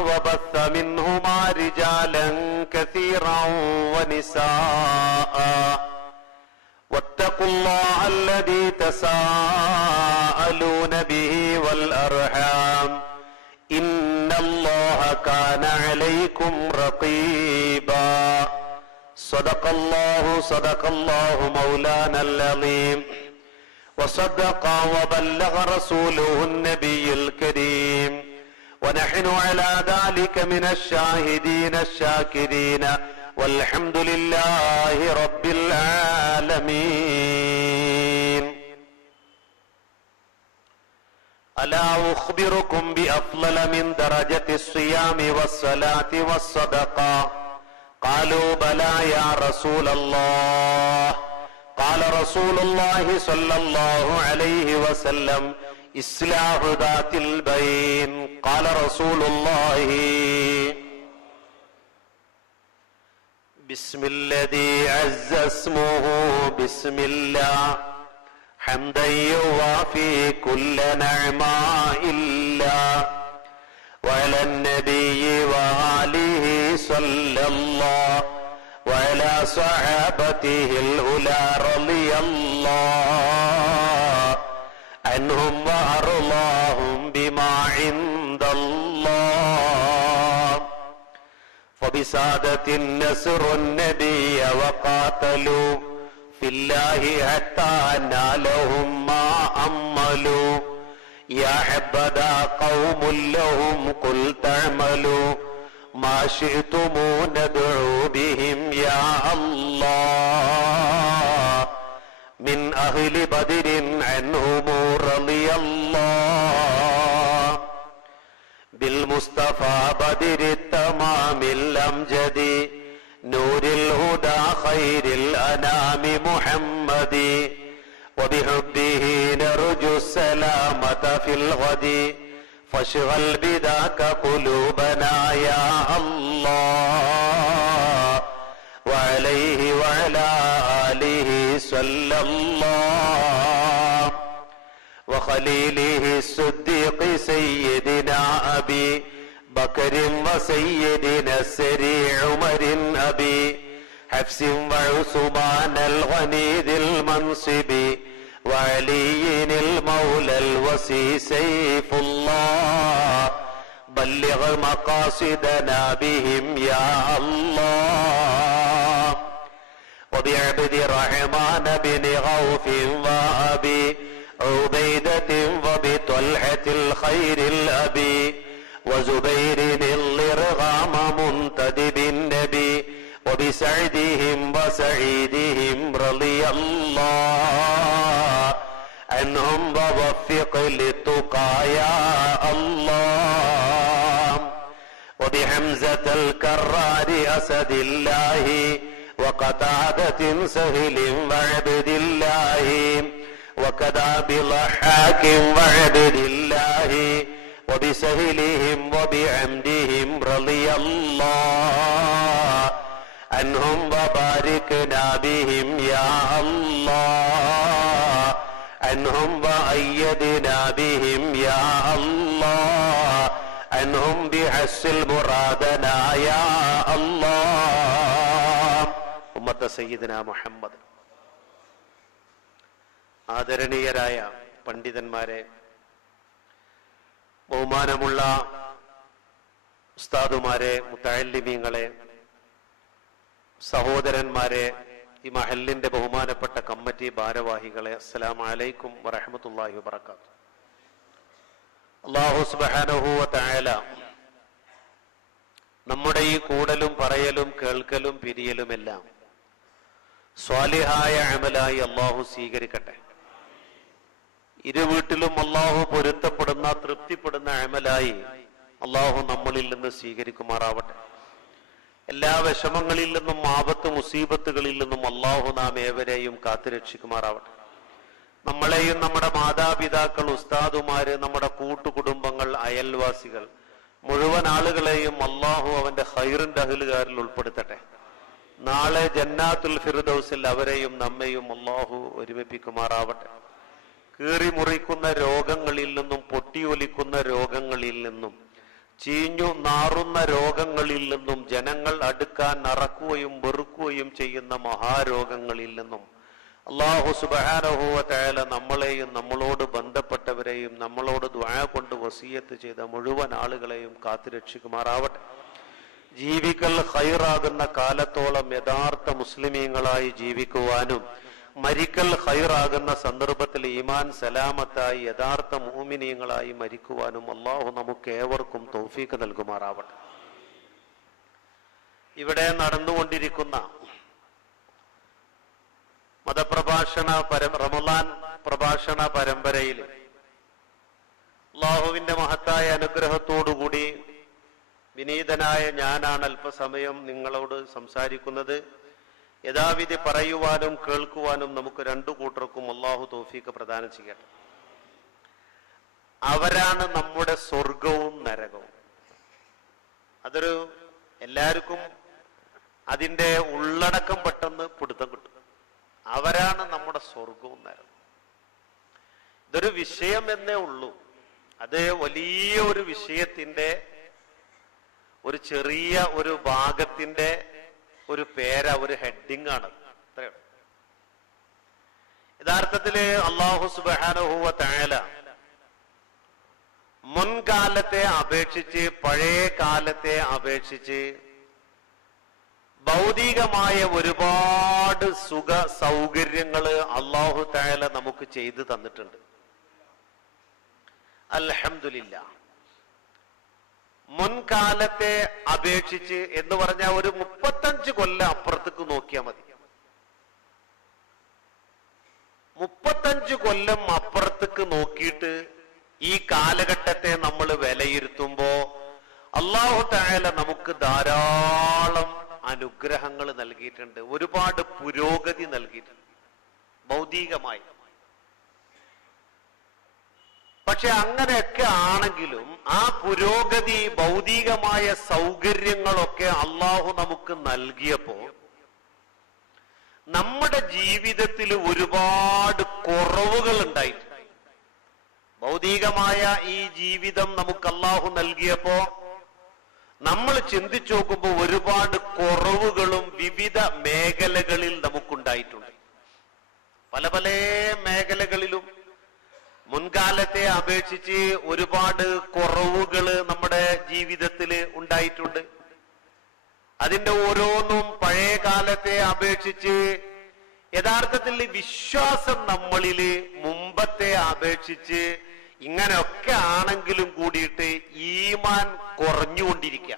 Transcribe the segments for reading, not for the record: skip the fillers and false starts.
وبث منهما رجالا كثيرا ونساء واتقوا الله الذي تساءلون به والأرحام إن الله كان عليكم رقيبا صدق الله مولانا العظيم وصدق وبلغ رسوله النبي الكريم ونحن على ذلك من الشاهدين الشاكرين والحمد لله رب العالمين. ألا أخبركم بأفضل من درجة الصيام والصلاة والصدقة؟ قالوا بلى يا رسول الله. قال رسول الله صلى الله عليه وسلم إصلاح ذات البين. قال رسول الله بسم الذي عز اسمه بسم الله حمدا يوافي كل نعماء الله وعلى النبي وآله صلى الله وعلى صحابته الأولى رضي الله عنهم وأرضاهم بما عند الله وبسادة النصر النبي وقاتلوا في الله حتى نالهم ما أملوا يا حبذا قوم لهم قل تعملوا ما شئتم ندعو بهم يا الله من أهل بدر عنهم رضي الله بالمصطفى بدر التمام الأمجد نور الهدى خير الأنام محمد وبحبه نرجو السلامة في الغد فاشغل بذاك قلوبنا يا الله وعليه وعلى آله صلى الله وخليله الصديق سيدنا أبي بكر وسيدنا السريع عمر أبي حفص وعثمان الغني ذي المنصب وعلي المولى الوصي سيف الله بلغ مقاصدنا بهم يا الله وبعبد الرحمن بن غوف وأبي عبيدة وبطلحة الخير الأبي وزبير الضرغام منتدب النبي وبسعدهم وسعيدهم رضي الله عنهم ووفق للتقى يا الله وبحمزة الكرار أسد الله وقتادة سهل وعبد الله وكذا بضحاك وعبد الله وبسهلهم وبعمدهم رضي الله عنهم وباركنا بهم يا الله عنهم وأيدنا بهم يا الله عنهم بحسن مرادنا يا الله ഉമ്മത്ത സയ്യിദന മുഹമ്മദ്. ആദരണീയരായ പണ്ഡിതന്മാരെ, ബഹുമാനമുള്ള ഉസ്താദുമാരെ, മുത്തഅല്ലിമീങ്ങളെ, സഹോദരന്മാരെ, ഈ മഹല്ലിന്റെ ബഹുമാനപ്പെട്ട കമ്മിറ്റി ഭാരവാഹികളെ, അസ്സലാമു അലൈക്കും വറഹ്മത്തുള്ളാഹി വബറകാതുഹു. അല്ലാഹു സുബ്ഹാനഹു വ തആല നമ്മുടെ ഈ കൂടലും പറയലും കേൾക്കലും പിരിയലുമെല്ലാം സ്വാലിഹായ അമലായി അല്ലാഹു സ്വീകരിക്കട്ടെ. ഇരു വീട്ടിലും അല്ലാഹു പൊരുത്തപ്പെടുന്ന തൃപ്തിപ്പെടുന്ന അമലായി അല്ലാഹു നമ്മളിൽ നിന്ന് സ്വീകരിക്കുമാറാവട്ടെ. എല്ലാ വിഷമങ്ങളിൽ നിന്നും ആപത്ത് മുസീബത്തുകളിൽ നിന്നും അല്ലാഹു നാം ഏവരെയും കാത്തുരക്ഷിക്കുമാറാവട്ടെ. നമ്മളെയും നമ്മുടെ മാതാപിതാക്കൾ, ഉസ്താദുമാര്, നമ്മുടെ കൂട്ടുകുടുംബങ്ങൾ, അയൽവാസികൾ മുഴുവൻ ആളുകളെയും അല്ലാഹു അവന്റെ ഖൈറിന്റെ അഹ്ലുകാരിൽ ഉൾപ്പെടുത്തട്ടെ. നാളെ ജന്നാത്തുൽ ഫിർദൗസിൽ അവരെയും നമ്മെയും അല്ലാഹു ഒരുമിപ്പിക്കുമാറാവട്ടെ. കീറി മുറിക്കുന്ന രോഗങ്ങളിൽ നിന്നും, പൊട്ടിയൊലിക്കുന്ന രോഗങ്ങളിൽ നിന്നും, ചീഞ്ഞു നാറുന്ന രോഗങ്ങളിൽ നിന്നും, ജനങ്ങൾ അടുക്കാൻ അറക്കുകയും വെറുക്കുകയും ചെയ്യുന്ന മഹാരോഗങ്ങളിൽ നിന്നും അല്ലാഹു സുബ്ഹാനഹു വ തആല നമ്മളെയും നമ്മളോട് ബന്ധപ്പെട്ടവരെയും നമ്മളോട് ദുആ കൊണ്ട് വസിയത്ത് ചെയ്ത മുഴുവൻ ആളുകളെയും കാത്തുരക്ഷിക്കുമാറാവട്ടെ. ജീവിക്കൽ ഖൈറാകുന്ന കാലത്തോളം യഥാർത്ഥ മുസ്ലിമീങ്ങളായി ജീവിക്കുവാനും മരിക്കൽ ഖൈറാകുന്ന സന്ദർഭത്തിൽ ഈമാൻ സലാമത്തായി യഥാർത്ഥ മുഅ്മിനീങ്ങളായി മരിക്കുവാനും അല്ലാഹു നമുക്ക് ഏവർക്കും തൗഫീഖ് നൽകുമാറാവട്ടെ. ഇവിടെ നടന്നുകൊണ്ടിരിക്കുന്ന റമളാൻ പ്രഭാഷണ പരമ്പരയിൽ അല്ലാഹുവിന്റെ മഹത്തായ അനുഗ്രഹത്തോടുകൂടി വിനീതനായ ഞാനാണ് അല്പസമയം നിങ്ങളോട് സംസാരിക്കുന്നത്. യഥാവിധി പറയുവാനും കേൾക്കുവാനും നമുക്ക് രണ്ടു കൂട്ടർക്കും അല്ലാഹു തൗഫീഖ് പ്രദാനം ചെയ്യട്ടെ. അവരാണ് നമ്മുടെ സ്വർഗവും നരകവും. അതൊരു എല്ലാവർക്കും അതിൻ്റെ ഉള്ളടക്കം പെട്ടെന്ന് പിടുത്തം കിട്ടും. അവരാണ് നമ്മുടെ സ്വർഗവും നരകവും. ഇതൊരു വിഷയം എന്നേ ഉള്ളൂ. അത് വലിയ ഒരു വിഷയത്തിന്റെ ഒരു ചെറിയ ഒരു ഭാഗത്തിന്റെ ഒരു ഒരു ഹെഡിങ് ആണ്. അത്രയാണ്. യഥാർത്ഥത്തില് അല്ലാഹു സുബ്ഹാനഹു വ തആല മുൻകാലത്തെ അപേക്ഷിച്ച്, പഴയ കാലത്തെ അപേക്ഷിച്ച് ഭൗതികമായ ഒരുപാട് സുഖ സൗകര്യങ്ങള് അല്ലാഹു തആല നമുക്ക് ചെയ്തു തന്നിട്ടുണ്ട്. അൽഹംദുലില്ലാ. മുൻകാലത്തെ അപേക്ഷിച്ച് എന്ന് പറഞ്ഞാൽ ഒരു 35 കൊല്ലം അപ്പുറത്തേക്ക് നോക്കിയാൽ മതി. 35 കൊല്ലം അപ്പുറത്തേക്ക് നോക്കിയിട്ട് ഈ കാലഘട്ടത്തെ നമ്മൾ വിലയിരുത്തുമ്പോ അല്ലാഹു തആല നമുക്ക് ധാരാളം അനുഗ്രഹങ്ങൾ നൽകിയിട്ടുണ്ട്, ഒരുപാട് പുരോഗതി നൽകിയിട്ടുണ്ട് ഭൗതികമായി. പക്ഷെ അങ്ങനെയൊക്കെ ആണെങ്കിലും ആ പുരോഗതി, ഭൗതികമായ സൗകര്യങ്ങളൊക്കെ അള്ളാഹു നമുക്ക് നൽകിയപ്പോ നമ്മുടെ ജീവിതത്തിൽ ഒരുപാട് കുറവുകൾ ഉണ്ടായിട്ടുണ്ട്. ഭൗതികമായ ഈ ജീവിതം നമുക്ക് അള്ളാഹു നൽകിയപ്പോ നമ്മൾ ചിന്തിച്ചു നോക്കുമ്പോൾ ഒരുപാട് കുറവുകളും വിവിധ മേഖലകളിൽ നമുക്കുണ്ടായിട്ടുണ്ട്. പല പല മേഖലകളിലും മുൻകാലത്തെ അപേക്ഷിച്ച് ഒരുപാട് കുറവുകൾ നമ്മുടെ ജീവിതത്തിൽ ഉണ്ടായിട്ടുണ്ട്. അതിന്റെ ഓരോന്നും പഴയ കാലത്തെ അപേക്ഷിച്ച് യഥാർത്ഥത്തിൽ വിശ്വാസം നമ്മളില് മുമ്പത്തെ അപേക്ഷിച്ച് ഇങ്ങനെയൊക്കെ ആണെങ്കിലും കൂടിയിട്ട് ഈമാൻ കുറഞ്ഞുകൊണ്ടിരിക്കുക.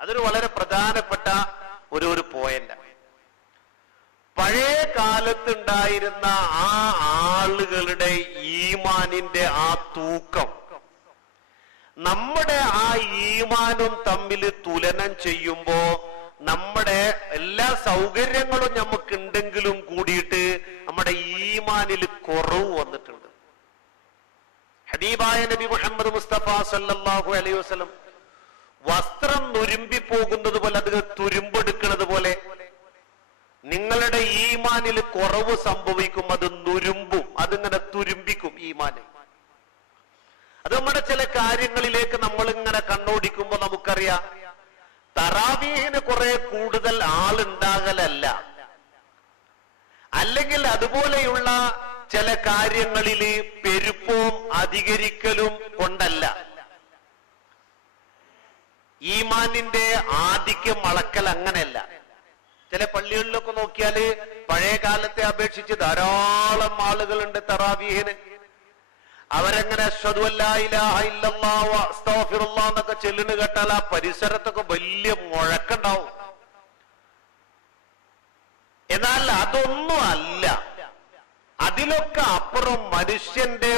അതൊരു വളരെ പ്രധാനപ്പെട്ട ഒരു പോയിന്റ്. പഴയ കാലത്തുണ്ടായിരുന്ന ആ ആളുകളുടെ ഈമാനിന്റെ ആ തൂക്കം നമ്മുടെ ആ ഈമാനും തമ്മിൽ തുലനം ചെയ്യുമ്പോ നമ്മുടെ എല്ലാ സൗകര്യങ്ങളും നമുക്കുണ്ടെങ്കിലും കൂടിയിട്ട് നമ്മുടെ ഈമാനിൽ കുറവ് വന്നിട്ടുണ്ട്. ഹബീബായ നബി മുഹമ്മദ് മുസ്തഫ സല്ലല്ലാഹു അലൈഹി വസല്ലം വസ്ത്രം നുരുമ്പി പോകുന്നത് പോലെ, അത് തുരുമ്പെടുക്കുന്നത് പോലെ നിങ്ങളുടെ ഈമാനിൽ കുറവ് സംഭവിക്കും. അത് നുരുമ്പും, അതിങ്ങനെ തുരുമ്പിക്കും ഈമാന്. അത് നമ്മുടെ ചില കാര്യങ്ങളിലേക്ക് നമ്മൾ ഇങ്ങനെ കണ്ണോടിക്കുമ്പോൾ നമുക്കറിയാം, തറാവീഹിന് കുറെ കൂടുതൽ ആളുണ്ടാകലല്ല, അല്ലെങ്കിൽ അതുപോലെയുള്ള ചില കാര്യങ്ങളിൽ പെരുപ്പവും അധികരിക്കലും കൊണ്ടല്ല, ഈമാനിന്റെ ആധിക്യം അളക്കൽ അങ്ങനെയല്ല. ചില പള്ളികളിലൊക്കെ നോക്കിയാല് പഴയ കാലത്തെ അപേക്ഷിച്ച് ധാരാളം ആളുകളുണ്ട് തറാവീഹിന്. അവരെങ്ങനെ അശ്ഹദു അല്ലാ ഇലാഹ ഇല്ലല്ലാഹു വ അസ്തഗ്ഫിറുല്ലാഹ് എന്നൊക്കെ ചെല്ലുന്നു കേട്ടാൽ ആ പരിസരത്തൊക്കെ വലിയ മുഴക്കുണ്ടാവും. എന്നാൽ അതൊന്നും അല്ല. അതിലൊക്കെ അപ്പുറം മനുഷ്യന്റെ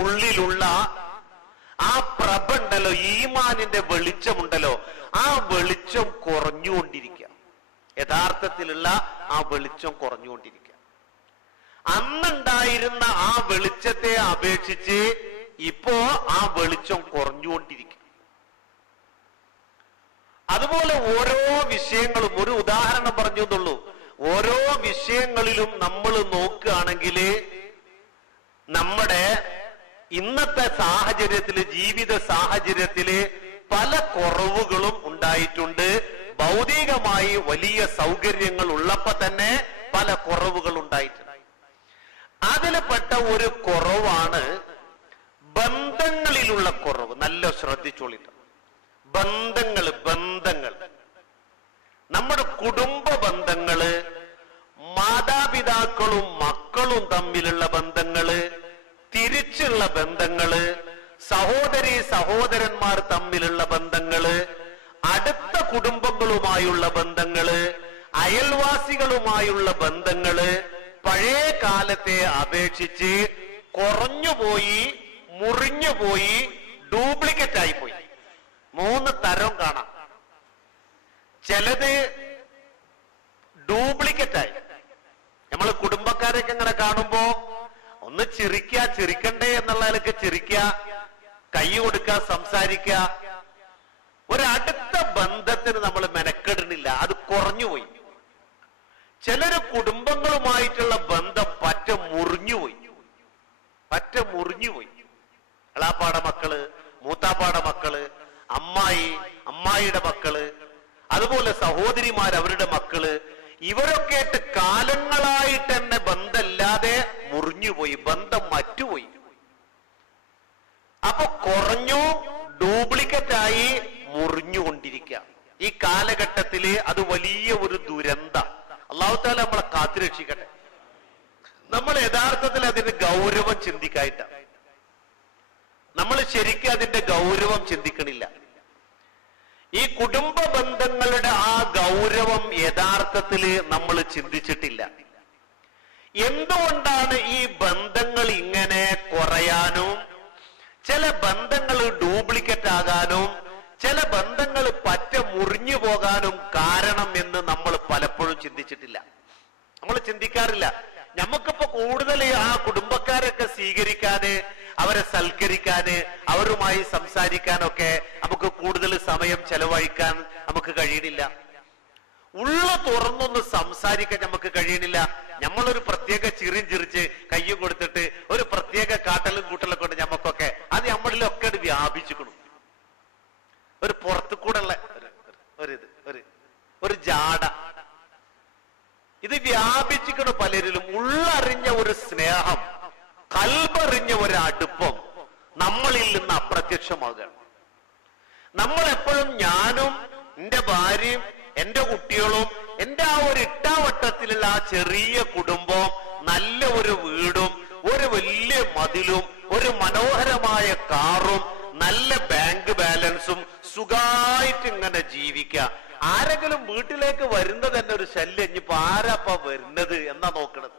ഉള്ളിലുള്ള ആ പ്രഭ ഉണ്ടല്ലോ, ഈമാനിന്റെ വെളിച്ചമുണ്ടല്ലോ, ആ വെളിച്ചം കുറഞ്ഞുകൊണ്ടിരിക്കുക. യഥാർത്ഥത്തിലുള്ള ആ വെളിച്ചം കുറഞ്ഞുകൊണ്ടിരിക്കുക. അന്നുണ്ടായിരുന്ന ആ വെളിച്ചത്തെ അപേക്ഷിച്ച് ഇപ്പോ ആ വെളിച്ചം കുറഞ്ഞുകൊണ്ടിരിക്കുക. അതുപോലെ ഓരോ വിഷയങ്ങളും, ഒരു ഉദാഹരണം പറഞ്ഞെന്നുള്ളൂ, ഓരോ വിഷയങ്ങളിലും നമ്മൾ നോക്കുകയാണെങ്കിൽ നമ്മുടെ ഇന്നത്തെ സാഹചര്യത്തില്, ജീവിത സാഹചര്യത്തില് പല കുറവുകളും ഉണ്ടായിട്ടുണ്ട്. ഭൗതികമായി വലിയ സൗകര്യങ്ങൾ ഉള്ളപ്പോ തന്നെ പല കുറവുകൾ ഉണ്ടായിട്ടുണ്ട്. അതിൽപ്പെട്ട ഒരു കുറവാണ് ബന്ധങ്ങളിലുള്ള കുറവ്. നല്ല ശ്രദ്ധിച്ചോളിട്ട്. ബന്ധങ്ങൾ നമ്മുടെ കുടുംബ ബന്ധങ്ങള്, മാതാപിതാക്കളും മക്കളും തമ്മിലുള്ള ബന്ധങ്ങള്, തിരിച്ചുള്ള ബന്ധങ്ങള്, സഹോദരി സഹോദരന്മാർ തമ്മിലുള്ള ബന്ധങ്ങള്, അടുത്ത കുടുംബങ്ങളുമായുള്ള ബന്ധങ്ങള്, അയൽവാസികളുമായുള്ള ബന്ധങ്ങള് പഴയ കാലത്തെ അപേക്ഷിച്ച് കുറഞ്ഞുപോയി, മുറിഞ്ഞുപോയി, ഡ്യൂപ്ലിക്കേറ്റ് ആയിപ്പോയി. 3 തരം കാണാം. ചിലത് ഡ്യൂപ്ലിക്കേറ്റ് ആയി. നമ്മൾ കുടുംബക്കാരൊക്കെ ഇങ്ങനെ കാണുമ്പോ ഒന്ന് ചിരിക്കണ്ടേ എന്നുള്ളതിലൊക്കെ ചിരിക്കുക, കൈ കൊടുക്കുക, സംസാരിക്കുക. ഒരടുത്ത ബന്ധത്തിന് നമ്മൾ മെനക്കെടുന്നില്ല, അത് കുറഞ്ഞുപോയി. ചിലര് കുടുംബങ്ങളുമായിട്ടുള്ള ബന്ധം പറ്റ മുറിഞ്ഞുപോയി. എളാപ്പാടെ മക്കള്, മൂത്താപ്പാടെ മക്കള്, അമ്മായിയുടെ മക്കള്, അതുപോലെ സഹോദരിമാർ, അവരുടെ മക്കള്, ഇവരൊക്കെ ആയിട്ട് കാലങ്ങളായിട്ട് തന്നെ ബന്ധമില്ലാതെ മുറിഞ്ഞുപോയി, ബന്ധം മറ്റുപോയി. അപ്പൊ കുറഞ്ഞു, ഡ്യൂപ്ലിക്കേറ്റ് ആയി, മുറിഞ്ഞുകൊണ്ടിരിക്കുക. ഈ കാലഘട്ടത്തില് അത് വലിയ ഒരു ദുരന്ത. അല്ലാഹു തആല നമ്മളെ കാത്തുരക്ഷിക്കട്ടെ. നമ്മൾ യഥാർത്ഥത്തിൽ അതിന് ഗൗരവം ചിന്തിക്കായിട്ടാണ്. നമ്മൾ ശരിക്കും അതിന്റെ ഗൗരവം ചിന്തിക്കണില്ല. ഈ കുടുംബ ബന്ധങ്ങളുടെ ആ ഗൗരവം യഥാർത്ഥത്തിൽ നമ്മൾ ചിന്തിച്ചിട്ടില്ല. എന്തുകൊണ്ടാണ് ഈ ബന്ധങ്ങൾ ഇങ്ങനെ കുറയാനും ചില ബന്ധങ്ങൾ ഡ്യൂപ്ലിക്കേറ്റ് ആകാനും ചില ബന്ധങ്ങൾ പറ്റ മുറിഞ്ഞു പോകാനും കാരണം എന്ന് നമ്മൾ പലപ്പോഴും ചിന്തിച്ചിട്ടില്ല. നമ്മൾ ചിന്തിക്കാറില്ല. നമുക്കിപ്പോ കൂടുതൽ ആ കുടുംബക്കാരൊക്കെ സ്വീകരിക്കാന്, അവരെ സൽക്കരിക്കാന്, അവരുമായി സംസാരിക്കാനൊക്കെ നമുക്ക് കൂടുതൽ സമയം ചെലവഴിക്കാൻ നമുക്ക് കഴിയണില്ല. ഉള്ള തുറന്നൊന്ന് സംസാരിക്കാൻ നമുക്ക് കഴിയണില്ല. നമ്മളൊരു പ്രത്യേക ചിറിയും ചിരിച്ച് കയ്യും കൊടുത്തിട്ട് ഒരു പ്രത്യേക കാട്ടലും കൂട്ടലും കൊണ്ട് നമുക്കൊക്കെ അത് നമ്മളിലൊക്കെ വ്യാപിച്ചിക്കണം. ഒരു പുറത്തു കൂടെ ഉള്ള ഒരു ജാട ഇത് വ്യാപിച്ചിക്കണം പലരിലും. ഉള്ളറിഞ്ഞ ഒരു സ്നേഹം, കൽബറിഞ്ഞ ഒരു അടുപ്പം നമ്മളിൽ നിന്ന് അപ്രത്യക്ഷമാകുകയാണ്. നമ്മളെപ്പോഴും ഞാനും എന്റെ ഭാര്യയും എന്റെ കുട്ടികളും എന്റെ ആ ഒരു ഇട്ടാവട്ടത്തിലുള്ള ആ ചെറിയ കുടുംബം, നല്ല ഒരു വീടും ഒരു വലിയ മതിലും ഒരു മനോഹരമായ കാറും നല്ല ബാങ്ക് ബാലൻസും സുഖമായിട്ട് ഇങ്ങനെ ജീവിക്കുക. ആരെങ്കിലും വീട്ടിലേക്ക് വരുന്നത് തന്നെ ഒരു ശല്യം. ഇനിയിപ്പോ ആരാപ്പ വരുന്നത് എന്നാ നോക്കണത്.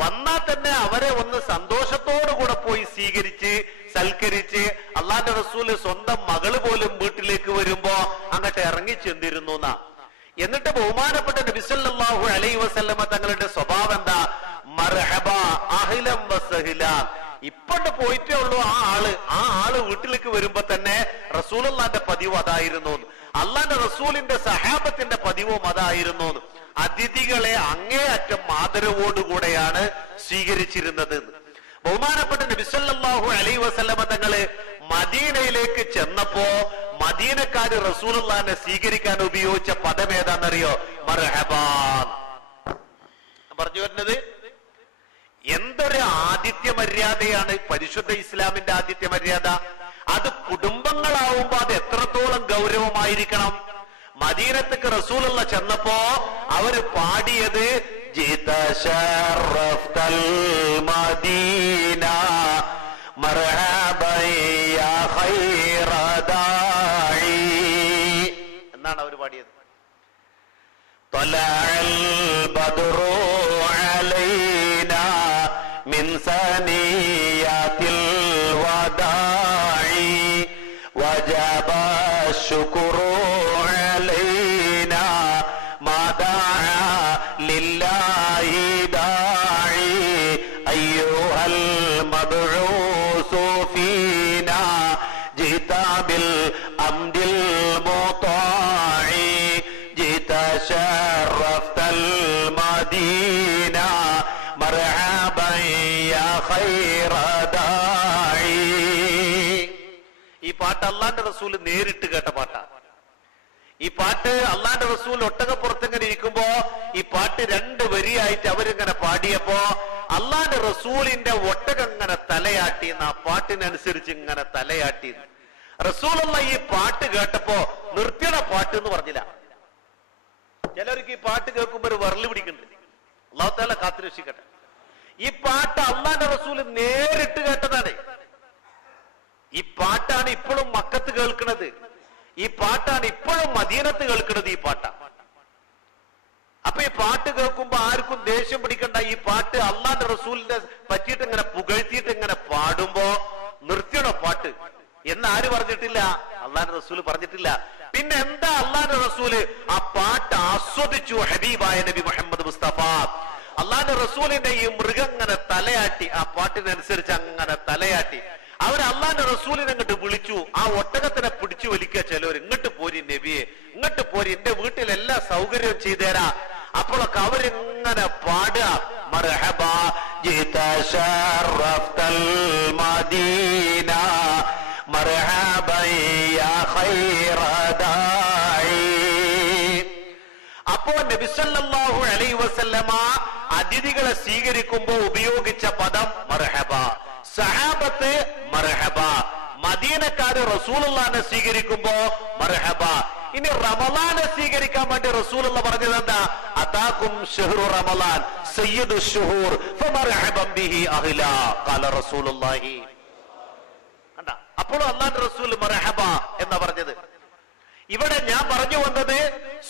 വന്നാൽ തന്നെ അവരെ ഒന്ന് സന്തോഷത്തോടു കൂടെ പോയി സ്വീകരിച്ച് സൽക്കരിച്ച്, അള്ളാന്റെ റസൂല് സ്വന്തം മകള് പോലും വീട്ടിലേക്ക് വരുമ്പോ അങ്ങോട്ട് ഇറങ്ങി ചെന്നിരുന്നു എന്നാ. എന്നിട്ട് ബഹുമാനപ്പെട്ട നബി സല്ലല്ലാഹു അലൈഹി വസല്ലമ തങ്ങളുടെ സ്വഭാവം എന്താ? മർഹബ അഹ്ലൻ വസഹ്ല. ഇപ്പണ്ട് പോയിട്ടേ ഉള്ളൂ ആ ആള് വീട്ടിലേക്ക് വരുമ്പോ തന്നെ റസൂലുള്ളാന്റെ പതിവ് അതായിരുന്നു. അള്ളാന്റെ റസൂലിന്റെ സഹാബത്തിന്റെ പതിവും അതായിരുന്നു. അതിഥികളെ അങ്ങേയറ്റം ആദരവോടുകൂടെയാണ് സ്വീകരിച്ചിരുന്നത്. ബഹുമാനപ്പെട്ട നബി സല്ലല്ലാഹു അലൈഹി വസല്ലമ തങ്ങള് മദീനയിലേക്ക് ചെന്നപ്പോ മദീനക്കാര് റസൂലുള്ളാഹിനെ സ്വീകരിക്കാൻ ഉപയോഗിച്ച പദം ഏതാണെന്നറിയോ? മർഹബാ. പറഞ്ഞു വരുന്നത് എന്തൊരു ആതിഥ്യ മര്യാദയാണ് പരിശുദ്ധ ഇസ്ലാമിന്റെ ആതിഥ്യ മര്യാദ. അത് കുടുംബങ്ങളാവുമ്പോ അത് എത്രത്തോളം ഗൗരവമായിരിക്കണം. മദീനത്തേക്ക് റസൂലുള്ള ചെന്നപ്പോ അവര് പാടിയത് ജിത ശറഫ്തൽ മദീന മർഹബൻ യാ ഖൈറ ദാഇ എന്നാണ് അവർ പാടിയത്. ത്വലഅൽ ബദ്റു അലൈനാ മിൻ സനിയാത്തിൽ വദാഇ വജബ ശുക്റു അലൈനാ മാ ദഅ ലില്ലാഹി ദാഇ അയ്യുഹൽ മബ്ഊസു ഫീനാ ജിത ബിൽ അംദിൽ മുതാഇ ജിത ശറഫ്തൽ മദീന മർഹബൻ യാ ഖൈറ ദാഇ പാട്ട് അള്ളാന്റെ റസൂൽ നേരിട്ട് കേട്ട പാട്ടാണ്. ഈ പാട്ട് അള്ളാന്റെ റസൂൽ ഒട്ടകപ്പുറത്തിങ്ങനെ ഇരിക്കുമ്പോ ഈ പാട്ട് 2 വരിയായിട്ട് അവരിങ്ങനെ പാടിയപ്പോ അള്ളാന്റെ റസൂലിന്റെ ഒട്ടകം ഇങ്ങനെ തലയാട്ടി, ആ പാട്ടിനനുസരിച്ച് ഇങ്ങനെ തലയാട്ടി. റസൂലുള്ള ഈ പാട്ട് കേട്ടപ്പോ നിർത്തിയുടെ പാട്ട് എന്ന് പറഞ്ഞില്ല. ചിലർക്ക് ഈ പാട്ട് കേൾക്കുമ്പോ ഒരു വരല് പിടിക്കുന്നുണ്ട്. അള്ളാഹു തആല കാത്തുരക്ഷിക്കട്ടെ. ഈ പാട്ട് അള്ളാന്റെ റസൂൽ നേരിട്ട് കേട്ടതാണ്. ഈ പാട്ടാണ് ഇപ്പോഴും മക്കത്ത് കേൾക്കുന്നത്. ഈ പാട്ടാണ് ഇപ്പോഴും മദീനത്ത് കേൾക്കുന്നത്. ഈ പാട്ടാണ്. അപ്പൊ ഈ പാട്ട് കേൾക്കുമ്പോ ആർക്കും ദേഷ്യം പിടിക്കണ്ട. ഈ പാട്ട് അള്ളാന്റെ റസൂലിനെ പറ്റിയിട്ട് ഇങ്ങനെ പുകഴ്ത്തിയിട്ട് ഇങ്ങനെ പാടുമ്പോ നിർത്തിയുടെ പാട്ട് എന്ന് ആര് പറഞ്ഞിട്ടില്ല? അള്ളാന്റെ റസൂല് പറഞ്ഞിട്ടില്ല. പിന്നെ എന്താ അള്ളാന്റെ റസൂല് ആ പാട്ട് ആസ്വദിച്ചു. ഹബീബായ നബി മുഹമ്മദ് മുസ്തഫ അള്ളാന്റെ റസൂലിന്റെ ഈ മൃഗം ഇങ്ങനെ തലയാട്ടി, ആ പാട്ടിനനുസരിച്ച് അങ്ങനെ തലയാട്ടി. അവർ അള്ളാന്റെ റസൂലിനെ ഇങ്ങോട്ട് വിളിച്ചു. ആ ഒട്ടകത്തിനെ പിടിച്ചു വലിക്കുക. ചിലവർ ഇങ്ങോട്ട് പോരി നബിയെ, ഇങ്ങോട്ട് പോരി, എന്റെ വീട്ടിൽ എല്ലാ സൗകര്യവും ചെയ്തുതരാ. അപ്പോഴൊക്കെ അവരിങ്ങനെ പാടുക, മർഹബാ ജിത ശറഫ്തൽ മദീന മർഹബൻ യാ ഖൈറ ദാഇ. അപ്പോ നബി സല്ലല്ലാഹു അലൈഹി വസല്ലമ അതിഥികളെ സ്വീകരിക്കുമ്പോൾ ഉപയോഗിച്ച പദം മർഹബ. സഹാബത്ത് മർഹബ. മദീനക്കാര് റസൂലുള്ളാഹിനെ സ്വീകരിക്കുമ്പോ മർഹബ. ഇനി റമളാനെ സ്വീകരിക്കാൻ വേണ്ടി റസൂലുള്ള പറഞ്ഞത് എന്താ? അതാകും ശഹ്റു റമളാൻ സയ്യിദു ശുഹൂർ ഫമർഹബൻ ബിഹി അഹ്ലാ ഖാല റസൂലുള്ളാഹി. കണ്ടാ, അപ്പോഴും അല്ലാഹുവിന്റെ റസൂൽ മർഹബ എന്നാ പറഞ്ഞത്. ഇവിടെ ഞാൻ പറഞ്ഞു വന്നത്,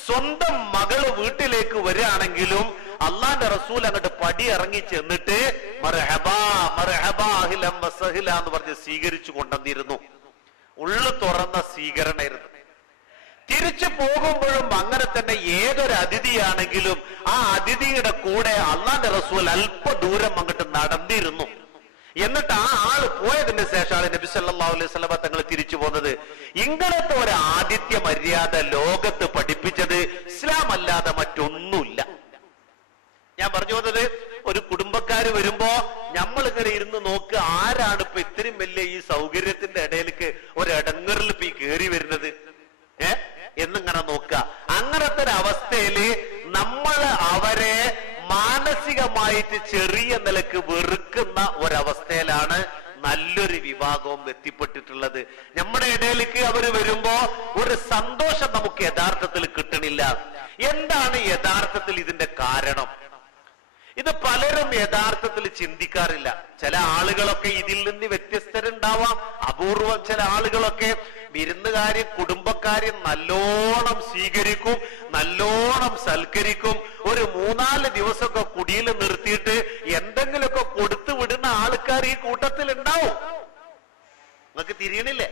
സ്വന്തം മകള് വീട്ടിലേക്ക് വരികയാണെങ്കിലും അള്ളാന്റെ റസൂൽ അങ്ങോട്ട് പടി ഇറങ്ങി ചെന്നിട്ട് മർഹബാ മർഹബാ അഹ്ലൻ വസഹ്ല എന്ന് പറഞ്ഞ് സ്വീകരിച്ചു കൊണ്ടുവന്നിരുന്നു. ഉള്ളു തുറന്ന സ്വീകരണമായിരുന്നു. തിരിച്ചു പോകുമ്പോഴും അങ്ങനെ തന്നെ. ഏതൊരു അതിഥിയാണെങ്കിലും ആ അതിഥിയുടെ കൂടെ അള്ളാന്റെ റസൂൽ അല്പ ദൂരം അങ്ങോട്ട് നടന്നിരുന്നു. എന്നിട്ട് ആ ആള് പോയതിന് ശേഷമാണ് നബി സല്ലല്ലാഹു അലൈഹി വസല്ലം തങ്ങൾ തിരിച്ചു പോകുന്നത്. ഇങ്ങനത്തെ ഒരു ആതിഥ്യ മര്യാദ ലോകത്ത് പഠിപ്പിച്ചത് ഇസ്ലാം അല്ലാതെ മറ്റൊന്നുമില്ല. ഞാൻ പറഞ്ഞു വന്നത്, ഒരു കുടുംബക്കാര് വരുമ്പോ നമ്മളിങ്ങനെ ഇരുന്ന് നോക്ക്, ആരാണ് ഇപ്പൊ ഇത്രയും വലിയ ഈ സൗകര്യത്തിന്റെ ഇടയിലേക്ക് ഒരു ഇടങ്ങറിൽ ഇപ്പൊ ഈ കയറി വരുന്നത് എന്നിങ്ങനെ നോക്കുക. അങ്ങനത്തെ ഒരു അവസ്ഥയില് നമ്മൾ അവരെ മാനസികമായിട്ട് ചെറിയ നിലക്ക് വെറുക്കുന്ന ഒരവസ്ഥയിലാണ് നല്ലൊരു വിഭാഗവും എത്തിപ്പെട്ടിട്ടുള്ളത്. നമ്മുടെ ഇടയിലേക്ക് അവർ വരുമ്പോ ഒരു സന്തോഷം നമുക്ക് യഥാർത്ഥത്തിൽ കിട്ടണില്ല. എന്താണ് യഥാർത്ഥത്തിൽ ഇതിന്റെ കാരണം? ഇത് പലരും യഥാർത്ഥത്തിൽ ചിന്തിക്കാറില്ല. ചില ആളുകളൊക്കെ ഇതിൽ നിന്ന് വ്യത്യസ്തരുണ്ടാവാം. അപൂർവം ചില ആളുകളൊക്കെ വിരുന്നുകാരും കുടുംബക്കാരും നല്ലോണം സ്വീകരിക്കും, നല്ലോണം സൽക്കരിക്കും. ഒരു 3-4 ദിവസമൊക്കെ കുടിയിൽ നിർത്തിയിട്ട് എന്തെങ്കിലുമൊക്കെ കൊടുത്തു വിടുന്ന ആൾക്കാർ ഈ കൂട്ടത്തിൽ ഉണ്ടാവും. നിങ്ങൾക്ക് തിരിയണില്ലേ?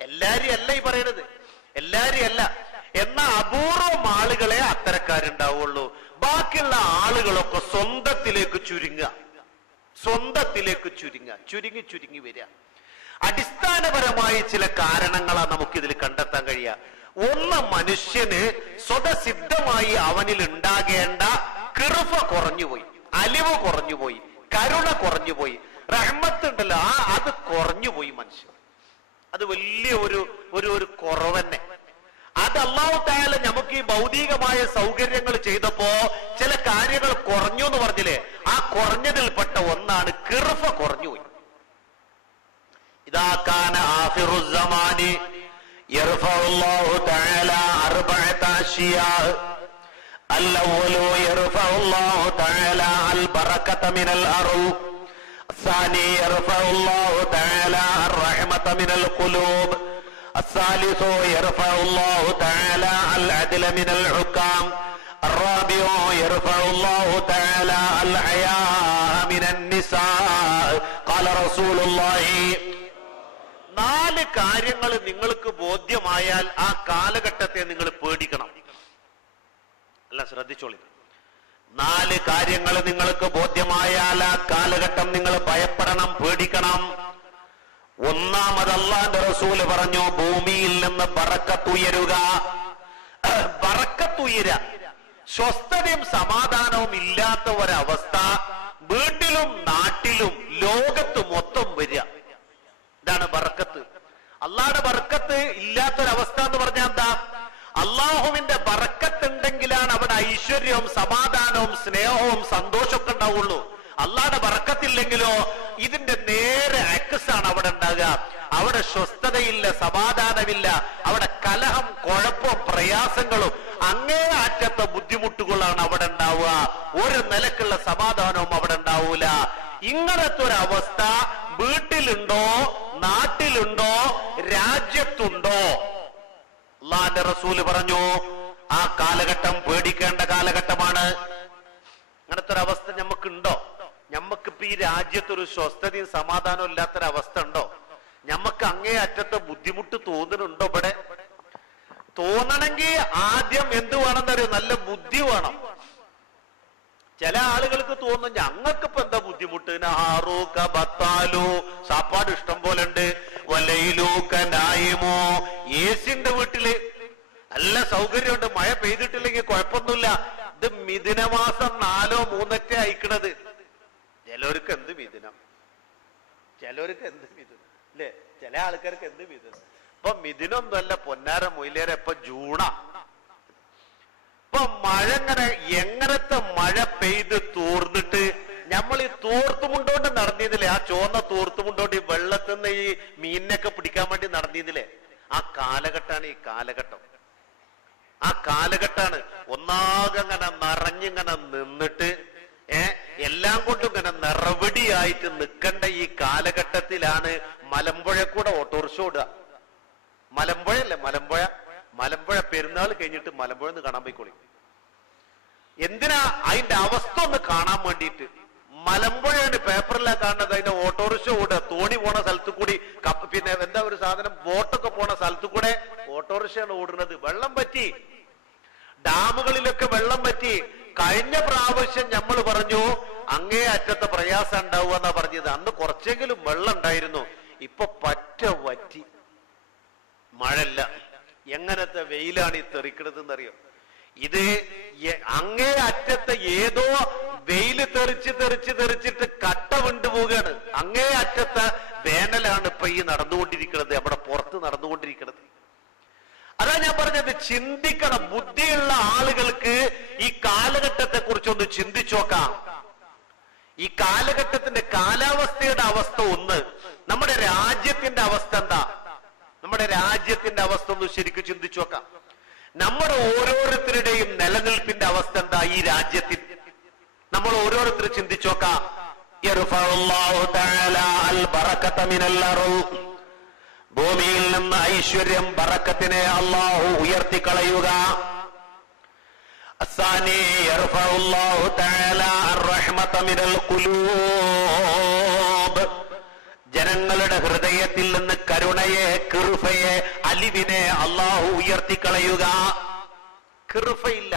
എല്ലാരും അല്ല ഈ പറയണത്, എല്ലാരും അല്ല. എന്നാ അപൂർവം ആളുകളെ അത്തരക്കാരുണ്ടാവുള്ളൂ. ബാക്കിയുള്ള ആളുകളൊക്കെ സ്വന്തത്തിലേക്ക് ചുരുങ്ങുക, സ്വന്തത്തിലേക്ക് ചുരുങ്ങുക, ചുരുങ്ങി ചുരുങ്ങി വരിക. അടിസ്ഥാനപരമായ ചില കാരണങ്ങളാണ് നമുക്കിതിൽ കണ്ടെത്താൻ കഴിയുക. ഒന്ന്, മനുഷ്യന് സ്വതസിദ്ധമായി അവനിൽ ഉണ്ടാകേണ്ട കിറുഫ കുറഞ്ഞുപോയി, അലിവ് കുറഞ്ഞുപോയി, കരുണ കുറഞ്ഞുപോയി, റഹ്മത്ത് ഉണ്ടല്ലോ അത് കുറഞ്ഞുപോയി മനുഷ്യൻ. അത് വലിയ ഒരു കുറവ് തന്നെ. അത് അല്ലാഹു തആല നമുക്ക് ഈ ഭൗതികമായ സൗകര്യങ്ങൾ ചെയ്തപ്പോ ചില കാര്യങ്ങൾ കുറഞ്ഞു എന്ന് പറഞ്ഞില്ലേ, ആ കുറഞ്ഞതിൽപ്പെട്ട ഒന്നാണ് കിറുഫ കുറഞ്ഞുപോയി. ഇദാ കാന ആഖിറു സമാനി യർഫഉ അല്ലാഹു തആല അർബഅത അശ്യാ. അൽ-അവ്വലു യർഫഉ അല്ലാഹു തആല അൽ-ബറകത മിനൽ അർള്. الثاني يرفع الله تعالى الرحمة من القلوب. الثالث يرفع الله تعالى العدل من الحكام. الرابع يرفع الله تعالى الحياء من النساء. قال رسول الله. 4 കാര്യങ്ങൾ നിങ്ങൾക്ക് ബോധ്യമായാൽ ആ കാലഘട്ടത്തെ നിങ്ങൾ പേടിക്കണം. അല്ല, ശ്രദ്ധിച്ചോളി. 4 കാര്യങ്ങൾ നിങ്ങൾക്ക് ബോധ്യമായാൽ ആ കാലഘട്ടം നിങ്ങൾ ഭയപ്പെടണം, പേടിക്കണം. ഒന്നാമത് അല്ലാഹുവിന്റെ റസൂല് പറഞ്ഞു, ഭൂമിയിൽ നിന്ന് ബറക്കത്തുയരുക. ബറക്കത്തുയരുക, സ്വസ്ഥതയും സമാധാനവും ഇല്ലാത്ത ഒരവസ്ഥ വീട്ടിലും നാട്ടിലും ലോകത്ത് മൊത്തം വരിക. ഇതാണ് ബറക്കത്ത്. അള്ളാഹുടെ ബർക്കത്ത് ഇല്ലാത്തൊരവസ്ഥ എന്ന് പറഞ്ഞാൽ എന്താ? അള്ളാഹുവിന്റെ ബർക്കത്ത് ഉണ്ടെങ്കിലാണ് അവിടെ ഐശ്വര്യവും സമാധാനവും സ്നേഹവും സന്തോഷമൊക്കെ ഉണ്ടാവുള്ളൂ. അള്ളാഹുടെ ബർക്കത്തില്ലെങ്കിലോ ഇതിന്റെ നേരെ അക്സാണ് അവിടെ ഉണ്ടാകുക. അവിടെ സ്വസ്ഥതയില്ല, സമാധാനമില്ല, അവിടെ കലഹം, കുഴപ്പവും പ്രയാസങ്ങളും അങ്ങേ അറ്റത്തെ ബുദ്ധിമുട്ടുകളാണ് അവിടെ ഉണ്ടാവുക. ഒരു നിലക്കുള്ള സമാധാനവും അവിടെ ഉണ്ടാവൂല. ഇങ്ങനത്തെ ഒരു അവസ്ഥ വീട്ടിലുണ്ടോ, നാട്ടിലുണ്ടോ, രാജ്യത്തുണ്ടോ? അല്ലാഹുവിന്റെ റസൂല് പറഞ്ഞു ആ കാലഘട്ടം പേടിക്കേണ്ട കാലഘട്ടമാണ്. അങ്ങനത്തെ ഒരു അവസ്ഥ നമുക്കുണ്ടോ? ഞമ്മക്കിപ്പോ ഈ രാജ്യത്തൊരു സ്വസ്ഥതയും സമാധാനവും ഇല്ലാത്തൊരവസ്ഥ ഉണ്ടോ? ഞമ്മക്ക് അങ്ങേ അറ്റത്തെ ബുദ്ധിമുട്ട് തോന്നുന്നുണ്ടോ? ഇവിടെ തോന്നണമെങ്കിൽ ആദ്യം എന്ത് വേണമെന്നറിയോ? നല്ല ബുദ്ധി വേണം. ചില ആളുകൾക്ക് തോന്നും ഞങ്ങൾക്കിപ്പോ എന്താ ബുദ്ധിമുട്ട്, സാപ്പാട് ഇഷ്ടം പോലെ ഉണ്ട്, വലയിലൂക്കനായമോ, ഏസിന്റെ വീട്ടില് നല്ല സൗകര്യമുണ്ട്, മഴ പെയ്തിട്ടില്ലെങ്കിൽ കുഴപ്പമൊന്നുമില്ല. ഇത് മിഥുനമാസം 4 or 3 അയക്കണത്. ചിലവർക്ക് എന്ത് മിഥുനം, ചിലവർക്ക് എന്ത് മിഥുനം അല്ലേ? ചില ആൾക്കാർക്ക് എന്ത് മിഥുനം. ഇപ്പൊ മിഥുനൊന്നുമല്ല പൊന്നാര മൊയിലേറെ, ഇപ്പൊ ജൂണാ. ഇപ്പൊ മഴ എങ്ങനത്തെ മഴ പെയ്ത് തൂർന്നിട്ട് നമ്മൾ ഈ തോർത്തുമുണ്ടോണ്ട് നടന്നിരുന്നില്ലേ? ആ ചോന്ന തോർത്തുമുണ്ടോണ്ട് ഈ വെള്ളത്തിന്ന് ഈ മീനിനൊക്കെ പിടിക്കാൻ വേണ്ടി നടന്നിരുന്നില്ലേ? ആ കാലഘട്ടമാണ് ഈ കാലഘട്ടം. ആ കാലഘട്ടാണ് ഒന്നാകെ ഇങ്ങനെ നിറഞ്ഞിങ്ങനെ നിന്നിട്ട് എല്ലാം കൊണ്ടും ഇങ്ങനെ നിറവടിയായിട്ട് നിൽക്കേണ്ട ഈ കാലഘട്ടത്തിലാണ് മലമ്പുഴ കൂടെ ഓട്ടോറിക്ഷ ഓടുക. മലമ്പുഴയല്ലേ? മലമ്പുഴ പെരുന്നാൾ കഴിഞ്ഞിട്ട് മലമ്പുഴ ഒന്ന് കാണാൻ പോയിക്കോളി. എന്തിനാ? അതിന്റെ അവസ്ഥ ഒന്ന് കാണാൻ വേണ്ടിയിട്ട്. മലമ്പുഴയാണ് പേപ്പറിലാ കാണുന്നത്. അതിന്റെ ഓട്ടോറിക്ഷ ഓടുക, തോണി പോണ സ്ഥലത്ത് കൂടി, പിന്നെ എന്താ ഒരു സാധനം, ബോട്ടൊക്കെ പോണ സ്ഥലത്ത് കൂടെ ഓട്ടോറിക്ഷയാണ് ഓടുന്നത്. വെള്ളം പറ്റി, ഡാമുകളിലൊക്കെ വെള്ളം പറ്റി. കഴിഞ്ഞ പ്രാവശ്യം നമ്മൾ പറഞ്ഞു അങ്ങേ അറ്റത്തെ പ്രയാസം ഉണ്ടാവുക എന്നാ പറഞ്ഞത്. അന്ന് കുറച്ചെങ്കിലും വെള്ളം ഉണ്ടായിരുന്നു. ഇപ്പൊ പറ്റ വറ്റി, മഴല്ല. എങ്ങനത്തെ വെയിലാണ് ഈ തെറിക്കണത് എന്നറിയോ? ഇത് അങ്ങേ അറ്റത്തെ ഏതോ വെയില് തെറിച്ചിട്ട് കട്ട വിണ്ടുപോവുകയാണ്. അങ്ങേ അറ്റത്തെ വേനലാണ് ഇപ്പൊ ഈ നടന്നുകൊണ്ടിരിക്കുന്നത്, നമ്മുടെ പുറത്ത് നടന്നുകൊണ്ടിരിക്കുന്നത്. അതാ ഞാൻ പറഞ്ഞത്, ചിന്തിക്കണം. ബുദ്ധിയുള്ള ആളുകൾക്ക് ഈ കാലഘട്ടത്തെ കുറിച്ചൊന്ന് ചിന്തിച്ചു നോക്കാം. ഈ കാലഘട്ടത്തിന്റെ കാലാവസ്ഥയുടെ അവസ്ഥ ഒന്ന്, നമ്മുടെ രാജ്യത്തിന്റെ അവസ്ഥ എന്താ? നമ്മുടെ രാജ്യത്തിന്റെ അവസ്ഥ ഒന്ന് ശരിക്കും ചിന്തിച്ചു നോക്കാം. നമ്മുടെ ഓരോരുത്തരുടെയും നിലനിൽപ്പിന്റെ അവസ്ഥ എന്താ ഈ രാജ്യത്തിൽ? നമ്മൾ ഓരോരുത്തരും ചിന്തിച്ചു നോക്കാം. ഭൂമിയിൽ നിന്ന് ഐശ്വര്യം, ബറക്കത്തിനെ അല്ലാഹു ഉയർത്തിക്കളയുക. ജനങ്ങളുടെ ഹൃദയത്തിൽ നിന്ന് കരുണയെ, കിറുഫയെ, അലിവിനെ അല്ലാഹു ഉയർത്തിക്കളയുക. കിറുഫല്ല.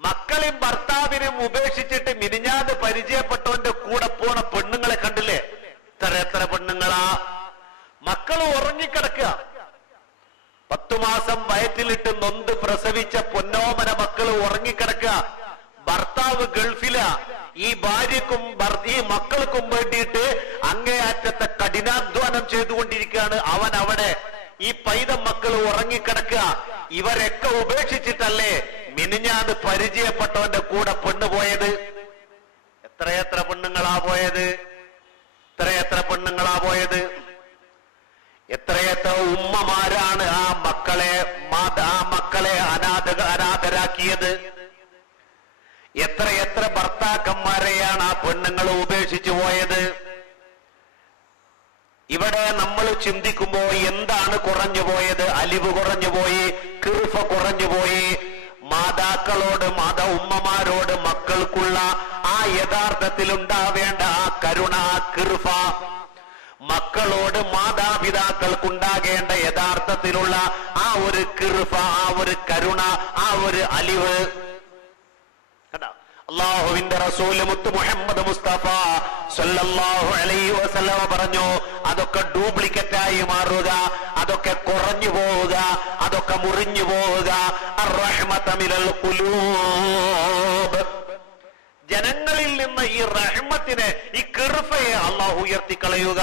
മക്കളെയും ഭർത്താവിനെയും ഉപേക്ഷിച്ചിട്ട് മിനിഞ്ഞാന്ന് പരിചയപ്പെട്ടവന്റെ കൂടെ പോണ പെണ്ണുങ്ങളെ കണ്ടില്ലേ? എത്ര പെണ്ണുങ്ങളാ! മക്കള് ഉറങ്ങിക്കിടക്കുക. 10 മാസം വയറ്റിലിട്ട് നൊന്ത് പ്രസവിച്ച പൊന്നോമന മക്കള് ഉറങ്ങിക്കിടക്കുക. ഭർത്താവ് ഗൾഫിലാ. ഈ ഭാര്യക്കും ഈ മക്കൾക്കും വേണ്ടിയിട്ട് അങ്ങേയറ്റത്തെ കഠിനാധ്വാനം ചെയ്തുകൊണ്ടിരിക്കുകയാണ് അവൻ അവിടെ. ഈ പൈതം മക്കൾ ഉറങ്ങിക്കിടക്കുക. ഇവരൊക്കെ ഉപേക്ഷിച്ചിട്ടല്ലേ മിനിഞ്ഞാന്ന് പരിചയപ്പെട്ടവന്റെ കൂടെ പെണ്ണ് പോയത്? എത്രയെത്ര പെണ്ണുങ്ങളാ പോയത്? എത്രയെത്ര ഉമ്മമാരാണ് ആ മക്കളെ അനാഥരാക്കിയത്? എത്രയെത്ര ഭർത്താക്കന്മാരെയാണ് ആ പെണ്ണുങ്ങൾ ഉപേക്ഷിച്ചു പോയത്? ഇവിടെ നമ്മൾ ചിന്തിക്കുമ്പോ എന്താണ് കുറഞ്ഞു പോയത്? അലിവ് കുറഞ്ഞുപോയി, കിറുഫ കുറഞ്ഞുപോയി. മാതാക്കളോട്, ഉമ്മമാരോട് മക്കൾക്കുള്ള ആ യഥാർത്ഥത്തിൽ ഉണ്ടാവേണ്ട ആ കരുണ, ആ കിറുഫ, മക്കളോട് മാതാപിതാക്കൾക്കുണ്ടാകേണ്ട യഥാർത്ഥത്തിലുള്ള ആ ഒരു കിറുഫ, ആ ഒരു കരുണ, ആ ഒരു അലിവ്. അല്ലാഹുവിന്റെ റസൂല് മുത്ത് മുഹമ്മദ് മുസ്തഫ സല്ലല്ലാഹു അലൈഹി വസല്ലം പറഞ്ഞു, അതൊക്കെ ഡ്യൂപ്ലിക്കേറ്റായി മാറുക, അതൊക്കെ കുറഞ്ഞു പോവുക, അതൊക്കെ മുറിഞ്ഞു പോവുക. അർറഹ്മത മിനൽ ഖുലൂബ്, ജനങ്ങളിൽ നിന്ന് ഈ റഹ്മത്തിനെ, ഈ കിർഫയെ അല്ലാഹു ഉയർത്തിക്കളയുക.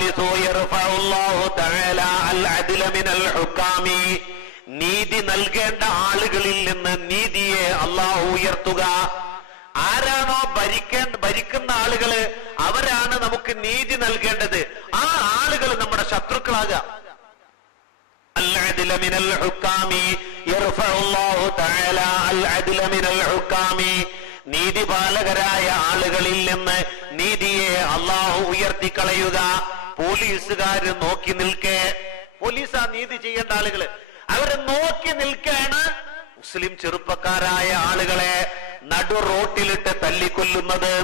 അസ്സാലിസു യർഫഉല്ലാഹു തആല അൽ അദ്ല മിനൽ ഹുക്കാമി. നീതി നൽകേണ്ട ആളുകളിൽ നിന്ന് നീതിയെ അള്ളാഹു ഉയർത്തുക. ആരാണോ ഭരിക്കുന്ന ആളുകള്, അവരാണ് നമുക്ക് നീതി നൽകേണ്ടത്. ആ ആളുകൾ നമ്മുടെ ശത്രുക്കളാകുക. അൽ അദ്ല മിനൽ ഹുക്കാമി യർഫഉല്ലാഹു തആല അൽ അദ്ല മിനൽ ഹുക്കാമി. നീതിപാലകരായ ആളുകളിൽ നിന്ന് നീതിയെ അള്ളാഹു ഉയർത്തിക്കളയുക. പോലീസുകാര് നോക്കി നിൽക്കേ, പോലീസാ നീതി ചെയ്യേണ്ട ആളുകള്, അവര് നോക്കി നിൽക്കാണ് മുസ്ലിം ചെറുപ്പക്കാരായ ആളുകളെ നടു റോട്ടിലിട്ട് തല്ലിക്കൊല്ലുന്നത്.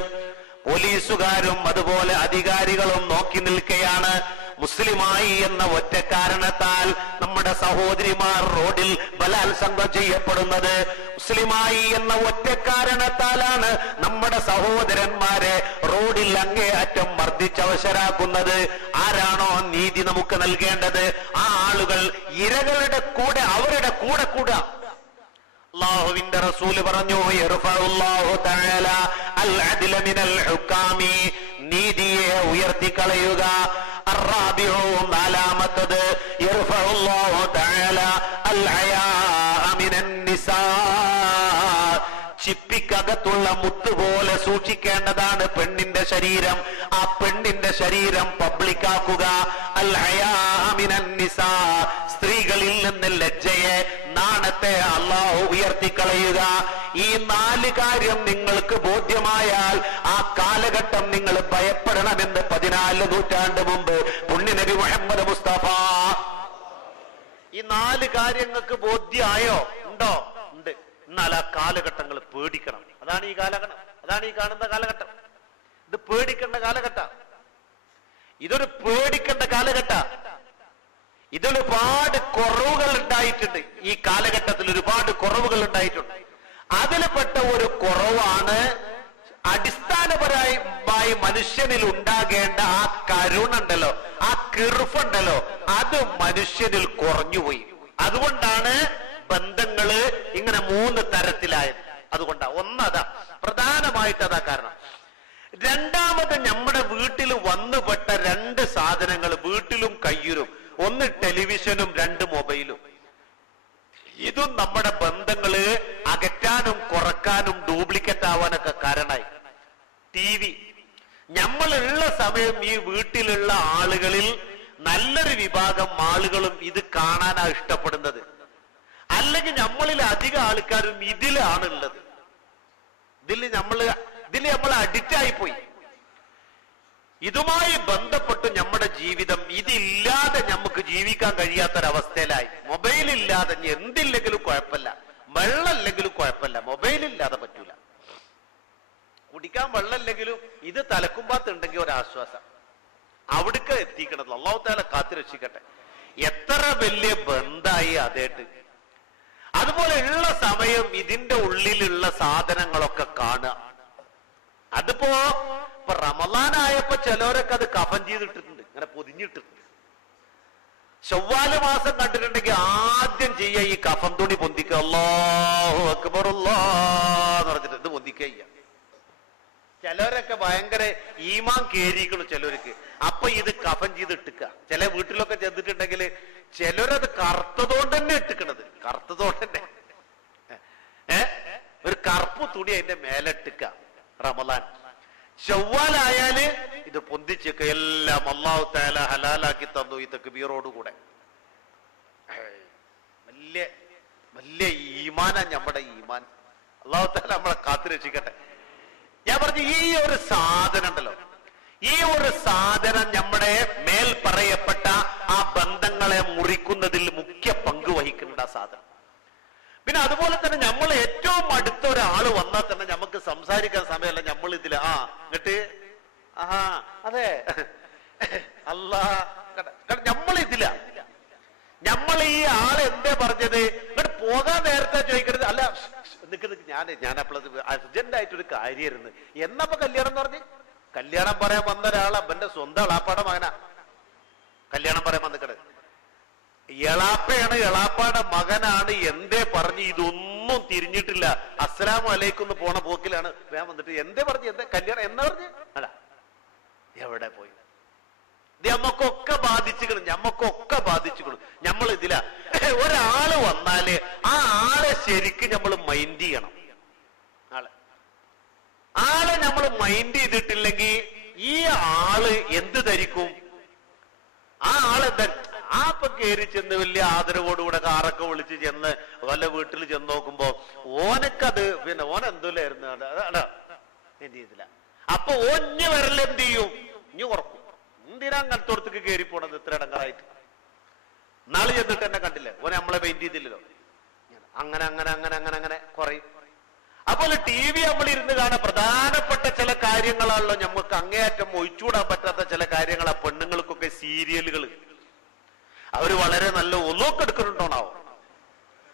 പോലീസുകാരും അതുപോലെ അധികാരികളും നോക്കി നിൽക്കുകയാണ്. മുസ്ലിമായി എന്ന ഒറ്റ കാരണത്താൽ നമ്മുടെ സഹോദരിമാർ റോഡിൽ ബലാത്സംഗം ചെയ്യപ്പെടുന്നത്. മുസ്ലിമായി എന്ന ഒറ്റ കാരണത്താലാണ് നമ്മുടെ സഹോദരന്മാരെ റോഡിൽ അങ്ങേയറ്റം മർദ്ദിച്ചവശരാക്കുന്നത്. ആരാണോ നീതി നമുക്ക് നൽകേണ്ടത്, ആ ആളുകൾ ഇരകളുടെ കൂടെ, അവരുടെ കൂടെ കൂടുക. അല്ലാഹുവിന്റെ റസൂൽ പറഞ്ഞു, യർഫഉല്ലാഹു തആല അൽ അദ്ല മിനൽ ഹുക്കാമി. നീതിയെ ഉയർത്തിക്കളയുക. അർറാബിഉ, നാലാമത്തത്, യർഫഉല്ലാഹു തആല അൽ ഹയാ മിനൻ നിസാ. ചിപ്പിക്കകത്തുള്ള മുത്തുപോലെ സൂക്ഷിക്കേണ്ടതാണ് പെണ്ണിന്റെ ശരീരം. ആ പെണ്ണിന്റെ ശരീരം പബ്ലിക്കാക്കുക. അൽ ഹയാ മിനൻ നിസാ, സ്ത്രീകളിൽ നിന്ന് ലജ്ജയെ, നാണത്തെ അല്ലാഹു ഉയർത്തിക്കളയുക. ഈ 4 കാര്യം നിങ്ങൾക്ക് ബോധ്യമായാൽ ആ കാലഘട്ടം നിങ്ങൾ ഭയപ്പെടണമെന്ന് 14 നൂറ്റാണ്ട് മുമ്പ് പുണ്യനബി മുഹമ്മദ് മുസ്തഫ. ഈ 4 കാര്യങ്ങൾക്ക് ബോധ്യമായോ? ഉണ്ടോ? ഉണ്ട്. എന്നാൽ ആ കാലഘട്ടങ്ങൾ പേടിക്കണം. അതാണ് ഈ കാലഘട്ടം, അതാണ് ഈ കാണുന്ന കാലഘട്ടം. ഇത് പേടിക്കേണ്ട കാലഘട്ടം. ഇതൊരു പേടിക്കേണ്ട കാലഘട്ടം. ഇതിലൊരുപാട് കുറവുകൾ ഉണ്ടായിട്ടുണ്ട്. ഈ കാലഘട്ടത്തിൽ ഒരുപാട് കുറവുകൾ ഉണ്ടായിട്ടുണ്ട്. അതിൽപ്പെട്ട ഒരു കുറവാണ് അടിസ്ഥാനപരമായി മനുഷ്യനിൽ ഉണ്ടാകേണ്ട ആ കരുണുണ്ടല്ലോ, ആ കിർഫുണ്ടല്ലോ, അത് മനുഷ്യനിൽ കുറഞ്ഞുപോയി. അതുകൊണ്ടാണ് ബന്ധങ്ങള് ഇങ്ങനെ 3 തരത്തിലായത്. അതുകൊണ്ടാ ഒന്നതാ, പ്രധാനമായിട്ട് അതാ കാരണം. രണ്ടാമത്, നമ്മുടെ വീട്ടിൽ വന്നുപെട്ട 2 സാധനങ്ങൾ വീട്ടിലും കയ്യിലും. ഒന്ന് ടെലിവിഷനും, 2 മൊബൈലും. ഇതും നമ്മുടെ ബന്ധങ്ങള് അകറ്റാനും കുറക്കാനും ഡ്യൂപ്ലിക്കേറ്റ് ആവാനൊക്കെ കാരണമായി. TV, നമ്മളുള്ള സമയം ഈ വീട്ടിലുള്ള ആളുകളിൽ നല്ലൊരു വിഭാഗം ആളുകളും ഇത് കാണാനാണ് ഇഷ്ടപ്പെടുന്നത്. അല്ലെങ്കിൽ നമ്മളിൽ അധികം ആൾക്കാരും ഇതിലാണുള്ളത്. ഇതിൽ നമ്മൾ അഡിക്റ്റ് ആയിപ്പോയി. ഇതുമായി ബന്ധപ്പെട്ട് നമ്മുടെ ജീവിതം, ഇതില്ലാതെ നമുക്ക് ജീവിക്കാൻ കഴിയാത്തൊരവസ്ഥയിലായി. മൊബൈൽ ഇല്ലാതെ എന്തില്ലെങ്കിലും കുഴപ്പമില്ല, വെള്ളമില്ലെങ്കിലും കുഴപ്പമില്ല, മൊബൈൽ ഇല്ലാതെ പറ്റൂല. കുടിക്കാൻ വെള്ളമില്ലെങ്കിലും ഇത് തലക്കുമ്പാത്തുണ്ടെങ്കിൽ ഒരാശ്വാസം. അവിടേക്ക് എത്തിക്കണത് അല്ലാഹു തആല കാത്തുരക്ഷിക്കട്ടെ. എത്ര വലിയ ബന്ധായി അതേട്ട്. അതുപോലെ ഉള്ള സമയം ഇതിന്റെ ഉള്ളിലുള്ള സാധനങ്ങളൊക്കെ കാണുക. അതിപ്പോ റമളാനായപ്പോ ചിലവരൊക്കെ അത് കഫൻ ചെയ്തിട്ടിട്ടുണ്ട്, ഇങ്ങനെ പൊതിഞ്ഞിട്ടിട്ടുണ്ട്. ശവ്വാല് മാസം കണ്ടിട്ടുണ്ടെങ്കിൽ ആദ്യം ചെയ്യുക ഈ കഫൻ തുണി പൊന്തിക്കുക. അല്ലാഹു അക്ബർ അല്ലാഹ് പറഞ്ഞിട്ട് ഇത് പൊന്തിക്കുക. ചിലവരൊക്കെ ഭയങ്കര ഈമാൻ കേറിയിരിക്കണു ചിലവർക്ക്. അപ്പൊ ഇത് കഫൻ ചെയ്ത് ഇട്ടുക. ചില വീട്ടിലൊക്കെ ചെന്നിട്ടുണ്ടെങ്കിൽ ചിലരത് കറുത്തതുകൊണ്ട് തന്നെ ഇട്ടിക്കണത്, കറുത്തതുകൊണ്ട് തന്നെ ഒരു കറുപ്പ് തുണി അതിന്റെ മേലെ ഇട്ടുക. റമളാൻ ശവ്വാലായാല് ഇത് പൊന്തിച്ചൊക്കെ എല്ലാം അല്ലാഹു തആല ഹലാലാക്കി തന്നു. ഈ തക്ബീറോടുകൂടെ വലിയ വലിയ ഈമാനാ നമ്മുടെ ഈമാൻ. അല്ലാഹു തആല നമ്മളെ കാത്തുരക്ഷിക്കട്ടെ. ഞാൻ പറഞ്ഞു, ഈ ഒരു സാധനം ഉണ്ടല്ലോ, ഈ ഒരു സാധനം നമ്മുടെ മേൽ പറയപ്പെട്ട ആ ബന്ധങ്ങളെ മുറിക്കുന്നതിൽ മുഖ്യ പങ്ക് വഹിക്കുന്നുണ്ട് ആ സാധനം. പിന്നെ അതുപോലെ തന്നെ നമ്മൾ ഏറ്റവും അടുത്ത ഒരാള് വന്നാൽ തന്നെ നമുക്ക് സംസാരിക്കാൻ സമയമല്ല. നമ്മൾ ഇതില് എന്നിട്ട് അതെ അല്ലാ, നമ്മളിതില്ല. നമ്മൾ ഈ ആള് എന്തേ പറഞ്ഞത്, ഇങ്ങോട്ട് പോകാൻ നേരത്തെ ചോദിക്കരുത്. അല്ല ഞാൻ അപ്പോഴത് അർജന്റ് ആയിട്ടൊരു കാര്യമായിരുന്നു. എന്നപ്പോ കല്യാണം എന്ന് പറഞ്ഞ് കല്യാണം പറയാൻ വന്ന ഒരാളാ, എന്റെ സ്വന്തം എളാപ്പാടെ മകനാ കല്യാണം പറയാൻ വന്നിക്കണത്. എളാപ്പയാണ്, എളാപ്പാടെ മകനാണ്. എന്തേ പറഞ്ഞ് ഇതൊന്നും തിരിഞ്ഞിട്ടില്ല. അസ്സലാമു അലൈക്കും പോണ പോക്കിലാണ് വേഗം വന്നിട്ട് എന്തേ പറഞ്ഞ്, എന്തേ കല്യാണം എന്നാ പറഞ്ഞ്, അല്ല എവിടെ പോയി. ഞമ്മക്കൊക്കെ ബാധിച്ചിക്കണം. നമ്മൾ ഇതിലാ ഒരാള് വന്നാല് ആ ആളെ ശരിക്കും നമ്മൾ മൈൻഡ് ചെയ്യണം. ആളെ നമ്മൾ മൈൻഡ് ചെയ്തിട്ടില്ലെങ്കിൽ ഈ ആള് എന്ത് ധരിക്കും? ആ ആളെന്താ ഇപ്പൊ കയറി ചെന്ന് വലിയ ആദരവോടുകൂടെ കാറൊക്കെ വിളിച്ച് ചെന്ന് വല്ല വീട്ടിൽ ചെന്ന് നോക്കുമ്പോ ഓനക്കത് പിന്നെ ഓനെന്തോലായിരുന്നു എന്റെ ഇതില്ല. അപ്പൊ ഓഞ്ഞ് വരൽ എന്ത് ചെയ്യും? ഇഞ്ഞു കുറക്കും. എന്തിനാ അങ്ങനത്തോടത്തേക്ക് കയറി പോണത് ഇത്ര ഇടങ്ങറായിട്ട്? നാളെ ചെന്നിട്ട് എന്നെ കണ്ടില്ലേ, ഓനെ നമ്മളെ പെയിന്റ് ചെയ്തില്ലല്ലോ. അങ്ങനെ കുറയും. അതുപോലെ ടി വി നമ്മൾ ഇരുന്ന് കാണാൻ പ്രധാനപ്പെട്ട ചില കാര്യങ്ങളാണല്ലോ നമുക്ക് അങ്ങേയറ്റം ഒഴിച്ചുകൂടാൻ പറ്റാത്ത ചില കാര്യങ്ങളാ. പെണ്ണുങ്ങൾക്കൊക്കെ സീരിയലുകൾ അവര് വളരെ നല്ല ഒന്നൊക്കെ എടുക്കുന്നുണ്ടോണാവോ.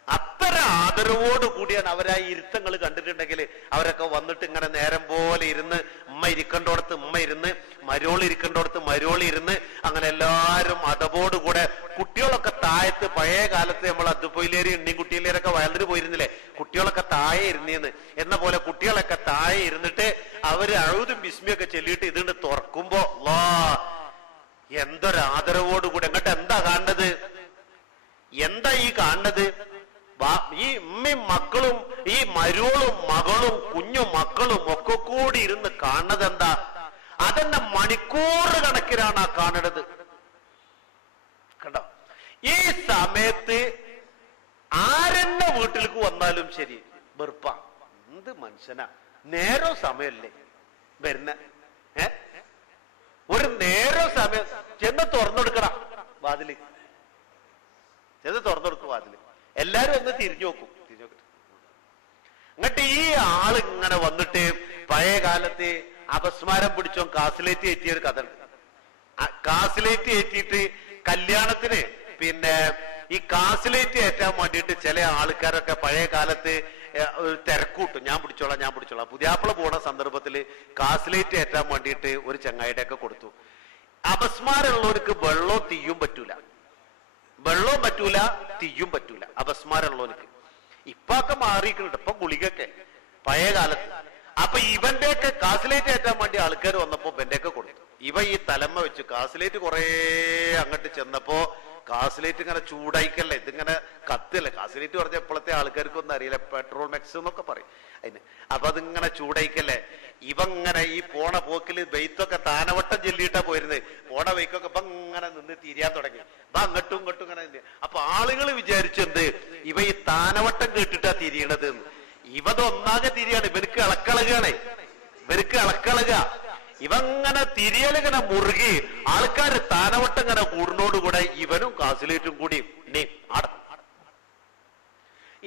അത്ര ആദരവോട് കൂടിയാണ് അവരാ ഇരുത്തങ്ങൾ കണ്ടിട്ടുണ്ടെങ്കിൽ അവരൊക്കെ വന്നിട്ട് ഇങ്ങനെ നേരം പോലെ ഇരുന്ന് ഉമ്മ ഇരിക്കേണ്ടോടത്ത് ഉമ്മ ഇരുന്ന്, മരോളി ഇരിക്കേണ്ടോടത്ത് മരോളി ഇരുന്ന്, അങ്ങനെ എല്ലാവരും അതവോടുകൂടെ. കുട്ടികളൊക്കെ താഴത്ത് പഴയ കാലത്ത് നമ്മൾ അതുപോയിലേരി എണ്ണിക്കുട്ടിയിലേരൊക്കെ വയലിന് പോയിരുന്നില്ലേ, കുട്ടികളൊക്കെ താഴെ ഇരുന്നേന്ന് എന്ന പോലെ കുട്ടികളൊക്കെ താഴെ ഇരുന്നിട്ട് അവര് അഴുതും ബിസ്മിയൊക്കെ ചൊല്ലിയിട്ട് ഇതിണ്ട് തുറക്കുമ്പോ എന്തൊരാദരവോടുകൂടെ. എന്നിട്ട് എന്താ കാണുന്നത്? എന്താ ഈ കാണുന്നത്? ഈ ഉമ്മയും മക്കളും ഈ മരോളും മകളും കുഞ്ഞു മക്കളും ഒക്കെ കൂടി ഇരുന്ന് കാണുന്നത് എന്താ? അതെന്നെ മണിക്കൂർ കണക്കിനാണ് ആ കാണുന്നത്. കണ്ടോ? ഈ സമയത്ത് ആരെന്നെ വീട്ടിലേക്ക് വന്നാലും ശരി വെറുപ്പ. എന്ത് മനുഷ്യനാ, നേരോ സമയല്ലേ വരുന്ന? ഒരു നേരോ സമയം ചെന്ന് തുറന്നെടുക്കണ വാതില്, ചെന്ന് തുറന്നെടുക്കും വാതില്. എല്ലാരും ഒന്ന് തിരിഞ്ഞു നോക്കും. എന്നിട്ട് ഈ ആള് ഇങ്ങനെ വന്നിട്ട് പഴയ കാലത്ത് അപസ്മാരം പിടിച്ചോ കാസിലേറ്റ് ഏറ്റിയ ഒരു കഥ ഉണ്ട്. കാസിലേറ്റ് ഏറ്റിയിട്ട് കല്യാണത്തിന് പിന്നെ ഈ കാസിലേറ്റ് ഏറ്റാൻ വേണ്ടിയിട്ട് ചില ആൾക്കാരൊക്കെ പഴയ കാലത്ത് ഒരു തിരക്കൂട്ടും. ഞാൻ പിടിച്ചോളാം. പുതിയാപ്പിള പോണ സന്ദർഭത്തിൽ കാസിലേറ്റ് ഏറ്റാൻ വേണ്ടിയിട്ട് ഒരു ചങ്ങായിയുടെ ഒക്കെ കൊടുത്തു. അപസ്മാരമുള്ളവർക്ക് വെള്ളവും തീയും പറ്റൂല, തീയും പറ്റൂല അപസ്മാരമുള്ളവർക്ക്. ഇപ്പൊക്കെ മാറിയിട്ടുണ്ട്, ഇപ്പൊ ഗുളികൊക്കെ പഴയ കാലത്ത്. അപ്പൊ ഇവന്റെയൊക്കെ കാസിലേറ്റ് ഏറ്റാൻ വേണ്ടി ആൾക്കാർ വന്നപ്പോ ഇവന്റെയൊക്കെ കൊടുത്തു. ഇവ ഈ തലമ്മ വെച്ച് കാസിലേറ്റ് കുറെ അങ്ങോട്ട് ചെന്നപ്പോ കാസിലേറ്റ് ഇങ്ങനെ ചൂടായിക്കല്ലേ, ഇതിങ്ങനെ കത്തല്ലേ. കാസിലേറ്റ് പറഞ്ഞ എപ്പോഴത്തെ ആൾക്കാർക്കൊന്നും അറിയില്ല, പെട്രോൾ മെക്സ് എന്നൊക്കെ പറയും അതിന്. അപ്പൊ അതിങ്ങനെ ചൂടായിക്കല്ലേ. ഇവങ്ങനെ ഈ പോണ പോക്കില് വെയ്ത്തൊക്കെ താനവട്ടം ചെല്ലിയിട്ടാ പോയിരുന്നത്. പോണ വെയ്ക്കൊക്കെ ഇപ്പൊ ഇങ്ങനെ നിന്ന് തിരിയാൻ തുടങ്ങി. അപ്പൊ അങ്ങോട്ടും ഇങ്ങോട്ടും ഇങ്ങനെ. അപ്പൊ ആളുകൾ വിചാരിച്ചെന്ത്, ഇവ ഈ താനവട്ടം കേട്ടിട്ടാ തിരിയണത്. ഇവതൊന്നാകെ തിരിയാണ്, ഇവർക്ക് ഇളക്കളക. ഇവങ്ങനെ തിരിയലിങ്ങനെ മുറുകി ആൾക്കാർ താനവട്ടം ഇങ്ങനെ കൂടുന്നോടുകൂടെ ഇവനും കാസിലേറ്റും കൂടി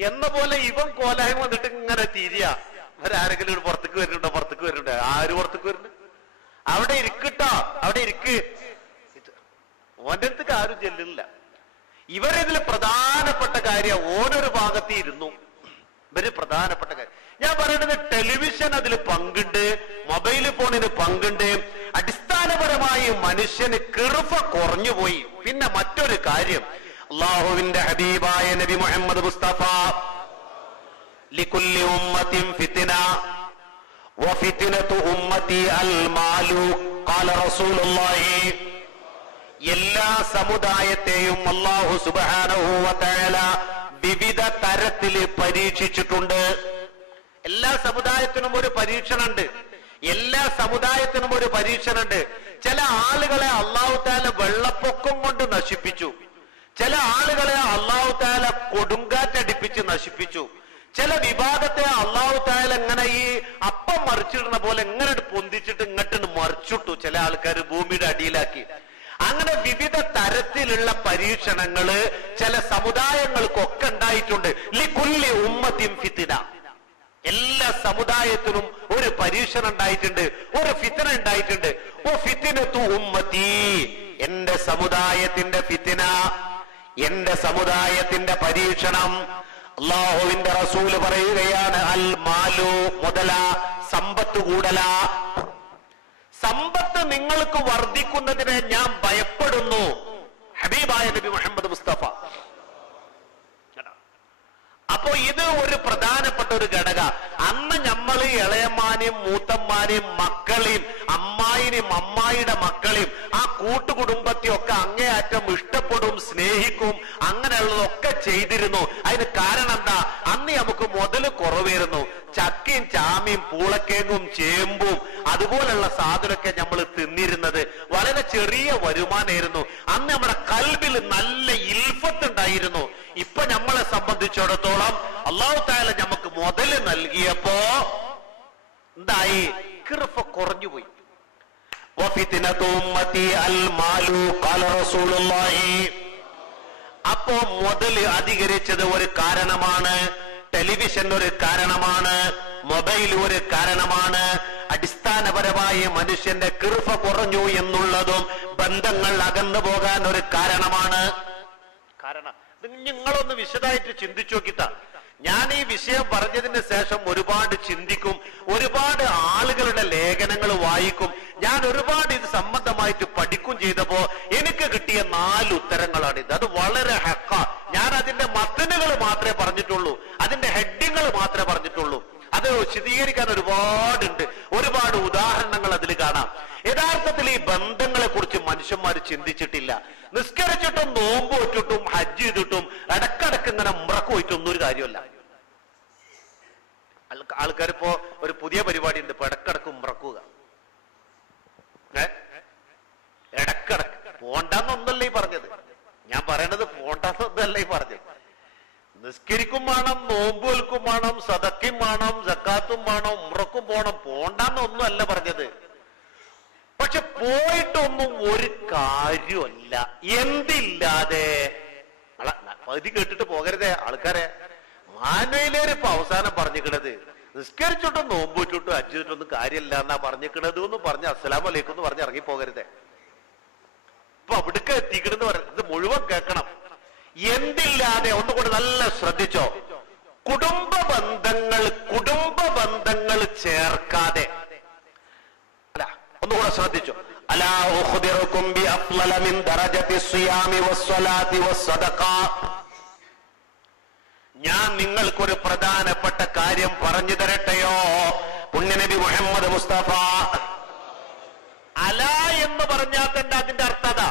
എന്ന പോലെ ഇവൻ കോലായം വന്നിട്ട് ഇങ്ങനെ തിരിയാ. അവരാരെങ്കിലും പുറത്തേക്ക് വരുന്നുണ്ടോ? ആര് പുറത്തേക്ക് വരുന്നുണ്ട്? അവിടെ ഇരിക്കട്ടോ, അവിടെ ഇരിക്ക്. ഓന്റെ അടുത്തേക്ക് ആരും ചെല്ലുന്നില്ല. ഇവരിതിൽ പ്രധാനപ്പെട്ട കാര്യം ഓനൊരു ഭാഗത്ത് ഇരുന്നു. ഇവര് പ്രധാനപ്പെട്ട കാര്യം ഞാൻ പറയുന്നത്, ടെലിവിഷൻ അതിൽ പങ്കുണ്ട്, മൊബൈൽ ഫോണിന് പങ്കുണ്ട്. അടിസ്ഥാനപരമായി മനുഷ്യന് കിറുഫ കുറഞ്ഞുപോയി. പിന്നെ മറ്റൊരു കാര്യം, അല്ലാഹുവിന്റെ ഹബീബായ നബി മുഹമ്മദ് മുസ്തഫ ലികുല്ലി ഉമ്മത്തിൻ ഫിത്ന വഫിത്നതു ഉമ്മത്തി അൽ മാലു ഖാല റസൂലുള്ളാഹി. എല്ലാ സമുദായത്തെയും അല്ലാഹു സുബ്ഹാനഹു വ തആല വിവിധ തരത്തിൽ പരീക്ഷിച്ചിട്ടുണ്ട്. എല്ലാ സമുദായത്തിനും ഒരു പരീക്ഷണുണ്ട്. ചില ആളുകളെ അല്ലാഹു തആല വെള്ളപ്പൊക്കം കൊണ്ട് നശിപ്പിച്ചു. ചില ആളുകളെ അല്ലാഹു തആല കൊടുങ്കാറ്റടിപ്പിച്ച് നശിപ്പിച്ചു. ചില വിഭാഗത്തെ അല്ലാഹു തആല ഇങ്ങനെ ഈ അപ്പം മറിച്ചിടുന്ന പോലെ ഇങ്ങനെ പൊന്തിച്ചിട്ട് ഇങ്ങോട്ട് മറിച്ചിട്ടു. ചില ആൾക്കാർ ഭൂമിയുടെ അടിയിലാക്കി. അങ്ങനെ വിവിധ തരത്തിലുള്ള പരീക്ഷണങ്ങള് ചില സമുദായങ്ങൾക്കൊക്കെ ഉണ്ടായിട്ടുണ്ട്. ലികുല്ലി ഉമ്മത്തിൻ ഫിത്ന. എല്ലാ സമുദായത്തിനും ഒരു പരീക്ഷണം ഉണ്ടായിട്ടുണ്ട്, ഒരു ഫിത്ന ഉണ്ടായിട്ടുണ്ട്. ഫിത്നതു ഉമ്മത്തി, എന്റെ സമുദായത്തിന്റെ ഫിത്ന, എന്റെ സമുദായത്തിന്റെ പരീക്ഷണം. അല്ലാഹുവിന്റെ റസൂല് പറയുകയാണ്, അൽ മാലു, മുതല, സമ്പത്ത് കൂടല. സമ്പത്ത് നിങ്ങൾക്ക് വർദ്ധിക്കുന്നതിനെ ഞാൻ ഭയപ്പെടുന്നു. ഹബീബായ നബി മുഹമ്മദ് മുസ്തഫ. അപ്പോ ഇത് ഒരു പ്രധാനപ്പെട്ട ഒരു ഘടക. അന്ന് നമ്മൾ ഇളയമ്മാനെയും മൂത്തമ്മാനെയും മക്കളെയും അമ്മായിനെയും അമ്മായിയുടെ മക്കളെയും ആ കൂട്ടുകുടുംബത്തെയും ഒക്കെ അങ്ങേയറ്റം ഇഷ്ടപ്പെടും, സ്നേഹിക്കും, അങ്ങനെയുള്ളതൊക്കെ ചെയ്തിരുന്നു. അതിന് കാരണം എന്താ? അന്ന് നമുക്ക് മുതല് കുറവായിരുന്നു. ചക്കയും ചാമയും പൂളക്കേങ്ങും ചേമ്പും അതുപോലുള്ള സാധനമൊക്കെ നമ്മൾ തിന്നിരുന്നത്. വളരെ ചെറിയ വരുമാനമായിരുന്നു. അന്ന് നമ്മുടെ കൽബിൽ നല്ല ഇൽഫത്ത് ഉണ്ടായിരുന്നു. ഇപ്പൊ നമ്മളെ സംബന്ധിച്ചിടത്തോളം അല്ലാഹു തആല നമുക്ക് മുതല് നൽകിയപ്പോ എന്തായി? കിർഫ കുറഞ്ഞുപോയി. അപ്പോ മുതല് അധികരിച്ചത് ഒരു കാരണമാണ്, ടെലിവിഷൻ ഒരു കാരണമാണ്, മൊബൈൽ ഒരു കാരണമാണ്. അടിസ്ഥാനപരമായി മനുഷ്യന്റെ കിർഫ കുറഞ്ഞു എന്നുള്ളതും ബന്ധങ്ങൾ അകന്നു പോകാൻ ഒരു കാരണമാണ്. കാരണം നിങ്ങളൊന്ന് വിശദമായിട്ട് ചിന്തിച്ചു നോക്കിത്താ. ഞാൻ ഈ വിഷയം പറഞ്ഞതിന് ശേഷം ഒരുപാട് ചിന്തിക്കും, ഒരുപാട് ആളുകളുടെ ലേഖനങ്ങൾ വായിക്കും, ഞാൻ ഒരുപാട് ഇത് സംബന്ധമായിട്ട് പഠിക്കും ചെയ്തപ്പോ എനിക്ക് കിട്ടിയ 4 ഉത്തരങ്ങളാണിത്. അത് വളരെ ഹക്ക. ഞാൻ അതിന്റെ മത്തനുകൾ മാത്രമേ പറഞ്ഞിട്ടുള്ളൂ, അതിന്റെ ഹെഡിങ്ങൾ മാത്രമേ പറഞ്ഞിട്ടുള്ളൂ. അത് വിശദീകരിക്കാൻ ഒരുപാടുണ്ട്, ഒരുപാട് ഉദാഹരണങ്ങൾ അതിൽ കാണാം. യഥാർത്ഥത്തിൽ ഈ ബന്ധങ്ങളെ കുറിച്ച് മനുഷ്യന്മാർ ചിന്തിച്ചിട്ടില്ല. നിസ്കരിച്ചിട്ടും നോമ്പ് വെച്ചിട്ടും ഹജ്ജ് ചെയ്തിട്ടും ഇടക്കിടക്ക് ഇങ്ങനെ ഉംറക്ക് പോയിട്ടൊന്നും ഒരു കാര്യമല്ല. ആൾക്കാരിപ്പോ ഒരു പുതിയ പരിപാടി ഉണ്ട്, ഇപ്പൊ ഇടക്കിടക്ക് ഉംറക്കുക. ഇടക്കിടക്ക് പോണ്ടെന്നൊന്നല്ല ഈ പറഞ്ഞത്, ഞാൻ പറയണത് പോണ്ടെന്നൊന്നല്ല ഈ പറഞ്ഞത്. നിസ്കരിക്കും വേണം, നോമ്പ് വെൽക്കും വേണം, സദക്കും വേണം, സക്കാത്തും വേണം, ഉംറക്കും പോണം, പോണ്ടെന്നൊന്നും അല്ല പറഞ്ഞത്. പക്ഷെ പോയിട്ടൊന്നും ഒരു കാര്യമല്ല. എന്തില്ലാതെ പകുതി കേട്ടിട്ട് പോകരുതേ ആൾക്കാരെ. മാനയിലേറെ ഇപ്പൊ അവസാനം പറഞ്ഞിക്കണത് നിസ്കരിച്ചിട്ടും നോമ്പ് വെച്ചിട്ടും ഹജ്ജ് ചെയ്തിട്ടൊന്നും കാര്യമില്ല എന്നാ പറഞ്ഞിക്കണത് എന്ന് പറഞ്ഞ് അസ്സലാമു അലൈക്കും എന്ന് പറഞ്ഞ് ഇറങ്ങി പോകരുതേ. ഇപ്പൊ അവിടേക്ക് എത്തിക്കണെന്ന് പറയുന്നത് ഇത് മുഴുവൻ കേൾക്കണം. എന്തില്ലാതെ ഒന്നുകൂടെ നല്ല ശ്രദ്ധിച്ചോ. കുടുംബ ബന്ധങ്ങൾ ചേർക്കാതെ, അല്ല ഒന്നുകൂടെ ശ്രദ്ധിച്ചോ. അലാ ഉഖ്ബിറുകും ബി അഫ്ളല മിൻ ദറജതി സിയാമി വസ്സലാത്തി വസ്സദഖ. ഞാൻ നിങ്ങൾക്കൊരു പ്രധാനപ്പെട്ട കാര്യം പറഞ്ഞു തരട്ടെയോ? പുണ്യനബി മുഹമ്മദ് മുസ്തഫ അല എന്ന് പറഞ്ഞാൽ തന്നെ അതിന്റെ അർത്ഥത,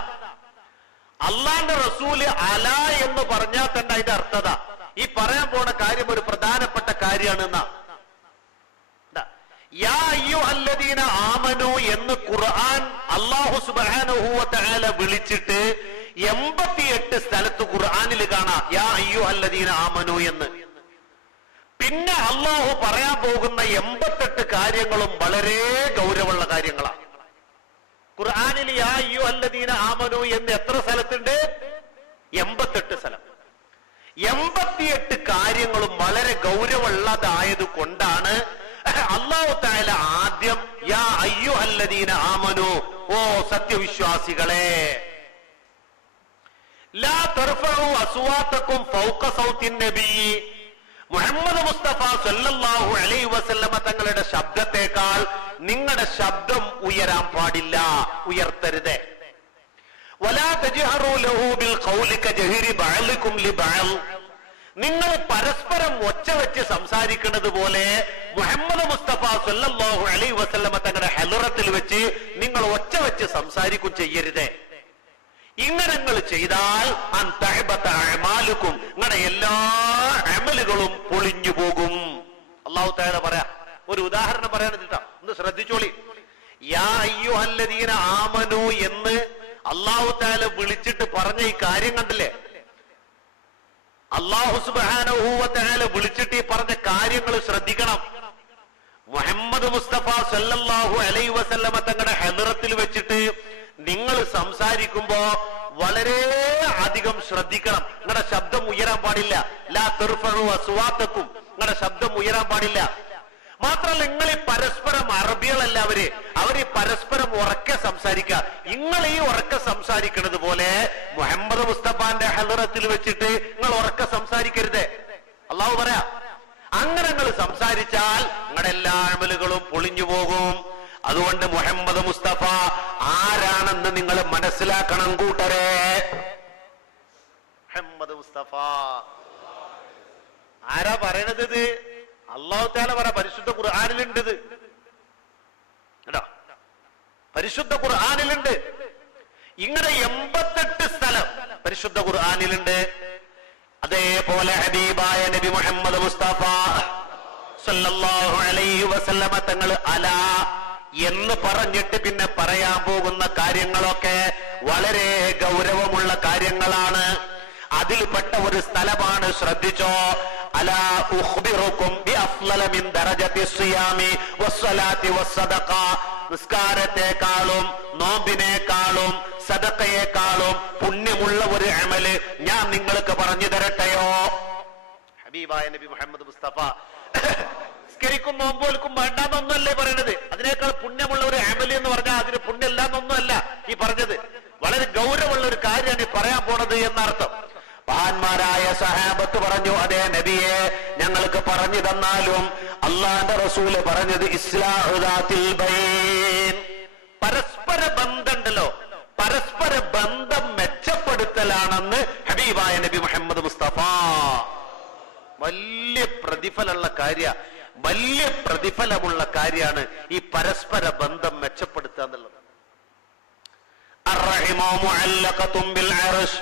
അള്ളാന്റെ റസൂല് അല എന്ന് പറഞ്ഞാൽ തന്നെ അതിന്റെ അർത്ഥത ഈ പറയാൻ പോണ കാര്യം ഒരു പ്രധാനപ്പെട്ട കാര്യമാണ്. യാ അയ്യുഹല്ലദീന ആമനു എന്ന് ഖുർആൻ അല്ലാഹു സുബ്ഹാനഹു വ തആല വിളിച്ചിട്ട് 88 സ്ഥലത്ത് ഖുർആനിൽ കാണാം യാ അയ്യുഹല്ലദീന ആമനു എന്ന്. പിന്നെ അല്ലാഹു പറയാൻ പോകുന്ന 88 കാര്യങ്ങളും വളരെ ഗൗരവമുള്ള കാര്യങ്ങളാണ്. ഖുർആനിൽ യാ അയ്യുഹല്ലദീന ആമനു എന്ന് എത്ര സ്ഥലത്തുണ്ട്? 88 സ്ഥലം. 88 കാര്യങ്ങളും വളരെ ഗൗരവമുള്ളതായത് കൊണ്ടാണ് അല്ലാഹു തആല ആദ്യം യാ അയ്യുഹല്ലദീന ആമനു, ഓ സത്യവിശ്വാസികളെ, ലാ തർഫഉ അസ്വാതകും ഫൗക സൗത്തിൻ നബി, മുഹമ്മദ് മുസ്തഫ സല്ലല്ലാഹു അലൈഹി വസല്ലമ തങ്ങളുടെ ശബ്ദത്തെക്കാൾ നിങ്ങളുടെ ശബ്ദം ഉയരാൻ പാടില്ല, ഉയർത്തരുത്. വലാ തജ്ഹറു ലഹു ബിൽ ഖൗലി കജഹരി ബഅലികും ലിബഅൽ, നിങ്ങൾ പരസ്പരം ഒച്ച വെച്ച് സംസാരിക്കുന്നത് പോലെ മുഹമ്മദ് മുസ്തഫ സല്ലല്ലാഹു അലൈഹി വസല്ലമ തങ്ങളുടെ ഹലറത്തിൽ വെച്ച് നിങ്ങൾ ഒച്ച വെച്ച് സംസാരിക്കും ചെയ്യരുത്. ഇങ്ങനെ നിങ്ങൾ ചെയ്താൽ അൻ തഹബത അഅമാലുകും, നിങ്ങളുടെ എല്ലാ അമലുകളും പൊളിഞ്ഞു പോകും. അല്ലാഹു തആല പറയാ, ഒരു ഉദാഹരണം പറയാൻ കേട്ടോ, ഒന്ന് ശ്രദ്ധിച്ചോളി. യാ അയ്യുഹല്ലദീന ആമനു എന്ന് അല്ലാഹു തആല വിളിച്ചിട്ട് പറഞ്ഞ ഈ കാര്യം കണ്ടില്ലേ? അല്ലാഹു സുബ്ഹാനഹു വ തആല വിളിച്ചിട്ട് ഈ പറഞ്ഞ കാര്യങ്ങൾ ശ്രദ്ധിക്കണം. മുഹമ്മദ് മുസ്തഫ സല്ലല്ലാഹു അലൈഹി വസല്ലമ തങ്ങളുടെ ഹദറത്തിൽ വെച്ചിട്ട് നിങ്ങൾ സംസാരിക്കുമ്പോ വളരെ അധികം ശ്രദ്ധിക്കണം. നിങ്ങളുടെ ശബ്ദം ഉയരാൻ പാടില്ല. ലാ തർഫഉ അസ്വാതകും, നിങ്ങളുടെ ശബ്ദം ഉയരാൻ പാടില്ല. മാത്രമല്ല, നിങ്ങൾ ഈ പരസ്പരം അറബികളല്ല അവര് പരസ്പരം ഉറക്കെ സംസാരിക്കുക. നിങ്ങൾ ഈ ഉറക്കെ സംസാരിക്കുന്നത് പോലെ മുഹമ്മദ് മുസ്തഫാന്റെ ഹദറത്തിൽ വെച്ചിട്ട് നിങ്ങൾ ഉറക്കെ സംസാരിക്കരുത്. അല്ലാഹു പറയാ, അങ്ങനെ നിങ്ങൾ സംസാരിച്ചാൽ നിങ്ങളുടെ എല്ലാ അമലുകളും പൊളിഞ്ഞു പോകും. അതുകൊണ്ട് മുഹമ്മദ് മുസ്തഫ ആരാണെന്ന് നിങ്ങൾ മനസ്സിലാക്കണം കൂട്ടരെ. മുഹമ്മദ് മുസ്തഫ ആരാ പറയണത്? ഇത് അല്ലാഹു തആല പറ, പരിശുദ്ധ ഖുർആനിലുണ്ട് ഇത് കേട്ടോ. പരിശുദ്ധ ഖുർആനിലുണ്ട്. ഇങ്ങനെ 88 സ്ഥലം പരിശുദ്ധ ഖുർആനിലുണ്ട്. അതേപോലെ ഹബീബായ നബി മുഹമ്മദ് മുസ്തഫ സല്ലല്ലാഹു അലൈഹി വസല്ലമ തങ്ങൾ അലാ എന്ന് പറഞ്ഞിട്ട് പിന്നെ പറയാൻ പോകുന്ന കാര്യങ്ങളൊക്കെ വളരെ ഗൗരവമുള്ള കാര്യങ്ങളാണ്. അതിൽപ്പെട്ട ഒരു സ്ഥലമാണ്, ശ്രദ്ധിച്ചോ. അലാ ഉഖ്ബിറുക്കും ബിഅഫ്ളല മിൻ ദറജത്തി സിയാമി വസ്സലാത്തി വസ്സദഖ. നിസ്കാരത്തെക്കാളും നോമ്പിനേക്കാളും സദഖയേക്കാളും പുണ്യമുള്ള ഒരു അമല് ഞാൻ നിങ്ങൾക്ക് പറഞ്ഞു തരട്ടെയോ? ഹബീബായ നബി മുഹമ്മദ് മുസ്തഫ നിസ്കരിക്കും നോമ്പോൽക്കും വേണ്ടാന്നൊന്നുമല്ലേ പറയണത്. അതിനേക്കാൾ പുണ്യമുള്ള ഒരു അമല് എന്ന് പറഞ്ഞാൽ അതിന് പുണ്യമില്ലാന്നൊന്നുമല്ല ഈ പറഞ്ഞത്. വളരെ ഗൗരവമുള്ള ഒരു കാര്യമാണ് ഈ പറയാൻ പോണത് എന്നർത്ഥം. മഹാന്മാരായ സഹാബത്ത് പറഞ്ഞു, അതേ നബിയെ ഞങ്ങൾക്ക് പറഞ്ഞു തന്നാലും. അള്ളാന്റെ റസൂല് പറഞ്ഞത് ഇസ്ലാഹു ദാത്തിൽ ബൈൻ, പരസ്പര ബന്ധമുണ്ടല്ലോ, പരസ്പര ബന്ധം മെച്ചപ്പെടുത്തലാണെന്ന് ഹബീബായ നബി മുഹമ്മദ് മുസ്തഫ. വലിയ പ്രതിഫലമുള്ള കാര്യ, വലിയ പ്രതിഫലമുള്ള കാര്യമാണ് ഈ പരസ്പര ബന്ധം മെച്ചപ്പെടുത്തുക എന്നുള്ളത്. അർറഹിമു മുഅല്ലഖതും ബിൽ അർശ്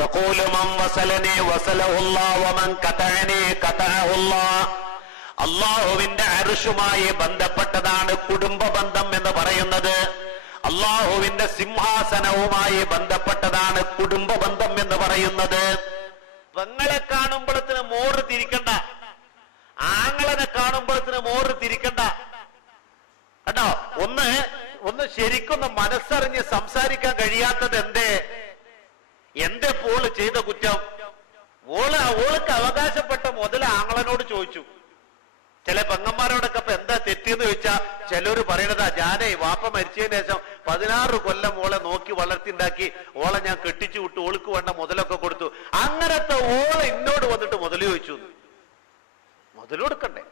തഖൂലു മൻ വസലനി വസലഹു അല്ലാഹു വമൻ ഖതഅനി ഖതഅഹു അല്ലാഹ്. അല്ലാഹുവിന്റെ അർശുമായി ബന്ധപ്പെട്ടതാണ് കുടുംബ ബന്ധം എന്ന് പറയുന്നത്. അല്ലാഹുവിന്റെ സിംഹാസനവുമായി ബന്ധപ്പെട്ടതാണ് കുടുംബ ബന്ധം എന്ന് പറയുന്നത്. പെങ്ങളെ കാണുമ്പോഴത്തിന് മോറ് തിരിക്കണ്ട, ആങ്ങളനെ കാണുമ്പോഴത്തിന് മോറ് തിരിക്കണ്ട കേട്ടോ. ഒന്ന് ശരിക്കൊന്ന് മനസ്സറിഞ്ഞ് സംസാരിക്കാൻ കഴിയാത്തത് എന്തേ പോള് ചെയ്ത കുറ്റം? ഓൾക്ക് അവകാശപ്പെട്ട മുതൽ ആങ്ങളനോട് ചോദിച്ചു. ചില പെങ്ങന്മാരോടൊക്കെ ഇപ്പൊ എന്താ തെറ്റെന്ന് ചോദിച്ചാ ചിലര് പറയണതാ, ഞാനേ വാപ്പ മരിച്ചതിന് ശേഷം 16 കൊല്ലം ഓളെ നോക്കി വളർത്തിണ്ടാക്കി, ഓളെ ഞാൻ കെട്ടിച്ചു വിട്ടു, ഓൾക്ക് വേണ്ട മുതലൊക്കെ കൊടുത്തു. അങ്ങനത്തെ ഓളെ എന്നോട് വന്നിട്ട് മുതൽ ചോദിച്ചു. മുതലൊടുക്കണ്ടേ?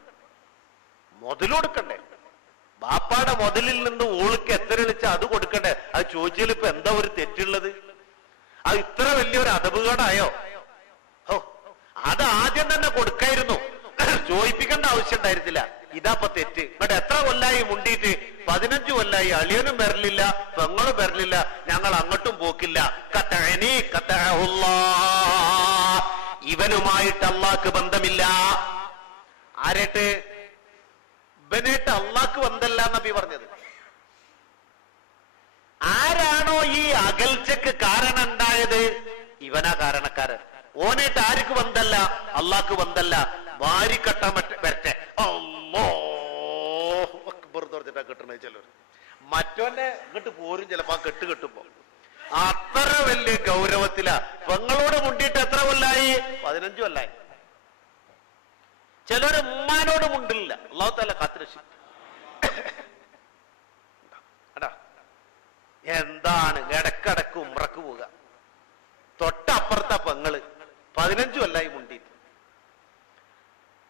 ബാപ്പാടെ മുതലിൽ നിന്ന് ഓൾക്ക് എത്ര വിളിച്ചാ അത് കൊടുക്കണ്ടേ? അത് ചോദിച്ചാൽ ഇപ്പൊ എന്താ ഒരു തെറ്റുള്ളത്? അത് ഇത്ര വലിയൊരു അതപകടമായോ? അത് ആദ്യം തന്നെ കൊടുക്കായിരുന്നു, ചോദിപ്പിക്കേണ്ട ആവശ്യം ഉണ്ടായിരുന്നില്ല. ഇതാപ്പൊ തെറ്റ്. എന്നിട്ട് എത്ര കൊല്ലായി മുണ്ടിയിട്ട്? 15 കൊല്ലായി. അളിയനും വരലില്ല, പെങ്ങളും വരലില്ല, ഞങ്ങൾ അങ്ങോട്ടും പോക്കില്ല. ഖതഅനി ഖതഅഹുല്ലാഹ്. ഇവനുമായിട്ട് അള്ളാഹ്ക്ക് ബന്ധമില്ല. ആരേട്ട്? ഇവനായിട്ട് അള്ളാഹ്ക്ക് ബന്ധമില്ല നബി പറഞ്ഞത്. ആരാണോ ഈ അകൽച്ചക്ക് കാരണം ഉണ്ടായത്, ഇവനാ കാരണക്കാരൻ. ഓനായിട്ട് ആർക്ക് ബന്ധമല്ല? അള്ളാഹ്ക്ക് ബന്ധമല്ല. വാരിക്കട്ട വരട്ടെ പറഞ്ഞിട്ടാ കെട്ടണ ചിലർ. മറ്റോന്നെ ഇങ്ങോട്ട് പോരും ചിലപ്പോ ആ കെട്ട് കെട്ടുമ്പോ. അത്ര വലിയ ഗൗരവത്തിലാ. പെങ്ങളോട് മുണ്ടിയിട്ട് എത്ര കൊല്ലായി? 15 കൊല്ലായി. ചിലര് ഉമ്മാനോട് മുണ്ടില്ല. അല്ലാഹു തആല കാത്തുരക്ഷി. എന്താണ് ഇടക്കിടക്ക് ഉംറക്ക് പോവുക, തൊട്ടപ്പുറത്തെ പെങ്ങള് 15 കൊല്ലായി മുണ്ടിയിട്ട്.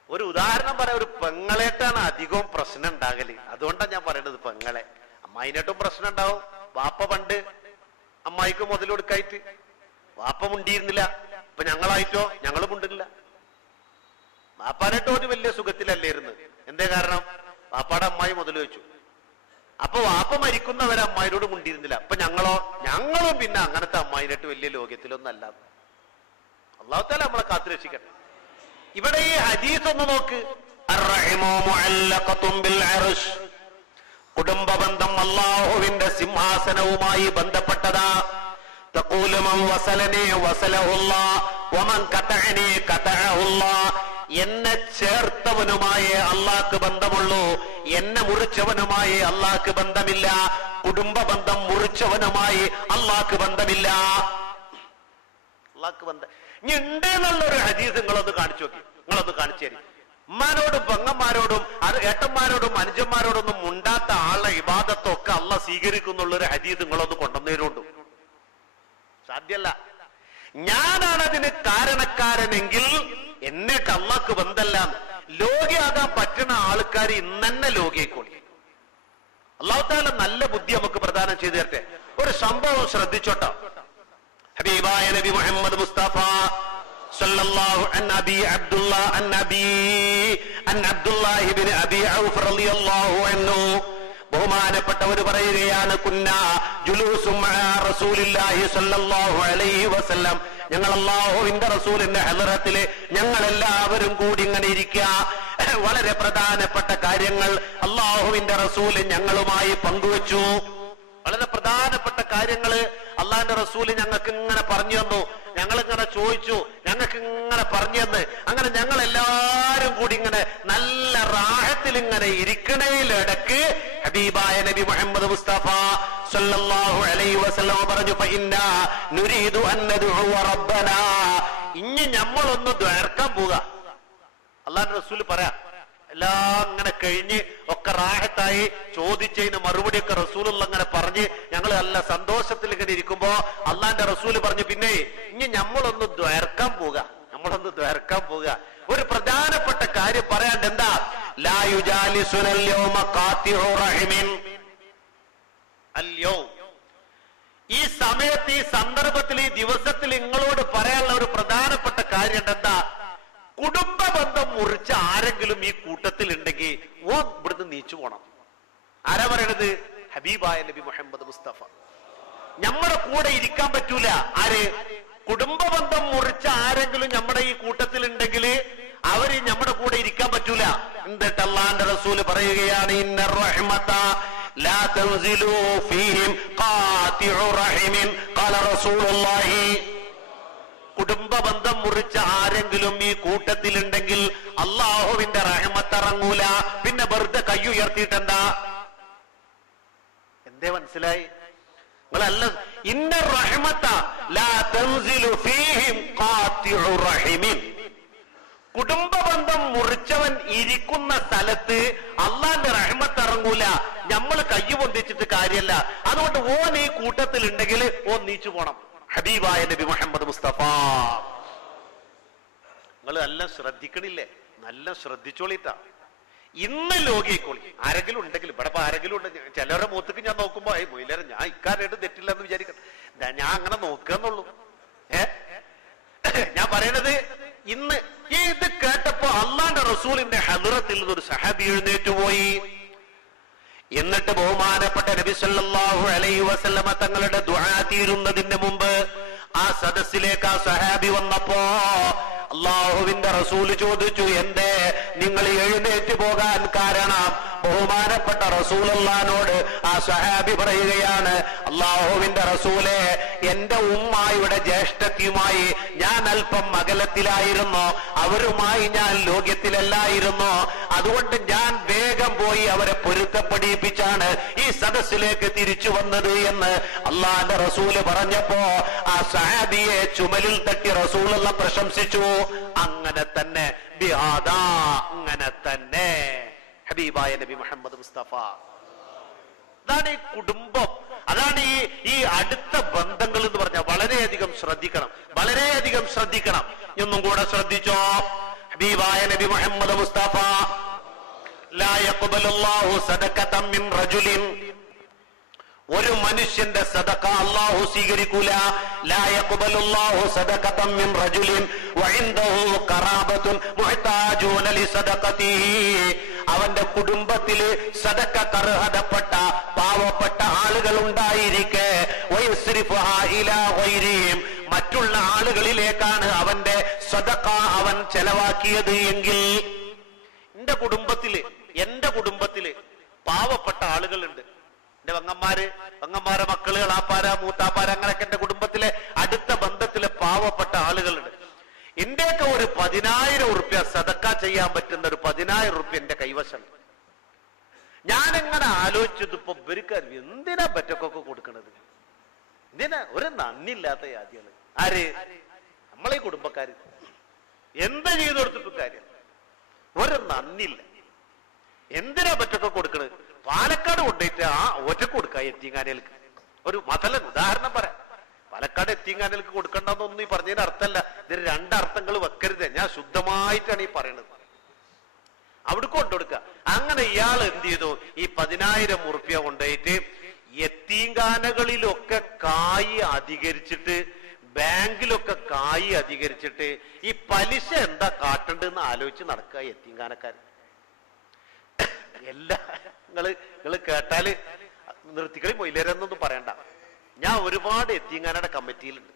ഒരു ഉദാഹരണം പറയാം. ഒരു പെങ്ങളേട്ടാണ് അധികവും പ്രശ്നം ഉണ്ടാകല്. അതുകൊണ്ടാണ് ഞാൻ പറയണത് പെങ്ങളെ. അമ്മായിനായിട്ടും പ്രശ്നം ഉണ്ടാവും. വാപ്പ പണ്ട് അമ്മായിക്ക് മുതൽ കൊടുക്കായിട്ട് വാപ്പ മുണ്ടിയിരുന്നില്ല. ഇപ്പൊ ഞങ്ങളായിട്ടോ ഞങ്ങൾ മുണ്ടില്ല. വാപ്പാനായിട്ടോ ഒരു വലിയ സുഖത്തിലല്ലായിരുന്നു. എന്തേ കാരണം? വാപ്പാടെ അമ്മായി മുതൽ വെച്ചു. അപ്പൊ വാപ്പ മരിക്കുന്നവരെ അമ്മായിനോട് മുണ്ടിയിരുന്നില്ല. അപ്പൊ ഞങ്ങളും പിന്നെ അങ്ങനത്തെ അമ്മായിനായിട്ട് വലിയ ലോകത്തിലൊന്നും അല്ല. അല്ലാഹു തആല നമ്മളെ കാത്തുരക്ഷിക്കട്ടെ. ഇവിടെ ഈ ഹദീസ് ഒന്ന് നോക്ക്. അർറഹിമു മുഅല്ലഖതും ബിൽ അർശ്. കുടുംബ ബന്ധം അല്ലാഹുവിന്റെ സിംഹാസനവുമായി ബന്ധപ്പെട്ടതാ. തഖൂലു മൻ വസലനി വസലഹുല്ലാഹ് വമൻ ഖതഅനി ഖതഅഹുല്ലാഹ്. എന്നെ ചേർത്തവനുമായി അള്ളാഹ്ക്ക് ബന്ധമുള്ളൂ, എന്നെ മുറിച്ചവനുമായി അള്ളാഹ്ക്ക് ബന്ധമില്ല. കുടുംബ ബന്ധം മുറിച്ചവനുമായി അള്ളാഹ്ക്ക് ബന്ധമില്ല. അള്ളാഹ്ക്ക് ബന്ധം ഇനി ഉണ്ട് എന്നുള്ളൊരു ഹദീസ് നിങ്ങളൊന്ന് കാണിച്ചു നോക്കി. നിങ്ങളൊന്ന് കാണിച്ചു തരും. ഉമ്മാനോടും പെങ്ങന്മാരോടും ഏട്ടന്മാരോടും അനുജന്മാരോടൊന്നും മുണ്ടാത്ത ആളെ ഇബാദത്തൊക്കെ അള്ളാഹ് സ്വീകരിക്കുന്നുള്ളൊരു ഹദീസ് നിങ്ങളൊന്ന് കൊണ്ടുവന്നേരുണ്ടു. സാധ്യല്ല. ഞാനാണ് അതിന് കാരണക്കാരനെങ്കിൽ എന്നെ അള്ളാഹ്ക്ക് ബന്ധമല്ല. ലോകിയാകാൻ പറ്റുന്ന ആൾക്കാർ ഇന്നെ ലോകിയായിക്കോളി. അല്ലാഹു തആല നല്ല ബുദ്ധി നമുക്ക് പ്രദാനം ചെയ്തു തരട്ടെ. ഒരു സംഭവം ശ്രദ്ധിച്ചോട്ടോ. ഹബീബായ നബി മുഹമ്മദ് മുസ്തഫ സല്ലല്ലാഹു അൻഹു അബ്ദുല്ലാഹ് ഇബ്നു അബീ ഔഫ് റളിയല്ലാഹു അൻഹു ബഹുമാനപ്പെട്ടവർ പറയുകയാണ്, കുന്നാ ജുലൂസും മഅ റസൂലില്ലാഹി സ്വല്ലല്ലാഹു അലൈഹി വസല്ലം, ഞങ്ങൾ അല്ലാഹുവിന്റെ റസൂലിന്റെ ഹളറത്തില് ഞങ്ങൾ എല്ലാവരും കൂടി ഇങ്ങനെ ഇരിക്കുക. വളരെ പ്രധാനപ്പെട്ട കാര്യങ്ങൾ അല്ലാഹുവിന്റെ റസൂല് ഞങ്ങളുമായി പങ്കുവച്ചു. വളരെ പ്രധാനപ്പെട്ട കാര്യങ്ങള് അള്ളാഹിന്റെ റസൂല് ഞങ്ങൾക്ക് ഇങ്ങനെ പറഞ്ഞു തന്നു. ഞങ്ങൾ ഇങ്ങനെ ചോദിച്ചു, ഞങ്ങൾക്ക് ഇങ്ങനെ പറഞ്ഞു തന്ന്, അങ്ങനെ ഞങ്ങൾ എല്ലാവരും കൂടി ഇങ്ങനെ നല്ല റാഹത്തിൽ ഇങ്ങനെ ഇരിക്കണയിലിടക്ക് ഹബീബായ നബി മുഹമ്മദ് മുസ്തഫ സല്ലല്ലാഹു അലൈഹി വസല്ലം പറഞ്ഞു, ഫഇന്നാ നുരീദു അൻ നദ്ഉ റബ്ബനാ, ഇനി നമ്മളൊന്ന് ദ്വാരക്കാൻ പോവുക. അള്ളാഹിന്റെ റസൂല് പറയാ, എല്ലാം ഇങ്ങനെ കഴിഞ്ഞ് ഒക്കെ റാഹത്തായി ചോദിച്ചതിന് മറുപടിയൊക്കെ റസൂലുള്ള അങ്ങനെ പറഞ്ഞ് ഞങ്ങൾ നല്ല സന്തോഷത്തിൽ ഇങ്ങനെ ഇരിക്കുമ്പോ അള്ളാന്റെ റസൂല് പറഞ്ഞു, പിന്നെ ഇനി നമ്മളൊന്ന് ദ്വാരക്കാൻ പോവുക, നമ്മളൊന്ന് ദ്വാരക്കാൻ പോവുക. ഒരു പ്രധാനപ്പെട്ട കാര്യം പറയാണ്ട്, എന്താ? ലാ യുജാലിസുനൽ യൗമ ഖാതിഉ റഹിമിൻ. അൽയൗം, ഈ സമയത്ത്, ഈ സന്ദർഭത്തിൽ, ഈ ദിവസത്തിൽ നിങ്ങളോട് പറയാനുള്ള ഒരു പ്രധാനപ്പെട്ട കാര്യം എന്താ? കുടുംബ ബന്ധം മുറിച്ച ആരെങ്കിലും ഈ കൂട്ടത്തിൽ ഉണ്ടെങ്കിൽ ഓ ഇവിടുന്ന് നീച്ചു പോണം. ആരാ പറയണത്? ഹബീബായ നബി മുഹമ്മദ് മുസ്തഫ. നമ്മുടെ കൂടെ ഇരിക്കാൻ പറ്റൂല. ആര്? കുടുംബ ബന്ധം മുറിച്ച ആരെങ്കിലും നമ്മുടെ ഈ കൂട്ടത്തിൽ ഉണ്ടെങ്കിൽ അവര് നമ്മുടെ കൂടെ ഇരിക്കാൻ പറ്റൂല. എന്നിട്ട് അല്ലാഹുവിന്റെ റസൂല് പറയുകയാണ്, ഇന്നർ റഹ്മത ലാ തൻസിലു ഫീഹിം ഖാതിഉ റഹിമിൻ ഖാല റസൂലുള്ളാഹി. കുടുംബ ബന്ധം മുറിച്ച ആരെങ്കിലും ഈ കൂട്ടത്തിലുണ്ടെങ്കിൽ അള്ളാഹുവിന്റെ റഹ്മത്ത് ഇറങ്ങൂല. പിന്നെ വെറുതെ കൈ ഉയർത്തിയിട്ടെന്താ? എന്തേ മനസ്സിലായി? നിങ്ങളല്ല, ഇന്ന റഹ്മത ലാ തൻസിലു ഫീഹിം ഖാതിഉ റഹിമിൻ. കുടുംബ ബന്ധം മുറിച്ചവൻ ഇരിക്കുന്ന സ്ഥലത്ത് അള്ളാന്റെ റഹ്മത്ത് ഇറങ്ങൂല. നമ്മൾ കൈ പൊന്തിച്ചിട്ട് കാര്യമല്ല. അതുകൊണ്ട് ഓൻ ഈ കൂട്ടത്തിൽ ഉണ്ടെങ്കിൽ ഓൻ നീച്ചു പോണം. ഹബീബായ നബി മുഹമ്മദ് മുസ്തഫ. നിങ്ങൾ നല്ല ശ്രദ്ധിക്കണില്ലേ? നല്ല ശ്രദ്ധിച്ചോളിട്ടാ. ഇന്ന് ലോകിക്കോളി. ആരെങ്കിലും ഉണ്ടെങ്കിൽ, ഇവിടെ ഇപ്പൊ ആരെങ്കിലും ഉണ്ട്, ചിലരുടെ മുഖത്തേക്ക് ഞാൻ നോക്കുമ്പോ മൊയിലേറെ ഞാൻ ഇക്കാരായിട്ട് തെറ്റില്ല എന്ന് വിചാരിക്കണം. ഞാൻ അങ്ങനെ നോക്കുകയെന്നുള്ളൂ. ഞാൻ പറയണത്, ഇന്ന് ഇത് കേട്ടപ്പോ അള്ളാന്റെ റസൂലിന്റെ ഹദ്റത്തിൽ ഒരു സഹാബി എഴുന്നേറ്റ് പോയി. എന്നിട്ട് ബഹുമാനപ്പെട്ട നബി സല്ലല്ലാഹു അലൈഹി വസല്ലമ തങ്ങളുടെ ദുആ തീരുന്നതിന് മുമ്പ് ആ സദസ്സിലേക്ക് ആ സഹാബി വന്നപ്പോ അള്ളാഹുവിന്റെ റസൂല് ചോദിച്ചു, എന്തേ നിങ്ങൾ എഴുന്നേറ്റ് പോകാൻ കാരണം? ബഹുമാനപ്പെട്ട റസൂലുള്ളാഹിനോട് ആ സഹാബി പറയുകയാണ്, അള്ളാഹുവിന്റെ റസൂലെ, എന്റെ ഉമ്മായുടെ ജ്യേഷ്ഠത്തിയുമായി ഞാൻ അല്പം അകലത്തിലായിരുന്നു, അവരുമായി ഞാൻ ലോക്യത്തിലല്ലായിരുന്നു. അതുകൊണ്ട് ഞാൻ വേഗം പോയി അവരെ പൊരുത്തപ്പെടിപ്പിച്ചാണ് ഈ സദസ്സിലേക്ക് തിരിച്ചു വന്നത് എന്ന് അള്ളാന്റെ റസൂല് പറഞ്ഞപ്പോ ആ സഹാബിയെ ചുമലിൽ തട്ടി റസൂലുള്ള പ്രശംസിച്ചു. അങ്ങനെ തന്നെ ബിഹാദാ, അങ്ങനെ തന്നെ ഹബീബായ നബി മുഹമ്മദ് മുസ്തഫ. അതാണ് ഈ കുടുംബം, അതാണ് ഈ അടുത്ത ബന്ധങ്ങൾ എന്ന് പറഞ്ഞാൽ വളരെയധികം ശ്രദ്ധിക്കണം, വളരെയധികം ശ്രദ്ധിക്കണം. ഒന്നും കൂടെ ശ്രദ്ധിച്ചോ. ഹബീബായ നബി മുഹമ്മദ് മുസ്തഫ, ലാ യഖ്ബലുല്ലാഹു സദഖതൻ മിൻ റജുലിൻ, ഒരു മനുഷ്യന്റെ സദഖ അല്ലാഹു സ്വീകരിക്കൂല. ലാ യഖ്ബലുല്ലാഹു സദഖതൻ മിൻ റജുലിൻ വഇൻദഹു ഖറാബത്തുൻ മുഹ്താജൂന ലിസദഖതിഹി, അവന്റെ കുടുംബത്തില് സദഖ അർഹതപ്പെട്ട പാവപ്പെട്ട ആളുകൾ ഉണ്ടായിരിക്കെ വയസ്രിഫുഹാ ഇലാ ഗൈരിഹിം, മറ്റുള്ള ആളുകളിലേക്കാണ് അവന്റെ സദഖ അവൻ ചെലവാക്കിയത് എങ്കിൽ, എന്റെ കുടുംബത്തില് പാവപ്പെട്ട ആളുകളുണ്ട്. എന്റെ പെങ്ങന്മാരെ മക്കള്, ആപ്പാര, മൂത്താപ്പാര, അങ്ങനെയൊക്കെ എന്റെ കുടുംബത്തിലെ അടുത്ത ബന്ധത്തിലെ പാവപ്പെട്ട ആളുകളുണ്ട്. എന്റെയൊക്കെ ഒരു 10,000 ഉറുപ്യ സദക്ക ചെയ്യാൻ പറ്റുന്ന ഒരു 10,000 ഉറുപ്യ എന്റെ കൈവശം. ഞാനെങ്ങനെ ആലോചിച്ചത്, ഇപ്പൊ ഇവർക്ക് എന്തിനാ പറ്റൊക്കെ കൊടുക്കണത്? എന്തിനാ? ഒരു നന്ദില്ലാത്ത ജാതികള്. ആര്? നമ്മളെ കുടുംബക്കാര്. എന്താ ചെയ്തു കൊടുത്തിട്ടും കാര്യം, ഒരു നന്ദില്ല. എന്തിനാ പറ്റൊക്കെ കൊടുക്കണത്? പാലക്കാട് കൊണ്ടുപോയിട്ട് ആ ഒറ്റക്ക് കൊടുക്ക എത്തിങ്ങാനേൽക്ക്. ഒരു മതലൻ ഉദാഹരണം പറയാം. പാലക്കാട് എത്തിങ്ങാനേൽക്ക് കൊടുക്കണ്ടെന്നൊന്നും ഈ പറഞ്ഞതിന് അർത്ഥമല്ല. ഇതിന് രണ്ടർത്ഥങ്ങൾ വെക്കരുത്. ഞാൻ ശുദ്ധമായിട്ടാണ് ഈ പറയണത്. അവിടെ കൊണ്ടുകൊടുക്കുക. അങ്ങനെ ഇയാൾ എന്ത് ചെയ്തു? ഈ 10,000 ഉറുപ്യ കൊണ്ടുപോയിട്ട് എത്തിങ്കാനകളിലൊക്കെ കായ് അധികരിച്ചിട്ട്, ബാങ്കിലൊക്കെ കായ് അധികരിച്ചിട്ട് ഈ പലിശ എന്താ കാട്ടണ്ടെന്ന് ആലോചിച്ച് നടക്കുക എത്തിങ്കാനക്കാർ. എല്ലാ നിങ്ങള് കേട്ടാല് നിർത്തിക്കളി മൊയിലേരെന്നൊന്നും പറയണ്ട. ഞാൻ ഒരുപാട് എത്തീങ്ങാനയുടെ കമ്മിറ്റിയിലുണ്ട്.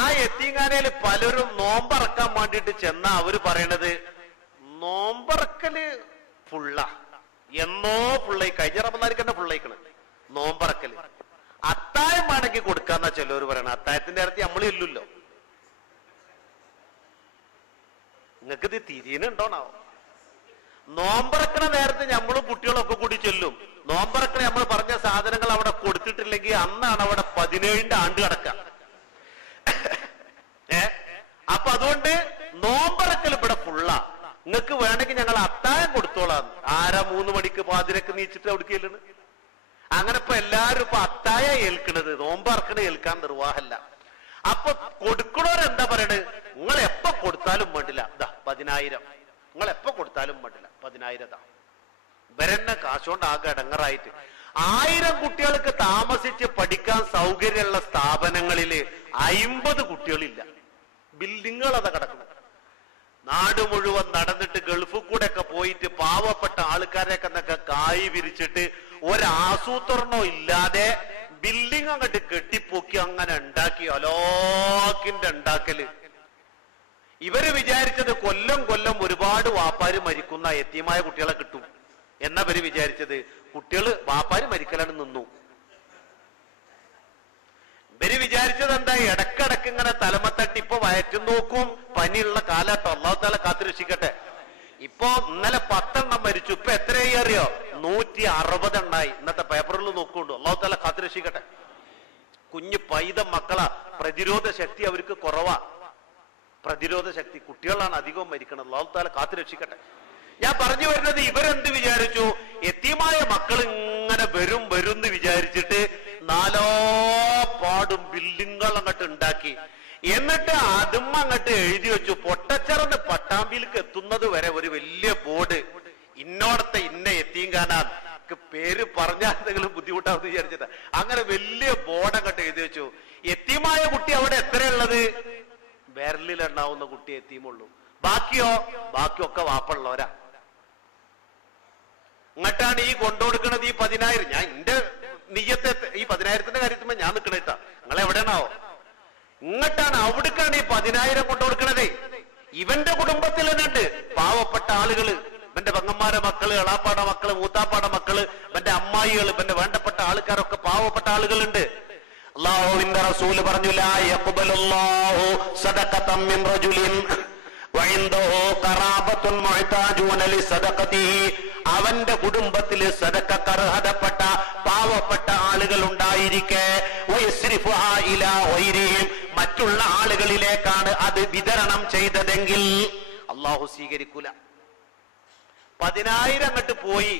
ആ എത്തീങ്ങാനയിൽ പലരും നോമ്പറക്കാൻ വേണ്ടിയിട്ട് ചെന്ന അവര് പറയണത് നോമ്പറക്കല് ഫുള്ള എന്നോ ഫുള്ളായി, കഴിഞ്ഞ റമദാനിക്ക് തന്നെ ഫുള്ളായിക്കണ് നോമ്പറക്കല്. അത്തായം വേണമെങ്കിൽ കൊടുക്കാന്നാ ചിലവര് പറയണ. അത്തായത്തിന്റെ അടുത്ത് നമ്മളില്ലല്ലോ. നിങ്ങൾക്ക് ഇത് തിരിയുന്നുണ്ടോന്നാവോ? നോമ്പറക്കണ നേരത്തെ നമ്മളും കുട്ടികളൊക്കെ കൂടി ചെല്ലും. നോമ്പറക്കണ നമ്മൾ പറഞ്ഞ സാധനങ്ങൾ അവിടെ കൊടുത്തിട്ടില്ലെങ്കിൽ അന്നാണ് അവിടെ 17ന്റെ ആണ്ട് കിടക്കുക. അപ്പൊ അതുകൊണ്ട് നോമ്പറക്കൽ ഇവിടെ ഫുള്ളാ. നിങ്ങൾക്ക് വേണമെങ്കിൽ ഞങ്ങൾ അത്തായം കൊടുത്തോളാം. ആരാ 3 മണിക്ക് പാതിരക്ക് നീച്ചിട്ട് കൊടുക്കലാണ്? അങ്ങനെ ഇപ്പൊ എല്ലാരും ഇപ്പൊ അത്തായ ഏൽക്കണത്, നോമ്പറക്കണ ഏൽക്കാൻ നിർവാഹമല്ല. അപ്പൊ കൊടുക്കണോരെന്താ പറയണത്? നിങ്ങൾ എപ്പോ കൊടുത്താലും വേണ്ടില്ല, 10,000. നിങ്ങൾ എപ്പോ കൊടുത്താലും വേണ്ടില്ല, 10,000. ഇവരെന്നെ കാശോണ്ട് ആകെ ഇടങ്ങറായിട്ട് 1000 കുട്ടികൾക്ക് താമസിച്ച് പഠിക്കാൻ സൗകര്യമുള്ള സ്ഥാപനങ്ങളില് 50 കുട്ടികളില്ല. ബിൽഡിങ്ങുകൾ അതാ കിടക്കുന്നത്. നാട് മുഴുവൻ നടന്നിട്ട് ഗൾഫിൽ കൂടെ ഒക്കെ പോയിട്ട് പാവപ്പെട്ട ആൾക്കാരെയൊക്കെ എന്നൊക്കെ കായ് വിരിച്ചിട്ട് ഒരാസൂത്രണവും ഇല്ലാതെ ബിൽഡിംഗ് അങ്ങോട്ട് കെട്ടിപ്പൊക്കി അങ്ങനെ ഉണ്ടാക്കി അലോക്കിന്റെ ഉണ്ടാക്കല്. ഇവര് വിചാരിച്ചത് കൊല്ലം കൊല്ലം ഒരുപാട് വാപ്പാര് മരിക്കുന്ന യതീമായ കുട്ടികളെ കിട്ടും എന്നവര് വിചാരിച്ചത്. കുട്ടികള് വാപ്പാര് മരിക്കലാണ് നിന്നു. ഇവര് വിചാരിച്ചത് എന്താ? ഇടക്കിടക്ക് ഇങ്ങനെ തലമത്തട്ടി ഇപ്പൊ വയറ്റും നോക്കും. പനിയുള്ള കാലട്ടോ, അല്ലാഹു തആല കാത്തുരക്ഷിക്കട്ടെ. ഇപ്പൊ ഇന്നലെ 10 മരിച്ചു. ഇപ്പൊ എത്രയായി അറിയോ? 160 ഇന്നത്തെ പേപ്പറിൽ നോക്കുന്നുണ്ട്. അല്ലാഹു തആല കാത്തുരക്ഷിക്കട്ടെ. കുഞ്ഞു പൈതം മക്കളാ, പ്രതിരോധ ശക്തി അവർക്ക് കുറവാ. പ്രതിരോധ ശക്തി കുട്ടികളാണ് അധികവും മരിക്കുന്നത്. അല്ലാഹു തആല കാത്തുരക്ഷിക്കട്ടെ. ഞാൻ പറഞ്ഞു വരുന്നത്, ഇവരെന്ത് വിചാരിച്ചു? യതീമായ മക്കൾ ഇങ്ങനെ വരും എന്ന് വിചാരിച്ചിട്ട് 4 പാടും ബിൽഡിങ്ങുകൾ അങ്ങോട്ട് ഉണ്ടാക്കി. എന്നിട്ട് അതും അങ്ങോട്ട് എഴുതി വെച്ചു. പൊട്ടച്ചറന്ന് പട്ടാമ്പിയിലേക്ക് എത്തുന്നത് വരെ ഒരു വലിയ ബോർഡ്, ഇന്നോടത്തെ ഇന്ന യതീംഖാന. പേര് പറഞ്ഞാൽ എന്തെങ്കിലും ബുദ്ധിമുട്ടാണെന്ന് വിചാരിച്ചിട്ട് അങ്ങനെ വലിയ ബോർഡ് അങ്ങോട്ട് എഴുതി വെച്ചു. യതീമായ കുട്ടി അവിടെ എത്രയുള്ളത്? വിരലിലുണ്ടാവുന്ന കുട്ടി യതീമുള്ളൂ. ബാക്കിയൊക്കെ വാപ്പുള്ളവരാ. ഇങ്ങോട്ടാണ് ഈ കൊണ്ടുകൊടുക്കണത് ഈ 10,000. ഞാൻ എന്റെ നിയ്യത്തെ ഈ 10,000ന്റെ കാര്യത്തിൽ ഞാൻ നിൽക്കണേട്ടാ. നിങ്ങൾ എവിടെയാണോ? ഇങ്ങോട്ടാണ്, അവിടേക്കാണ് ഈ 10,000 കൊണ്ടുകൊടുക്കണതേ. ഇവന്റെ കുടുംബത്തിൽ തന്നെ ഉണ്ട് പാവപ്പെട്ട ആളുകള്. ഇവന്റെ പെങ്ങന്മാരെ മക്കള്, എളാപ്പാടെ മക്കള്, മൂത്താപ്പാടെ മക്കള്, ഇവന്റെ അമ്മായികൾ, ഇവന്റെ വേണ്ടപ്പെട്ട ആൾക്കാരൊക്കെ പാവപ്പെട്ട ആളുകളുണ്ട്. അല്ലാഹുവിന്റെ റസൂല് പറഞ്ഞു, ലാ യഖ്ബലുല്ലാഹു സദഖതൻ മിൻ റജുലിൻ വഇൻദഹു ഖറാബത്തുൻ മുഹ്താജൂന ലിസദഖതിഹി. അവന്റെ കുടുംബത്തിൽ സദഖക്ക് അർഹതപ്പെട്ട പാവപ്പെട്ട ആളുകൾ ഉണ്ടായിരിക്കെ വയസ്രിഫുഹാ ഇലാ ഗൈരിഹിം, മറ്റുള്ള ആളുകളിലേക്കാണ് അത് വിതരണം ചെയ്തതെങ്കിൽ അല്ലാഹു സ്വീകരിക്കൂല. 10,000 അങ്ങോട്ട് പോയി.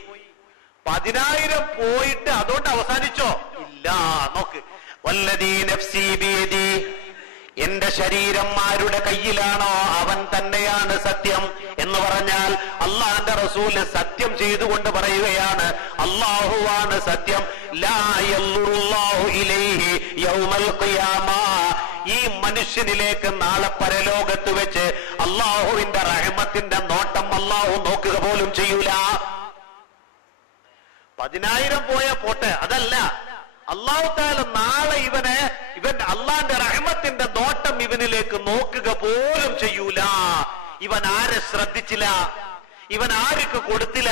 10,000 പോയിട്ട് അതുകൊണ്ട് അവസാനിച്ചോ? ഇല്ല. നോക്ക്, വല്ലദീ നഫ്സീ ബിയദി, എന്റെ ശരീരം ആരുടെ കയ്യിലാണോ അവൻ തന്നെയാണ് സത്യം എന്ന് പറഞ്ഞാൽ അള്ളാഹുവിന്റെ റസൂല് സത്യം ചെയ്തുകൊണ്ട് പറയുകയാണ്, അല്ലാഹുവാണ് സത്യം. ലാ യൻദുറുല്ലാഹു ഇലൈഹി യൗമൽ ഖിയാമ, ഈ മനുഷ്യനിലേക്ക് നാളെ പരലോകത്ത് വെച്ച് അള്ളാഹുവിന്റെ റഹ്മത്തിന്റെ നോട്ടം അള്ളാഹു നോക്കുക പോലും ചെയ്യൂല. 10,000 പോയ പോട്ടെ, അതല്ല. അല്ലാഹു തആല നാളെ ഇവൻ അള്ളാന്റെ റഹ്മത്തിന്റെ നോട്ടം ഇവനിലേക്ക് നോക്കുക പോലും ചെയ്യൂല. ഇവൻ ആരെ ശ്രദ്ധിച്ചില്ല, ഇവൻ ആർക്ക് കൊടുത്തില്ല,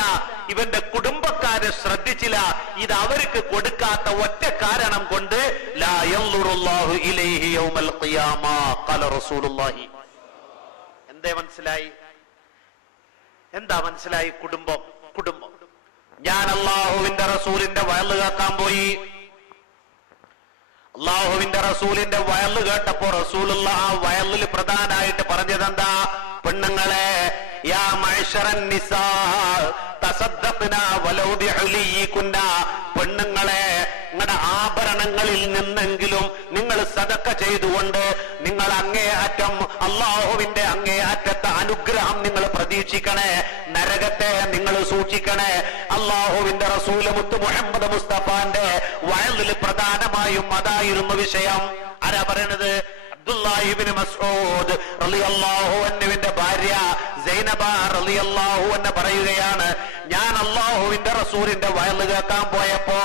ഇവന്റെ കുടുംബക്കാരെ ശ്രദ്ധിച്ചില്ല. ഇത് അവർക്ക് കൊടുക്കാത്ത ഒറ്റ കാരണം കൊണ്ട് ലാ യൻദുറുല്ലാഹു ഇലൈഹി യൗമൽ ഖിയാമ ഖാല റസൂലുള്ളാഹി. എന്തേ മനസ്സിലായി? എന്താ മനസ്സിലായി? കുടുംബം. ഞാൻ അല്ലാഹുവിന്റെ റസൂലിന്റെ വയല് കേൾക്കാൻ പോയി. അല്ലാഹുവിന്റെ റസൂലിന്റെ വയല് കേട്ടപ്പോ റസൂലുള്ള ആ വയലിൽ പ്രധാനമായിട്ട് പറഞ്ഞതെന്താ? പെണ്ണുങ്ങളെ, യാ മഅ്ശറൻ നിസാ തസദ്ദഖ്നാ വലൗ ബിഉലിയികുന്ന, പെണ്ണുങ്ങളെ നിങ്ങളുടെ ആഭരണങ്ങളിൽ നിന്നെങ്കിലും നിങ്ങൾ സദഖ ചെയ്തുകൊണ്ട് നിങ്ങൾ അങ്ങേയറ്റം അല്ലാഹുവിന്റെ അങ്ങേയറ്റത്തെ അനുഗ്രഹം നിങ്ങൾ പ്രതീക്ഷിക്കണേ. നരകത്തെ നിങ്ങൾ സൂക്ഷിക്കണേ. അല്ലാഹുവിന്റെ റസൂല് മുത്ത് മുഹമ്മദ് മുസ്തഫാന്റെ വയലിൽ പ്രധാനമായും അതായിരുന്നു വിഷയം. ആരാ പറയണത്? അബ്ദുല്ലാഹി ഇബ്നു മസ്ഊദ് റളിയല്ലാഹു അൻഹുവിന്റെ ഭാര്യ സൈനബ റളിയല്ലാഹു അൻഹ പറയുകയാണ്, ഞാൻ അല്ലാഹുവിന്റെ റസൂലിന്റെ വയല് കേൾക്കാൻ പോയപ്പോ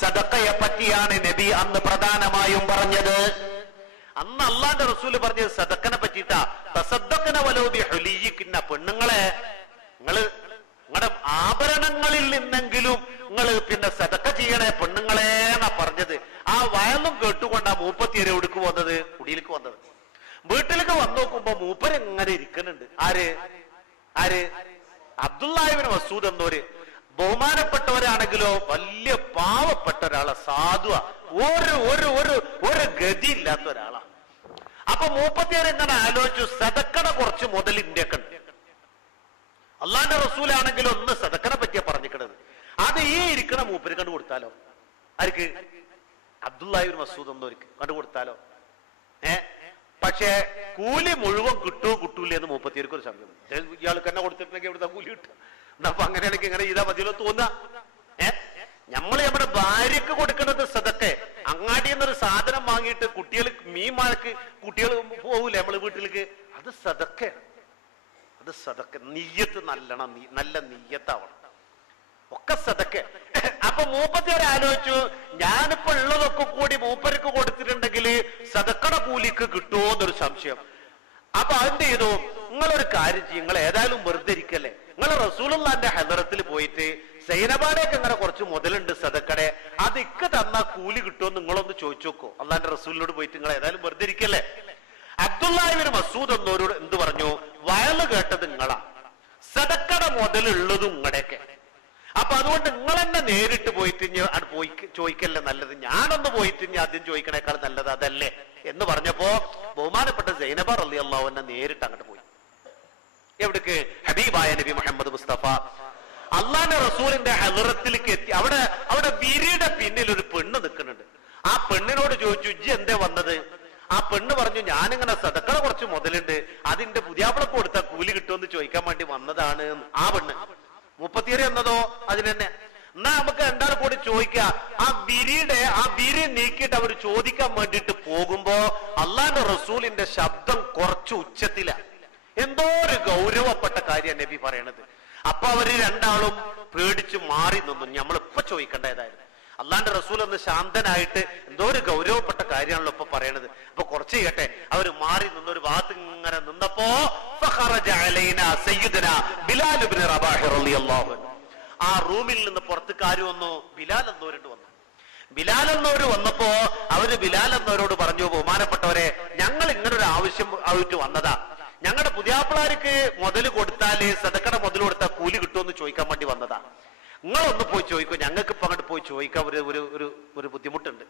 സദഖയെ പറ്റിയാണ് നബി അന്ന് പ്രധാനമായും പറഞ്ഞത്. അന്ന് അള്ളാന്റെ റസൂല് പറഞ്ഞത് സദഖനെ പറ്റിയിട്ടാ. തസദ്ദഖന വലൗ ബിഹുലിയിക്കുന്ന, പെണ്ണുങ്ങളെ നിങ്ങളുടെ ആഭരണങ്ങളിൽ നിന്നെങ്കിലും നിങ്ങൾ പിന്നെ സദഖ ചെയ്യണേ പെണ്ണുങ്ങളെ എന്നാ പറഞ്ഞത്. ആ വയലും കേട്ടുകൊണ്ടാ മൂപ്പത്തിയരെ എവിടേക്ക് വന്നത്? കുടിയിലേക്ക് വന്നത്. വീട്ടിലേക്ക് വന്നു നോക്കുമ്പോ മൂപ്പരെങ്ങനെ ഇരിക്കുന്നുണ്ട്. ആര് അബ്ദുല്ലാഹി ഇബ്നു മസ്ഊദ് എന്നൊരു ബഹുമാനപ്പെട്ടവരാണെങ്കിലോ വലിയ പാവപ്പെട്ട ഒരാളെ, സാധുവ, ഒരു ഗതി ഇല്ലാത്ത ഒരാളാ. അപ്പൊ മൂപ്പത്തിയരെങ്ങനെ ആലോചിച്ചു, സദക്കട കുറച്ച് മുതൽ ഇന്ത്യക്ക് ഉണ്ട്. അള്ളാന്റെ റസൂലാണെങ്കിലും ഒന്ന് സദക്കനെ പറ്റിയാ പറഞ്ഞിക്കണത്. അത് ഈ ഇരിക്കണ മൂപ്പര് കണ്ടു കൊടുത്താലോ? ആർക്ക്? അബ്ദുല്ലാഹി ഇബ്നു മസ്ഊദ് എന്നൊരിക്ക് കണ്ടു കൊടുത്താലോ? പക്ഷേ കൂലി മുഴുവൻ കിട്ടൂല എന്ന് മൂപ്പത്തിയർക്ക് ഒരു സംശയം. ഇയാൾക്ക് തന്നെ കൊടുത്തിട്ടുണ്ടെങ്കിൽ എവിടുത്തെ കൂലി കിട്ടുക? അപ്പൊ അങ്ങനെയാണെങ്കിൽ ഇങ്ങനെ ചെയ്താൽ മതിയല്ലോ തോന്നുക. നമ്മൾ നമ്മുടെ ഭാര്യക്ക് കൊടുക്കുന്നത് സദക്കെ. അങ്ങാടിയിൽ നിന്നൊരു സാധനം വാങ്ങിയിട്ട് കുട്ടികൾ മീൻമാർക്ക് കുട്ടികൾ പോകൂലേ നമ്മള് വീട്ടിലേക്ക്, അത് സദക്കെ. അത് സദക്കെ. നിയ്യത്ത് നല്ല നിയ്യത്താവണം, ഒക്കെ സദക്കെ. അപ്പൊ മൂപ്പത്തിയാരെ ആലോചിച്ചു, ഞാനിപ്പോ ഉള്ളതൊക്കെ കൂടി മൂപ്പർക്ക് കൊടുത്തിട്ടുണ്ടെങ്കിൽ സദക്കട കൂലിക്ക് കിട്ടുമോ എന്നൊരു സംശയം. അപ്പൊ അതെന്ത് ചെയ്തു, നിങ്ങളൊരു കാര്യം ചെയ്യും, നിങ്ങൾ ഏതായാലും വെറുതെ ഇരിക്കല്ലേ, നിങ്ങൾ റസൂലുള്ളാഹിന്റെ ഹദറത്തിൽ പോയിട്ട് സൈനബാടെയൊക്കെ ഇങ്ങനെ കുറച്ച് മുതലുണ്ട് സദക്കടെ, അത് ഇക്ക് തന്നാ കൂലി കിട്ടുമോ നിങ്ങളൊന്ന് ചോദിച്ചു നോക്കോ. അള്ളാന്റെ റസൂലിനോട് പോയിട്ട് നിങ്ങൾ ഏതായാലും വെറുതെ ഇരിക്കല്ലേ. അബ്ദുല്ലാഹി ഇബ്നു മസ്ഊദ് എന്നവരോട് എന്ത് പറഞ്ഞു? വയല് കേട്ടത് നിങ്ങളാ, സദക്കട മുതലുള്ളതും നിങ്ങളുടെയൊക്കെ. അപ്പൊ അതുകൊണ്ട് നിങ്ങൾ തന്നെ നേരിട്ട് പോയിട്ട് പോയി ചോദിക്കല്ലേ നല്ലത്, ഞാനൊന്ന് പോയിട്ട് ആദ്യം ചോദിക്കണേക്കാൾ നല്ലത് അതല്ലേ എന്ന് പറഞ്ഞപ്പോ ബഹുമാനപ്പെട്ട സൈനബ റളിയല്ലാഹു അൻഹ നേരിട്ട് അങ്ങോട്ട് പോയി. എവിടേക്ക്? ഹബീബായ നബി മുഹമ്മദ് മുസ്തഫ അള്ളാന്റെ റസൂലിന്റെ ഹദറത്തിലേക്ക് എത്തി. അവിടെ വിരിയുടെ പിന്നിൽ ഒരു പെണ്ണ് നിൽക്കുന്നുണ്ട്. ആ പെണ്ണിനോട് ചോദിച്ചു, ഇജ്ജ് എന്തേ വന്നത്? ആ പെണ്ണ് പറഞ്ഞു, ഞാനിങ്ങനെ സദക്കട കുറച്ച് മുതലുണ്ട്, അതിന്റെ പുതിയാപ്പിളക്ക് കൊടുത്താൽ കൂലി കിട്ടുമെന്ന് ചോദിക്കാൻ വേണ്ടി വന്നതാണ്. ആ പെണ്ണ് മുപ്പത്തിയേറെ എന്നതോ അതിന് തന്നെ. എന്നാ നമുക്ക് രണ്ടാളും കൂടി ചോദിക്കാം. ആ വിരി നീക്കിയിട്ട് അവർ ചോദിക്കാൻ വേണ്ടിയിട്ട് പോകുമ്പോ അള്ളാന്റെ റസൂലിന്റെ ശബ്ദം കുറച്ച് ഉച്ചത്തില. എന്തോ ഒരു ഗൗരവപ്പെട്ട കാര്യം നബി പറയണത്. അപ്പൊ അവര് രണ്ടാളും പേടിച്ച് മാറി നിന്നു. നമ്മളിപ്പൊ ചോദിക്കേണ്ടതായിരുന്നു. അള്ളാന്റെ റസൂൽ ഒന്ന് ശാന്തനായിട്ട് എന്തോ ഒരു ഗൗരവപ്പെട്ട കാര്യമാണല്ലോ ഇപ്പൊ പറയണത്. അപ്പൊ കുറച്ച് കേട്ടെ. അവര് മാറി നിന്നൊരു ഭാഗത്ത് ഇങ്ങനെ നിന്നപ്പോ ബിലാൽ ഇബ്നു റബാഹ് റളിയല്ലാഹു അൻഹു ആ റൂമിൽ നിന്ന് പുറത്തേക്ക് ആര് വന്നു? ബിലാൽ എന്നവരോട് വന്നു. ബിലാൽ എന്നവര് വന്നപ്പോ അവര് ബിലാൽ എന്നവരോട് പറഞ്ഞു, ബഹുമാനപ്പെട്ടവരെ, ഞങ്ങൾ ഇങ്ങനൊരു ആവശ്യം ആയിട്ട് വന്നതാ. ഞങ്ങളുടെ പുതിയാപ്പിളാർക്ക് മുതൽ കൊടുത്താല് സദക്കട മുതൽ കൊടുത്താൽ കൂലി കിട്ടുമെന്ന് ചോദിക്കാൻ വേണ്ടി വന്നതാ. നിങ്ങളൊന്ന് പോയി ചോദിക്കൂ, ഞങ്ങൾക്ക് ഇപ്പൊ അങ്ങോട്ട് പോയി ചോദിക്കാൻ ഒരു ബുദ്ധിമുട്ടുണ്ട്.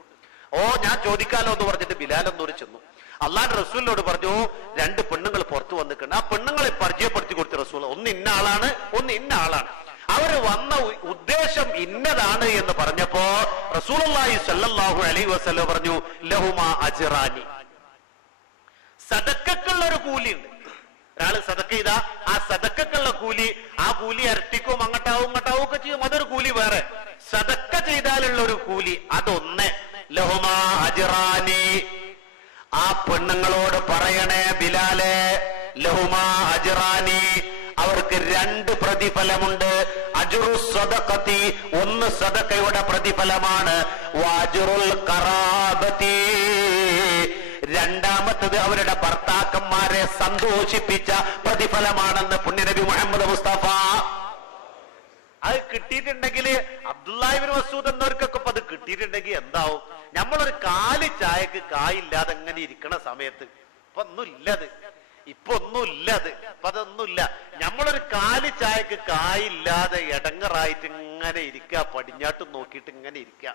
ഓ, ഞാൻ ചോദിക്കാലോ എന്ന് പറഞ്ഞിട്ട് ബിലാൽ എന്നോട് ചെന്നു. അള്ളാന്റെ റസൂലിനോട് പറഞ്ഞു, രണ്ട് പെണ്ണുങ്ങൾ പുറത്തു വന്നിട്ടുണ്ട്. ആ പെണ്ണുങ്ങളെ പരിചയപ്പെടുത്തി കൊടുത്ത റസൂൽ, ഒന്ന് ഇന്ന ആളാണ്, ഒന്ന് ഇന്ന ആളാണ്. അവര് വന്ന ഉദ്ദേശം ഇന്നതാണ് എന്ന് പറഞ്ഞപ്പോ റസൂലുള്ളാഹി സ്വല്ലല്ലാഹു അലൈഹി വസല്ലം പറഞ്ഞു, ലഹുമാ അജ്റാനി, സദക്കക്കുള്ള ഒരു കൂലിയുണ്ട്. ഒരാള് സദക്ക ചെയ്താ ആ സദക്കക്കുള്ള കൂലി, ആ കൂലി ഇരട്ടിക്കും അങ്ങോട്ടാവും ഒക്കെ ചെയ്യും, അതൊരു കൂലി വേറെ. സദക്ക ചെയ്താലുള്ള ഒരു കൂലി അതൊന്ന്. ലഹുമാ അജ്റാനി, ആ പെണ്ണുങ്ങളോട് പറയണേ ബിലാലെ, ലഹുമാ അജ്റാനി, അവർക്ക് രണ്ട് പ്രതിഫലമുണ്ട്. അജ്റു സദഖതി, ഒന്ന് സദഖയുടെ പ്രതിഫലമാണ്. വഅജ്റുൽ ഖറാബതി, രണ്ടാമത്തത് അവരുടെ ഭർത്താക്കന്മാരെ സന്തോഷിപ്പിച്ച പ്രതിഫലമാണെന്ന് പുണ്യനബി മുഹമ്മദ് മുസ്തഫ. അത് കിട്ടിയിട്ടുണ്ടെങ്കിൽ അബ്ദുല്ലാഹി ഇബ്നു മസ്ഊദ് എന്നവർക്കൊക്കെ അത് കിട്ടിയിട്ടുണ്ടെങ്കിൽ എന്താവും? നമ്മളൊരു കാലി ചായക്ക് കായില്ലാതെ എങ്ങനെ ഇരിക്കണ സമയത്ത് ഇപ്പൊ ഒന്നുമില്ലത്, ഇപ്പൊ അതൊന്നുമില്ല. നമ്മളൊരു കാലി ചായക്ക് കായില്ലാതെ ഇടങ്ങറായിട്ട് ഇങ്ങനെ ഇരിക്കുക, പടിഞ്ഞാട്ട് നോക്കിയിട്ട് ഇങ്ങനെ ഇരിക്കുക.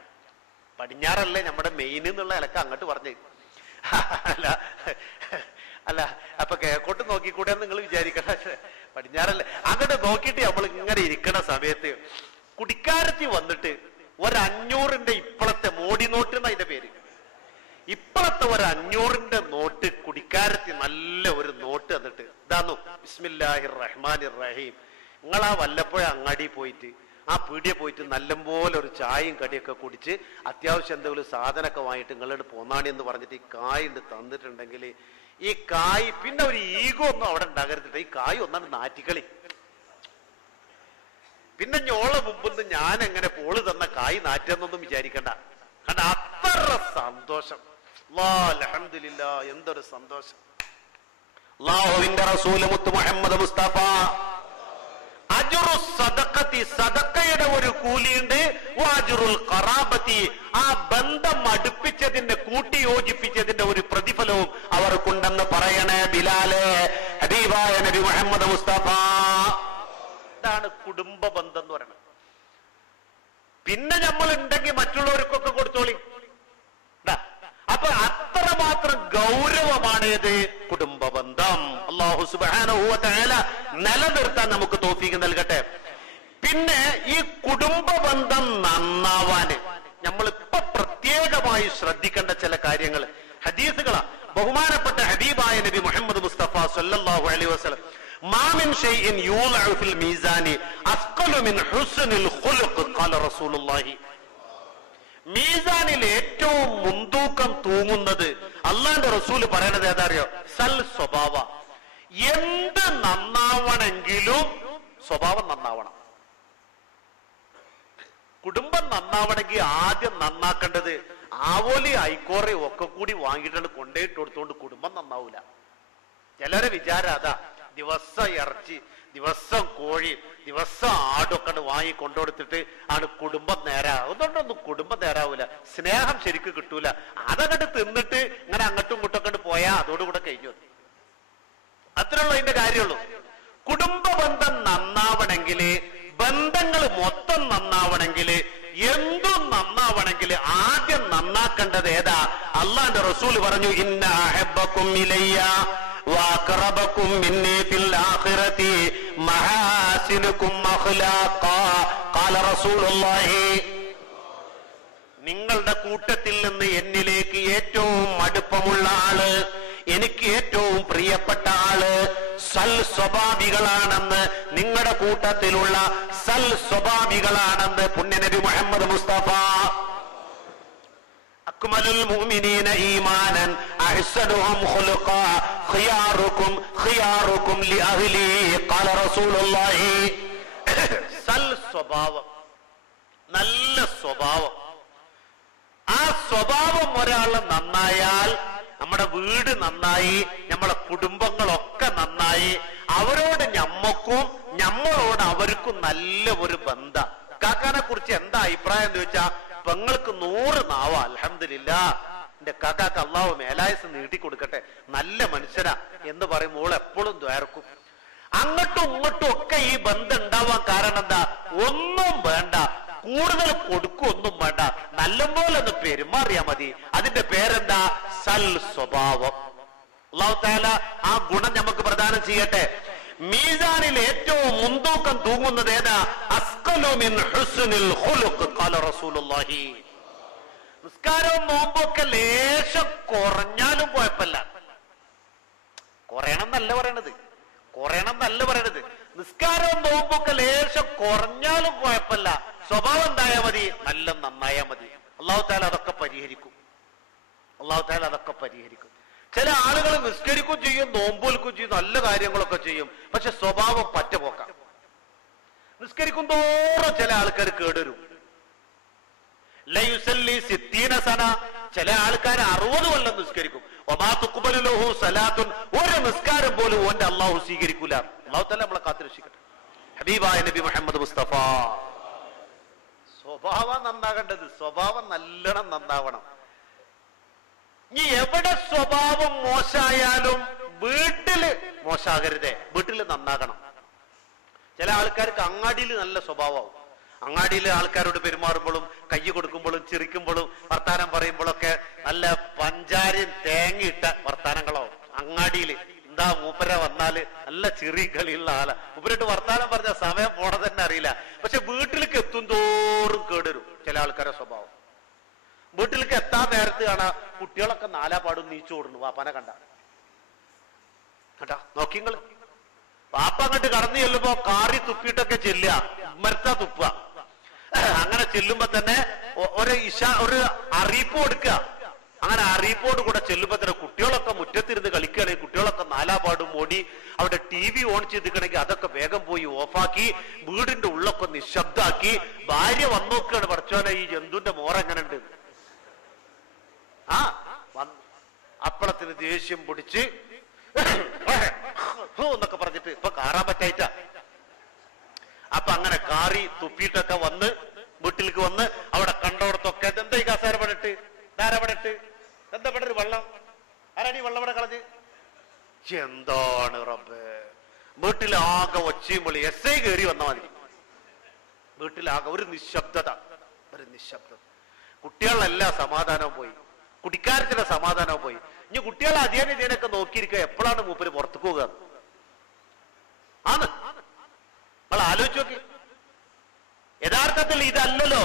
പടിഞ്ഞാറല്ലേ നമ്മുടെ മെയിൻ എന്നുള്ള ഇലക്ക അങ്ങോട്ട് പറഞ്ഞു. അല്ല അപ്പൊ കിഴക്കോട്ട് നോക്കിക്കൂടെ നിങ്ങൾ വിചാരിക്കണം. പടിഞ്ഞാറല്ലേ, അങ്ങോട്ട് നോക്കിയിട്ട് നമ്മൾ ഇങ്ങനെ ഇരിക്കണ സമയത്ത് കുടിക്കാരത്തി വന്നിട്ട് 500 ഇപ്പോഴത്തെ മോടി നോട്ട് എന്ന അതിന്റെ പേര്, ഇപ്പോഴത്തെ 500 നോട്ട് കുടിക്കാരത്തി നല്ല ഒരു നോട്ട് തന്നിട്ട് ഇതാന്നു, ബിസ്മില്ലാഹിർ റഹ്മാനിർ റഹീം, നിങ്ങളാ വല്ലപ്പോഴും അങ്ങാടി പോയിട്ട് ആ പീടിയെ പോയിട്ട് നല്ലപോലെ ഒരു ചായയും കടിയൊക്കെ കുടിച്ച് അത്യാവശ്യം എന്തെങ്കിലും സാധനമൊക്കെ വാങ്ങിയിട്ട് നിങ്ങളോട് പോന്നാണി എന്ന് പറഞ്ഞിട്ട് ഈ കായുണ്ട് തന്നിട്ടുണ്ടെങ്കിൽ ഈ കായ് പിന്നെ ഒരു ഈഗോ ഒന്നും അവിടെ ഉണ്ടാകരുതിട്ട്, ഈ കായ് ഒന്നാണ് നാറ്റിക്കളി. പിന്നെ ഞോളെ മുമ്പ് ഞാൻ എങ്ങനെ പോള് തന്ന കായ് നാറ്റെന്നൊന്നും വിചാരിക്കണ്ട. കാരണം അത്ര സന്തോഷം. അൽഹംദുലില്ലാ, എന്തൊരു സന്തോഷം. അല്ലാഹുവിന്റെ റസൂൽ മുത്ത് മുഹമ്മദ് മുസ്തഫ അജ്റു സദഖത്തി, സദഖയുടെ ഒരു കൂലിയുണ്ട്, വഅജ്റുൽ ഖറാബത്തി, ആ ബന്ധം അടുപ്പിച്ചതിന്റെ കൂട്ടി യോജിപ്പിച്ചതിന്റെ ഒരു പ്രതിഫലവും അവർക്കുണ്ടെന്ന് പറയണേ ബിലാലെ, ഹബീബായ നബി മുഹമ്മദ് മുസ്തഫ. ഇതാണ് കുടുംബ ബന്ധം എന്ന് പറയുന്നത്. പിന്നെ നമ്മൾ ഉണ്ടെങ്കിൽ മറ്റുള്ളവർക്കൊക്കെ കൊടുത്തോളി. അപ്പൊ അത്രമാത്രം ഗൗരവമാണ് ഇത് കുടുംബ ബന്ധം. അല്ലാഹു സുബ്ഹാനഹു വ തആല നിലനിർത്താൻ നമുക്ക് തൗഫീഖ് നൽകട്ടെ. പിന്നെ ഈ കുടുംബ ബന്ധം നന്നാവാന് നമ്മൾ ഇപ്പൊ പ്രത്യേകമായി ശ്രദ്ധിക്കേണ്ട ചില കാര്യങ്ങൾ ഹദീസുകളാ. ബഹുമാനപ്പെട്ട ഹബീബായ നബി മുഹമ്മദ് മുസ്തഫ സല്ലല്ലാഹു അലൈഹി വസല്ലം, മാ മിൻ ഷൈഇൻ യൂലഉ ഫിൽ മീസാനി അസ്ഖലു മിൻ ഹുസ്നിൽ ഖുലുഖ് ഖാല റസൂലുള്ളാഹി. മീസാനിൽ ഏറ്റവും മുൻതൂക്കം തൂങ്ങുന്നത് അള്ളാന്റെ റസൂല് പറയണത് ഏതാ അറിയോ? സൽ സ്വഭാവ. എന്ത് നന്നാവണമെങ്കിലും സ്വഭാവം നന്നാവണം. കുടുംബം നന്നാവണമെങ്കിൽ ആദ്യം നന്നാക്കേണ്ടത് ആവോലി ഐക്കോറി ഒക്കെ കൂടി വാങ്ങിയിട്ടുണ്ട് കൊണ്ടേയിട്ട് കൊടുത്തോണ്ട് കുടുംബം നന്നാവൂല. ചിലരെ വിചാരം അതാ, ദിവസം ഇറച്ചി, ദിവസം കോഴി, ദിവസം ആടൊക്കെ വാങ്ങി കൊണ്ടുകൊടുത്തിട്ട് ആണ് കുടുംബം നേരാ. അതുകൊണ്ടൊന്നും കുടുംബം നേരാവൂല, സ്നേഹം ശരിക്കും കിട്ടൂല. അതങ്ങോട്ട് തിന്നിട്ട് ഇങ്ങനെ അങ്ങോട്ടും ഇങ്ങോട്ടൊക്കെ പോയാ അതോടുകൂടെ കഴിഞ്ഞു. അത്രയുള്ള അതിന്റെ കാര്യമുള്ളൂ. കുടുംബ ബന്ധം നന്നാവണമെങ്കിൽ, ബന്ധങ്ങൾ മൊത്തം നന്നാവണമെങ്കിൽ, എന്തും നന്നാവണമെങ്കിൽ ആദ്യം നന്നാക്കേണ്ടത് ഏതാ? അള്ളാന്റെ റസൂല് പറഞ്ഞു, ഇന്ന അഹബ്ബകും ഇലയ്യ വഅഖറബകും മിന്നി ഫിൽ ആഖിറതി മഹാസിനുകും അഖ്ലാഖാ ഖാല റസൂലുള്ളാഹി. നിങ്ങളുടെ കൂട്ടത്തിൽ നിന്ന് എന്നിലേക്ക് ഏറ്റവും അടുപ്പമുള്ള ആള്, എനിക്ക് ഏറ്റവും പ്രിയപ്പെട്ട ആള് സൽ സ്വഭാവികളാണെന്ന്, നിങ്ങളുടെ കൂട്ടത്തിലുള്ള സൽ സ്വഭാവികളാണെന്ന് പുണ്യനബി മുഹമ്മദ് മുസ്തഫ. അക്മലുൽ മുഅ്മിനീന ഈമാനൻ അഹ്സനുഹും ഖുലുഖാ ഖിയാറുകും ഖിയാറുകും ലിഅഹ്ലി ഖാല റസൂലുള്ളാഹി. സൽ സ്വഭാവം, നല്ല സ്വഭാവം. ആ സ്വഭാവം ഒരാൾ നന്നായാൽ നമ്മുടെ വീട് നന്നായി, നമ്മളെ കുടുംബങ്ങളൊക്കെ നന്നായി. അവരോട് ഞമ്മക്കും ഞമ്മളോട് അവർക്കും നല്ല ഒരു ബന്ധം. കാക്കാനെ കുറിച്ച് എന്താ അഭിപ്രായം എന്ന് ചോദിച്ചാ, പെങ്ങൾക്ക് 100 നാവ. അൽഹംദുലില്ലാ, എന്റെ കാക്കാക്ക് അള്ളാഹു മേലായസ് നീട്ടിക്കൊടുക്കട്ടെ, നല്ല മനുഷ്യനാ എന്ന് പറയുമ്പോൾ എപ്പോഴും ദ്വാർക്കും. അങ്ങോട്ടും ഇങ്ങോട്ടും ഒക്കെ ഈ ബന്ധം ഉണ്ടാവാൻ കാരണം എന്താ? ഒന്നും വേണ്ട, കൂടുതൽ കൊടുക്കൊന്നും വേണ്ട, നല്ലപോലെ ഒന്ന് പെരുമാറിയാ മതി. അതിന്റെ പേരെന്താ? സൽ സ്വഭാവം. അല്ലാഹു തആല ആ ഗുണം നമുക്ക് പ്രദാനം ചെയ്യട്ടെ. മീസാനിൽ ഏറ്റവും മുൻതൂക്കം തൂങ്ങുന്നത് ഏതാ? അസ്ഖലു മിൻ ഹുസ്നിൽ ഖുലുഖ് ഖാല റസൂലുള്ളാഹി. നിസ്കാരവും നോമ്പൊക്കെ ലേശം കുറഞ്ഞാലും കുഴപ്പമില്ല. കുറയണം എന്നല്ല പറയണത്, കുറയണം എന്നല്ല പറയണത്. നിസ്കാരവും നോമ്പൊക്കെ ലേശം കുറഞ്ഞാലും കുഴപ്പമില്ല, സ്വഭാവം ഉണ്ടായാൽ മതി, നല്ല നന്നായാൽ മതി. അല്ലാഹു തആല അതൊക്കെ പരിഹരിക്കും. അല്ലാഹു തആല അതൊക്കെ പരിഹരിക്കും. ചില ആളുകൾ നിസ്കരിക്കുകയും ചെയ്യും, നോമ്പൊലിക്കുകയും ചെയ്യും, നല്ല കാര്യങ്ങളൊക്കെ ചെയ്യും, പക്ഷെ സ്വഭാവം പറ്റപോക്കാം. നിസ്കരിക്കും തോറും ചില ആൾക്കാർ കേടുവരും. ലയുസല്ലി 60 സന, ചില ആൾക്കാർ 60 കൊല്ലം നിസ്കരിക്കും. വമാ തുഖ്ബലു ലഹു സലാത്തുൻ, ഒരു നിസ്കാരം പോലും ഓന്റെ അല്ലാഹു സ്വീകരിക്കൂല. അല്ലാഹു തആല നമ്മളെ കാത്തുരക്ഷിക്കട്ടെ. ഹബീബായ നബി മുഹമ്മദ് മുസ്തഫ. സ്വഭാവം നന്നാകേണ്ടത്, സ്വഭാവം നല്ലോണം നന്നാവണം. ഇനി എവിടെ സ്വഭാവം മോശമായാലും വീട്ടില് മോശമാകരുതേ, വീട്ടില് നന്നാകണം. ചില ആൾക്കാർക്ക് അങ്ങാടിയിൽ നല്ല സ്വഭാവമാവും. അങ്ങാടിയിലെ ആൾക്കാരോട് പെരുമാറുമ്പോഴും കൈ കൊടുക്കുമ്പോഴും ചിരിക്കുമ്പോഴും വർത്താനം പറയുമ്പോഴൊക്കെ നല്ല പഞ്ചാരയും തേങ്ങയിട്ട വർത്താനങ്ങളാവും. അങ്ങാടിയിൽ എന്താ മൂപ്പര വന്നാല് നല്ല ചെറിയ കളിയുള്ള ആളാ. മൂപ്പരോട്ട് വർത്താനം പറഞ്ഞ സമയം പോണ തന്നെ അറിയില്ല. പക്ഷെ വീട്ടിലേക്ക് എത്തും തോറും കേടുവരും ചില ആൾക്കാരുടെ സ്വഭാവം. വീട്ടിലേക്ക് എത്താൻ നേരത്ത് കാണാ കുട്ടികളൊക്കെ നാലാപാടും നീച്ചു ഓടുന്നു വാപ്പാനെ കണ്ട കേട്ടാ. നോക്കിങ്ങള് വാപ്പ അങ്ങോട്ട് കടന്നു ചെല്ലുമ്പോ കാറി തുപ്പിയിട്ടൊക്കെ ചെല്ലുക, മരത്താ തുപ്പുക. അങ്ങനെ ചെല്ലുമ്പോ തന്നെ ഒരു അറിയിപ്പ് കൊടുക്കുക, അങ്ങനെ അറിയിപ്പോട് കൂടെ ചെല്ലുമ്പോൾ കുട്ടികളൊക്കെ മുറ്റത്തിരുന്ന് കളിക്കുകയാണെങ്കിൽ കുട്ടികളൊക്കെ നാലാപാടും ഓടി അവിടെ TV ഓൺ ചെയ്തിക്കണമെങ്കിൽ അതൊക്കെ വേഗം പോയി ഓഫാക്കി വീടിന്റെ ഉള്ളൊക്കെ നിശബ്ദാക്കി ഭാര്യ വന്നു നോക്കുകയാണ്, പഠിച്ചോനെ ഈ ജന്തുന്റെ മോറെങ്ങനെ ഉണ്ട്. അപ്പളത്തിന് ദേഷ്യം പിടിച്ച് എന്നൊക്കെ പറഞ്ഞിട്ട് ഇപ്പൊ കാറാൻ പറ്റായിട്ട. അപ്പൊ അങ്ങനെ കാറി തുപ്പിയിട്ടൊക്കെ വന്ന് വീട്ടിലേക്ക് വന്ന് അവിടെ കണ്ടോടത്തൊക്കെ എന്താ ഈ കസാര പണിട്ട് ധാരപണിട്ട് എന്താ പണ്ടൊരു വെള്ളം ആരാണീ വെള്ളം ഇവിടെ കളഞ്ഞ്. എന്താണ് റബ്ബേ, വീട്ടിലാകെ ഒച്ചയും വിളി. SI കയറി വന്ന മാതിരി വീട്ടിലാകെ ഒരു നിശബ്ദത. കുട്ടികളെല്ലാം സമാധാനവും പോയി, കുടിക്കാരത്തിന്റെ സമാധാനവും പോയി. ഇനി കുട്ടികളെ അധ്യയനം ഇതിനൊക്കെ നോക്കിയിരിക്കുക എപ്പോഴാണ് മൂപ്പര് പുറത്തു പോകുക ആണ് നമ്മൾ ആലോചിച്ച് നോക്കി. യഥാർത്ഥത്തിൽ ഇതല്ലല്ലോ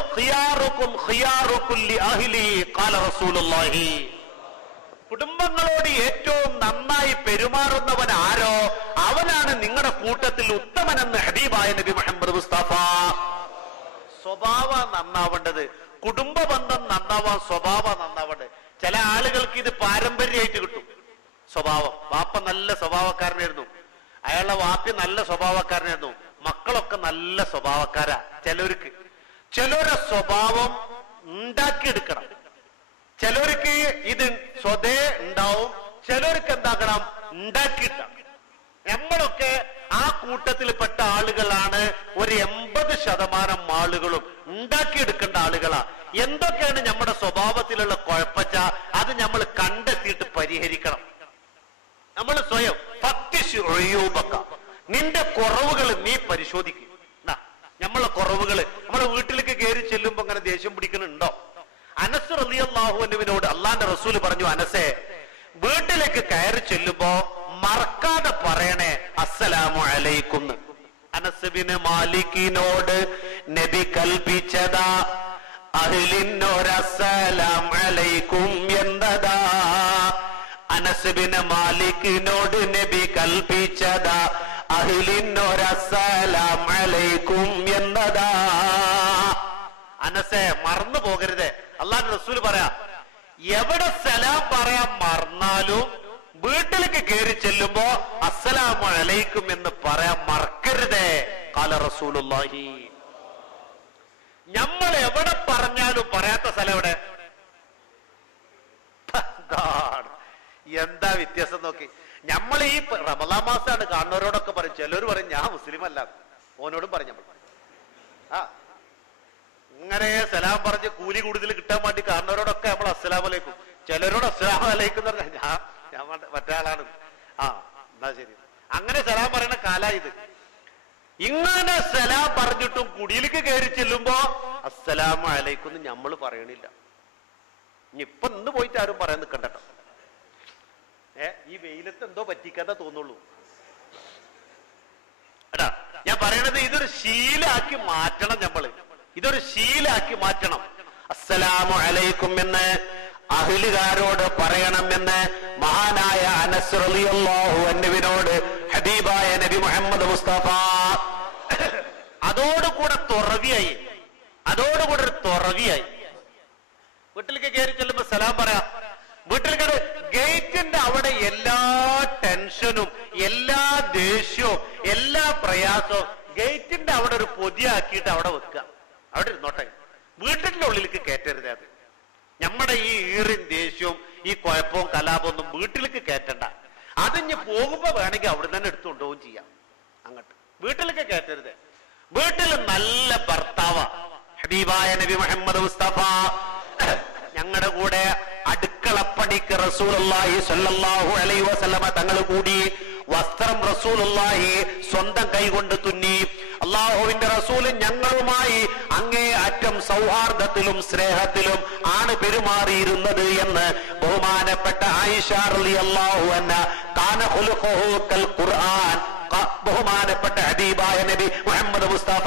കുടുംബങ്ങളോട് ഏറ്റവും നന്നായി പെരുമാറുന്നവൻ ആരോ അവനാണ് നിങ്ങളുടെ കൂട്ടത്തിൽ ഉത്തമനെന്ന് ഹബീബായ നബി മുഹമ്മദ് മുസ്തഫ. സ്വഭാവം നന്നാവേണ്ടത്, കുടുംബ ബന്ധം നന്നാവാൻ സ്വഭാവം നന്നാവേണ്ടത്. ചില ആളുകൾക്ക് ഇത് പാരമ്പര്യമായിട്ട് കിട്ടും. സ്വഭാവം, വാപ്പ നല്ല സ്വഭാവക്കാരനായിരുന്നു, അയാളുടെ വാപ്പി നല്ല സ്വഭാവക്കാരനായിരുന്നു, മക്കളൊക്കെ നല്ല സ്വഭാവക്കാരാ. ചിലരുടെ സ്വഭാവം ഉണ്ടാക്കിയെടുക്കണം. ചിലർക്ക് ഇത് സ്വതേ ഉണ്ടാവും, ചിലർക്ക് എന്താക്കണം ഉണ്ടാക്കിയിട്ടാണ്. നമ്മളൊക്കെ ആ കൂട്ടത്തിൽപ്പെട്ട ആളുകളാണ്. ഒരു 80% ആളുകളും ഉണ്ടാക്കിയെടുക്കേണ്ട ആളുകളാ. എന്തൊക്കെയാണ് നമ്മുടെ സ്വഭാവത്തിലുള്ള കുഴപ്പച്ച അത് നമ്മൾ കണ്ടെത്തിയിട്ട് പരിഹരിക്കണം. നമ്മൾ സ്വയം നിന്റെ കുറവുകൾ നീ പരിശോധിക്കും. നമ്മളെ കുറവുകൾ നമ്മുടെ വീട്ടിലേക്ക് കയറി ചെല്ലുമ്പോ അങ്ങനെ ദേഷ്യം പിടിക്കുന്നുണ്ടോ? അനസ് റളിയല്ലാഹു അൻഹുവിനോട് അള്ളാന്റെ റസൂൽ പറഞ്ഞു, അനസേ വീട്ടിലേക്ക് കയറി ചെല്ലുമ്പോ മറക്കാതെ പറയണേ അസ്സലാമു അലൈക്കും. അനസ് ബിൻ മാലിക്കിനോട് നബി കൽപ്പിച്ചതാ അഹ്ലിനൊരസ്സലാം അലൈക്കും എന്നതാ. അനസ് ബിൻ മാലിക്കിനോട് നബി കൽപ്പിച്ചതാ അഹ്ലിനൊരസ്സലാം അലൈക്കും എന്നതാ. അനസേ മറന്നു പോകരുത്. അല്ലാഹു റസൂൽ പറയാ, എവിടെ സലാം പറയാൻ മറന്നാലും വീട്ടിലേക്ക് കയറി ചെല്ലുമ്പോ അസ്സലാമു അലൈക്കും എന്ന് പറയാൻ മറക്കരുതേ. ഖാല റസൂലുള്ളാഹി. നമ്മൾ എവിടെ പറഞ്ഞാലും പറയാത്ത സ്ഥലം എവിടെ? എന്താ വ്യത്യാസം നോക്കി. നമ്മൾ ഈ റമളാൻ മാസമാണ് കാണുന്നവരോടൊക്കെ പറയും. ചിലർ പറയും ഞാൻ മുസ്ലിം അല്ല, ഓനോടും പറഞ്ഞു നമ്മൾ ഇങ്ങനെ സലാം പറഞ്ഞ് കൂലി കൂടുതൽ കിട്ടാൻ വേണ്ടി കാണുന്നവരോടൊക്കെ നമ്മൾ അസ്സലാമു അലൈക്കും. ചിലരോട് അസ്സലാമു അലൈക്കും എന്ന് പറഞ്ഞാൽ ഞാൻ മറ്റേ ആളാണ്. എന്നാ ശരി, അങ്ങനെ സലാം പറയുന്ന കാലാ ഇത്. ഇങ്ങനെ സലാം പറഞ്ഞിട്ടും കുടിയിലേക്ക് കയറി ചെല്ലുമ്പോ അസ്സലാമു അലൈക്കും എന്ന് നമ്മൾ പറയണില്ല. ഇപ്പൊ ഇന്ന് പോയിട്ട് ആരും പറയാൻ നിൽക്കണ്ടോ. ഈ വെയിലത്ത് എന്തോ പറ്റിക്കാതെ തോന്നുള്ളൂ. എടാ ഞാൻ പറയണത് ഇതൊരു ശീലാക്കി മാറ്റണം. ഇതൊരു ശീലാക്കി മാറ്റണം. അസ്സലാമു അലൈക്കും എന്ന് അഹ്ലുകാരോട് പറയണമെന്ന് മഹാനായ അനസ് റളിയല്ലാഹു അൻഹുവിനോട് ഹബീബായ നബി മുഹമ്മദ് മുസ്തഫ. അതോടുകൂടെ ഒരു തുറവിയായി. വീട്ടിലേക്ക് കയറി ചെല്ലുമ്പോ സലാം പറയാം. വീട്ടിലേക്ക് ഗേറ്റിന്റെ അവിടെ എല്ലാ ടെൻഷനും എല്ലാ ദേഷ്യവും എല്ലാ പ്രയാസവും ഗേറ്റിന്റെ അവിടെ ഒരു പൊതിയാക്കിയിട്ട് അവിടെ വെക്കുക. അവിടെ ഇരുന്നോട്ടെ, വീട്ടിന്റെ ഉള്ളിലേക്ക് കയറ്റരുത്. അത് നമ്മുടെ ഈ ഈറിൻ ദേഷ്യവും ഈ കുഴപ്പവും കലാപവും ഒന്നും വീട്ടിലേക്ക് കയറ്റണ്ട. അതിഞ്ഞ് പോകുമ്പോ വേണമെങ്കിൽ അവിടെ തന്നെ എടുത്തുകൊണ്ടുപോകും ചെയ്യാം. അങ്ങോട്ട് വീട്ടിലേക്ക് കയറ്റരുത്. വീട്ടിൽ നല്ല ഭർത്താവ ഹബീബായ നബി മുഹമ്മദ് മുസ്തഫ. ഞങ്ങളുടെ കൂടെ അടുക്കളപ്പണിക്ക് റസൂലുള്ളാഹി സ്വല്ലല്ലാഹു അലൈഹി വസല്ലമ തങ്ങൾ കൂടി വസ്ത്രം റസൂലുള്ളാഹി സ്വന്തം കൈകൊണ്ട് തുന്നി. അള്ളാഹുവിന്റെ റസൂൽ ഞങ്ങളുമായി അങ്ങേ അറ്റം സൗഹാർദ്ദത്തിലും സ്നേഹത്തിലും ആണ് പെരുമാറിയിരുന്നത് എന്ന് ബഹുമാനപ്പെട്ട ആയിഷ റളിയല്ലാഹു അൻഹ കാന ഖുലുഖുഹു കൽ ഖുർആൻ. ബഹുമാനപ്പെട്ട ഹബീബായ നബി മുഹമ്മദ് മുസ്തഫ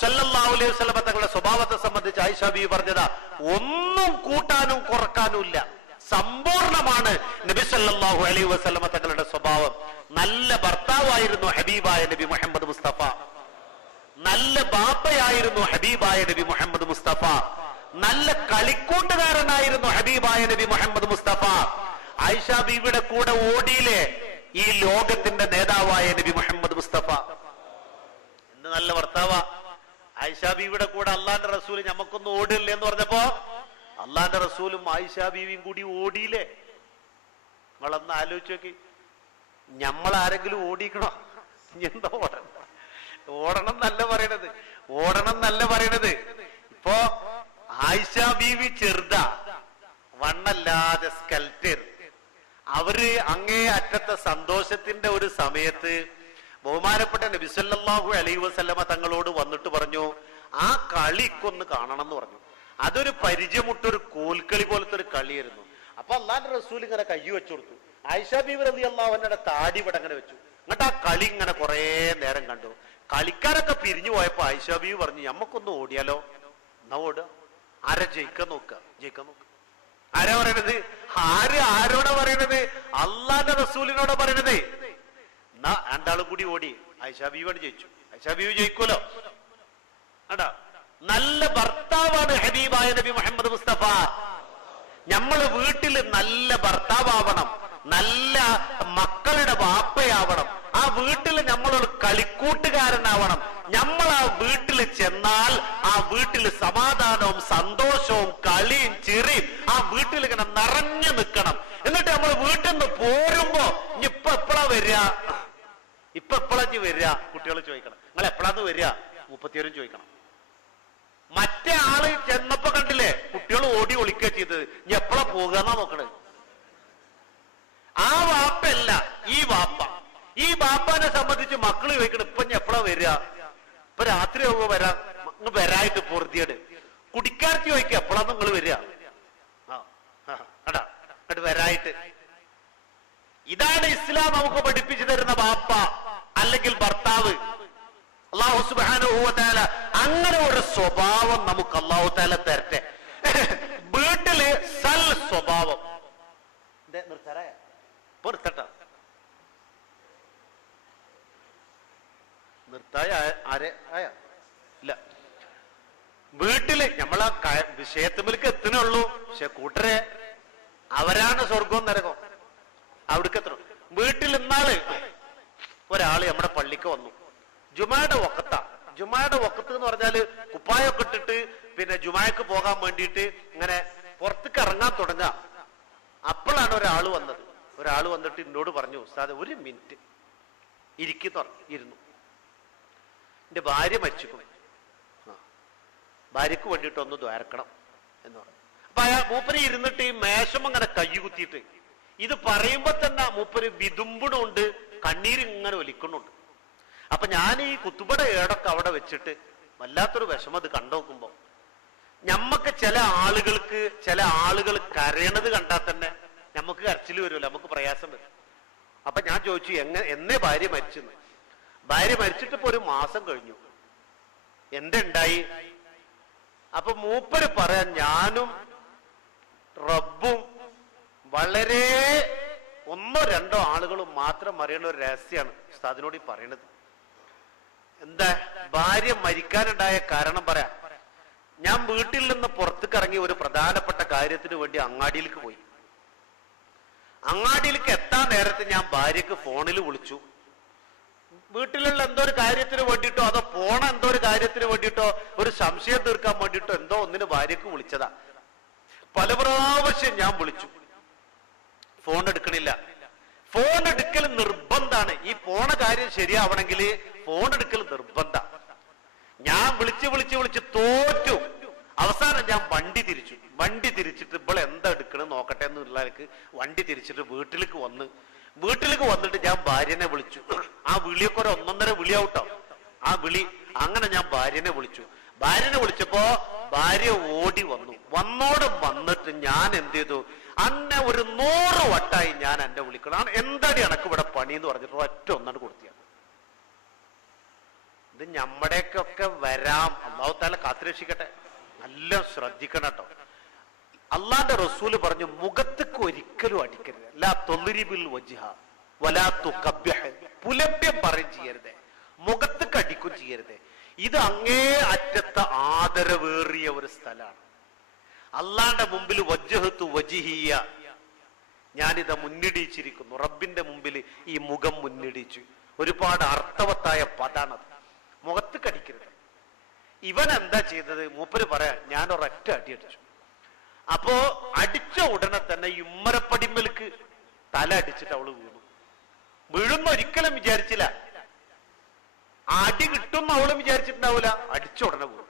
സല്ലല്ലാഹു അലൈഹി വസല്ലം തങ്ങളുടെ സ്വഭാവത്തെ സംബന്ധിച്ച് ആയിഷ ബീവി പറഞ്ഞതാ, ഒന്നും കൂട്ടാനും കുറക്കാനും ഇല്ല, സമ്പൂർണമാണ് നബി സല്ലല്ലാഹു അലൈഹി വസല്ലം തങ്ങളുടെ സ്വഭാവം. നല്ല ഭർത്താവായിരുന്നു ഹബീബായ നബി മുഹമ്മദ് മുസ്തഫ. നല്ല ബാപ്പയായിരുന്നു ഹബീബായ നബി മുഹമ്മദ് മുസ്തഫ. നല്ല കളിക്കൂട്ടുകാരനായിരുന്നു ഹബീബായ നബി മുഹമ്മദ് മുസ്തഫ. ആയിഷ ബീവിയുടെ കൂടെ ഓടിയില്ലേ ഈ ലോകത്തിന്റെ നേതാവായ നബി മുഹമ്മദ് മുസ്തഫ. എന്ത് നല്ല ഭർത്താവാ. ആയിഷ ബീവിയുടെ കൂടെ അള്ളാന്റെ റസൂല് ഞമ്മക്കൊന്നും ഓടില്ലേ എന്ന് പറഞ്ഞപ്പോ അള്ളാന്റെ റസൂലും ആയിഷ ബീവിയും കൂടി ഓടിയില്ലേ. നിങ്ങളൊന്ന് ആലോചിച്ച് നോക്കി, ഞമ്മളാരെങ്കിലും ഓടിക്കണോ? എന്താ ഓടണം എന്നല്ല പറയണത്, ഓടണം എന്നല്ല പറയണത്. ഇപ്പോ ആയിഷ ബീവി ചെറുതാ, വണ്ണല്ലാതെ സ്കൽറ്റർ. അവര് അങ്ങേ അറ്റത്തെ സന്തോഷത്തിന്റെ ഒരു സമയത്ത് ബഹുമാനപ്പെട്ട നബി സല്ലല്ലാഹു അലൈഹി വസല്ലമ തങ്ങളോട് വന്നിട്ട് പറഞ്ഞു, ആ കളിക്കൊന്ന് കാണണം എന്ന് പറഞ്ഞു. അതൊരു പരിചയമുട്ടൊരു കോൽക്കളി പോലത്തെ ഒരു കളിയായിരുന്നു. അപ്പൊ അള്ളാന്റെ റസൂൽ ഇങ്ങനെ കൈ വെച്ചു കൊടുത്തു. ആയിഷ ബീവി റളിയല്ലാഹു അൻഹയുടെ താടി ഇവിടെ അങ്ങനെ വെച്ചു. എന്നിട്ട് ആ കളി ഇങ്ങനെ കുറെ നേരം കണ്ടു. കളിക്കാരൊക്കെ പിരിഞ്ഞു പോയപ്പോ ആയിഷ ബീവി പറഞ്ഞു, ഞമ്മക്കൊന്ന് ഓടിയാലോ? എന്നാ ഓടുക. ആരാ ജയിക്കാൻ നോക്കുക? ജയിക്കാൻ നോക്കുക. ആരാ പറയണത്? ആരോടാ പറയണത്? അള്ളാന്റെ റസൂലിനോടാ പറയണത്. എന്നാ രണ്ടാളും കൂടി ഓടി. ആയിഷ ബീവിയാണ് ജയിച്ചു. ആയിഷ ബീവി ജയിക്കുമല്ലോ. അടാ നല്ല ഭർത്താവാണ് ഹബീബായ നബി മുഹമ്മദ് മുസ്തഫ. നമ്മള് വീട്ടിൽ നല്ല ഭർത്താവണം, നല്ല മക്കളുടെ വാപ്പയാവണം, ആ വീട്ടിൽ നമ്മളൊരു കളിക്കൂട്ടുകാരനാവണം. നമ്മൾ ആ വീട്ടിൽ ചെന്നാൽ ആ വീട്ടിൽ സമാധാനവും സന്തോഷവും കളിയും ചിറിയും ആ വീട്ടിൽ ഇങ്ങനെ നിറഞ്ഞു നിൽക്കണം. എന്നിട്ട് നമ്മൾ വീട്ടിൽ നിന്ന് പോരുമ്പോ ഇപ്പൊ എപ്പോഴാ വരിക, ഇപ്പൊ എപ്പോഴാ വരിക? കുട്ടികൾ ചോദിക്കണം, നിങ്ങൾ എപ്പോഴാന്ന് വരിക? 30 ചോദിക്കണം. മറ്റേ ആള് ചെന്നപ്പോ കണ്ടില്ലേ കുട്ടികൾ ഓടി ഒളിക്കുക ചെയ്തത്. ഇനി എപ്പോഴാ പോകുക നോക്കണത്. ആ വാപ്പല്ല ഈ വാപ്പ. ഈ വാപ്പാനെ സംബന്ധിച്ച് മക്കള് ചോദിക്കണം, ഇപ്പൊ ഞാൻ എപ്പോഴാ വരിക? ഇപ്പൊ രാത്രി ആവുമ്പോ വരാം, വരായിട്ട് പൊറുതിയത്. കുടിക്കാർക്ക് ചോദിക്കുക, എപ്പോഴാന്ന് നിങ്ങൾ വരിക? അടാ അത് വരായിട്ട്. ഇതാണ് ഇസ്ലാം നമുക്ക് പഠിപ്പിച്ചു തരുന്ന വാപ്പ അല്ലെങ്കിൽ ഭർത്താവ്. അല്ലാഹു സുബ്ഹാനഹു വ തആല അങ്ങനെ ഒരു സ്വഭാവം നമുക്ക് അല്ലാഹു തആല തരട്ടെ. വീട്ടില് സൽ സ്വഭാവം. നിർത്തരായ നിർത്തട്ട നിർത്തായ ആരെ ആയ ഇല്ല. വീട്ടില് നമ്മളാ വിഷയത്തിലേക്ക് എത്തണുള്ളൂ. പക്ഷെ കൂട്ടരെ അവരാണ് സ്വർഗവും നരകവും. അവിടേക്ക് എത്തണം. വീട്ടിൽ ഇന്നാള് ഒരാള് നമ്മുടെ പള്ളിക്ക് വന്നു. ജുമായുടെ വക്കത്താ. ജുമായുടെ വക്കത്ത് എന്ന് പറഞ്ഞാല് കുപ്പായൊക്കെ ഇട്ടിട്ട് പിന്നെ ജുമായ്ക്ക് പോകാൻ വേണ്ടിയിട്ട് ഇങ്ങനെ പുറത്തേക്ക് ഇറങ്ങാൻ തുടങ്ങാം. അപ്പോഴാണ് ഒരാള് വന്നത്. ഒരാള് വന്നിട്ട് എന്നോട് പറഞ്ഞു, ഉസ്താദ് 1 മിനിറ്റ് ഇരുന്നു. എന്റെ ഭാര്യ മരിച്ചിരിക്കും, ഭാര്യക്ക് വേണ്ടിയിട്ട് ഒന്ന് ദ്വാരക്കണം എന്ന് പറഞ്ഞു. അപ്പൊ മൂപ്പര് ഇരുന്നിട്ട് ഈ മേശം അങ്ങനെ കൈ കുത്തിയിട്ട് ഇത് പറയുമ്പോ തന്നെ മൂപ്പര് വിതുമ്പണുണ്ട്, കണ്ണീരിങ്ങനെ ഒലിക്കണുണ്ട്. അപ്പൊ ഞാൻ ഈ കുത്തുബട ഏടൊക്കെ അവിടെ വെച്ചിട്ട് വല്ലാത്തൊരു വിഷമം അത് കണ്ടുനോക്കുമ്പോ, ഞമ്മക്ക് ചില ആളുകൾ കരയണത് കണ്ടാൽ തന്നെ നമുക്ക് കരച്ചിൽ വരുമല്ലോ, നമുക്ക് പ്രയാസം വരും. അപ്പൊ ഞാൻ ചോദിച്ചു, എന്നേ ഭാര്യ മരിച്ചെന്ന്. ഭാര്യ മരിച്ചിട്ട് ഇപ്പൊ 1 മാസം കഴിഞ്ഞു, എന്തുണ്ടായി? അപ്പൊ മൂപ്പര് പറയാൻ, ഞാനും റബ്ബും വളരെ 1 or 2 ആളുകളും മാത്രം അറിയുന്ന ഒരു രഹസ്യമാണ് ഉസ്താദിനോട് ഈ പറയണത്. എന്താ? ഭാര്യ മരിക്കാനുണ്ടായ കാരണം പറയാം. ഞാൻ വീട്ടിൽ നിന്ന് പുറത്തേക്ക് ഇറങ്ങി ഒരു പ്രധാനപ്പെട്ട കാര്യത്തിന് വേണ്ടി അങ്ങാടിയിലേക്ക് പോയി. അങ്ങാടിയിലേക്ക് എത്താൻ നേരത്തെ ഞാൻ ഭാര്യക്ക് ഫോണിൽ വിളിച്ചു. വീട്ടിലുള്ള എന്തോ ഒരു കാര്യത്തിന് വേണ്ടിയിട്ടോ അതോ പോണ എന്തോ ഒരു കാര്യത്തിന് വേണ്ടിയിട്ടോ ഒരു സംശയം തീർക്കാൻ വേണ്ടിയിട്ടോ എന്തോ ഒന്നിന് ഭാര്യക്ക് വിളിച്ചതാ. പല പ്രാവശ്യം ഞാൻ വിളിച്ചു, ഫോൺ എടുക്കണില്ല. ഫോൺ എടുക്കൽ നിർബന്ധാണ്. ഈ പോണ കാര്യം ശരിയാവണമെങ്കിൽ ഫോൺ എടുക്കൽ നിർബന്ധ. ഞാൻ വിളിച്ച് തോറ്റു. അവസാനം ഞാൻ വണ്ടി തിരിച്ചിട്ട് ഇപ്പോൾ എന്താ എടുക്കണെന്ന് നോക്കട്ടെ എന്നുള്ളവർക്ക് വണ്ടി തിരിച്ചിട്ട് വീട്ടിലേക്ക് വന്നിട്ട് ഞാൻ ഭാര്യനെ വിളിച്ചു. ആ വിളിയൊക്കെ ഒരു 1.5 വിളിയാവട്ടോ ആ വിളി. അങ്ങനെ ഞാൻ ഭാര്യനെ വിളിച്ചപ്പോ ഭാര്യ ഓടി വന്നിട്ട് ഞാൻ എന്ത് ചെയ്തു, അന്നെ ഒരു 100 വട്ടായി ഞാൻ എന്നെ വിളിക്കണം, എന്താടി എനക്ക് ഇവിടെ പണി എന്ന് പറഞ്ഞിട്ട് ഒറ്റ ഒന്നാണ് കൊടുത്തിയാണ്. ഇത് നമ്മുടെയൊക്കെ വരാം. അല്ലാഹു തആല കാത്തുരക്ഷിക്കട്ടെ. നല്ല ശ്രദ്ധിക്കണം കേട്ടോ. അള്ളാന്റെ റസൂല് പറഞ്ഞു, മുഖത്തേക്ക് ഒരിക്കലും അടിക്കരുത്. ലാ തുദ്രിബിൽ വജ്ഹ വലാ തുഖബ്ബിഹ്. പുലഭ്യം പറയും ചെയ്യരുത്, മുഖത്തേക്ക് അടിക്കും ചെയ്യരുത്. ഇത് അങ്ങേ അറ്റത്തെ ആദരവേറിയ ഒരു സ്ഥലമാണ്. അള്ളാന്റെ മുമ്പിൽ വജ്ഹത്തു വജിഹിയ, ഞാനിതാ മുന്നിടിച്ചിരിക്കുന്നു. റബ്ബിന്റെ മുമ്പിൽ ഈ മുഖം മുന്നിടിച്ചു. ഒരുപാട് അർത്ഥവത്തായ പദാണത്. മുഖത്ത് കടിക്കരുത്. ഇവൻ എന്താ ചെയ്തത്? മൂപ്പര് പറയാ, ഞാൻ ഒരൊറ്റ അടി അടിച്ചു. അപ്പോ അടിച്ച ഉടനെ തന്നെ ഉമ്മരപ്പടിമ്മൽക്ക് തല അടിച്ചിട്ട് അവള് വീണു. വീഴുന്ന ഒരിക്കലും വിചാരിച്ചില്ല. അടി കിട്ടുന്ന അവളും വിചാരിച്ചിട്ടുണ്ടാവൂല. അടിച്ച ഉടനെ വീണു.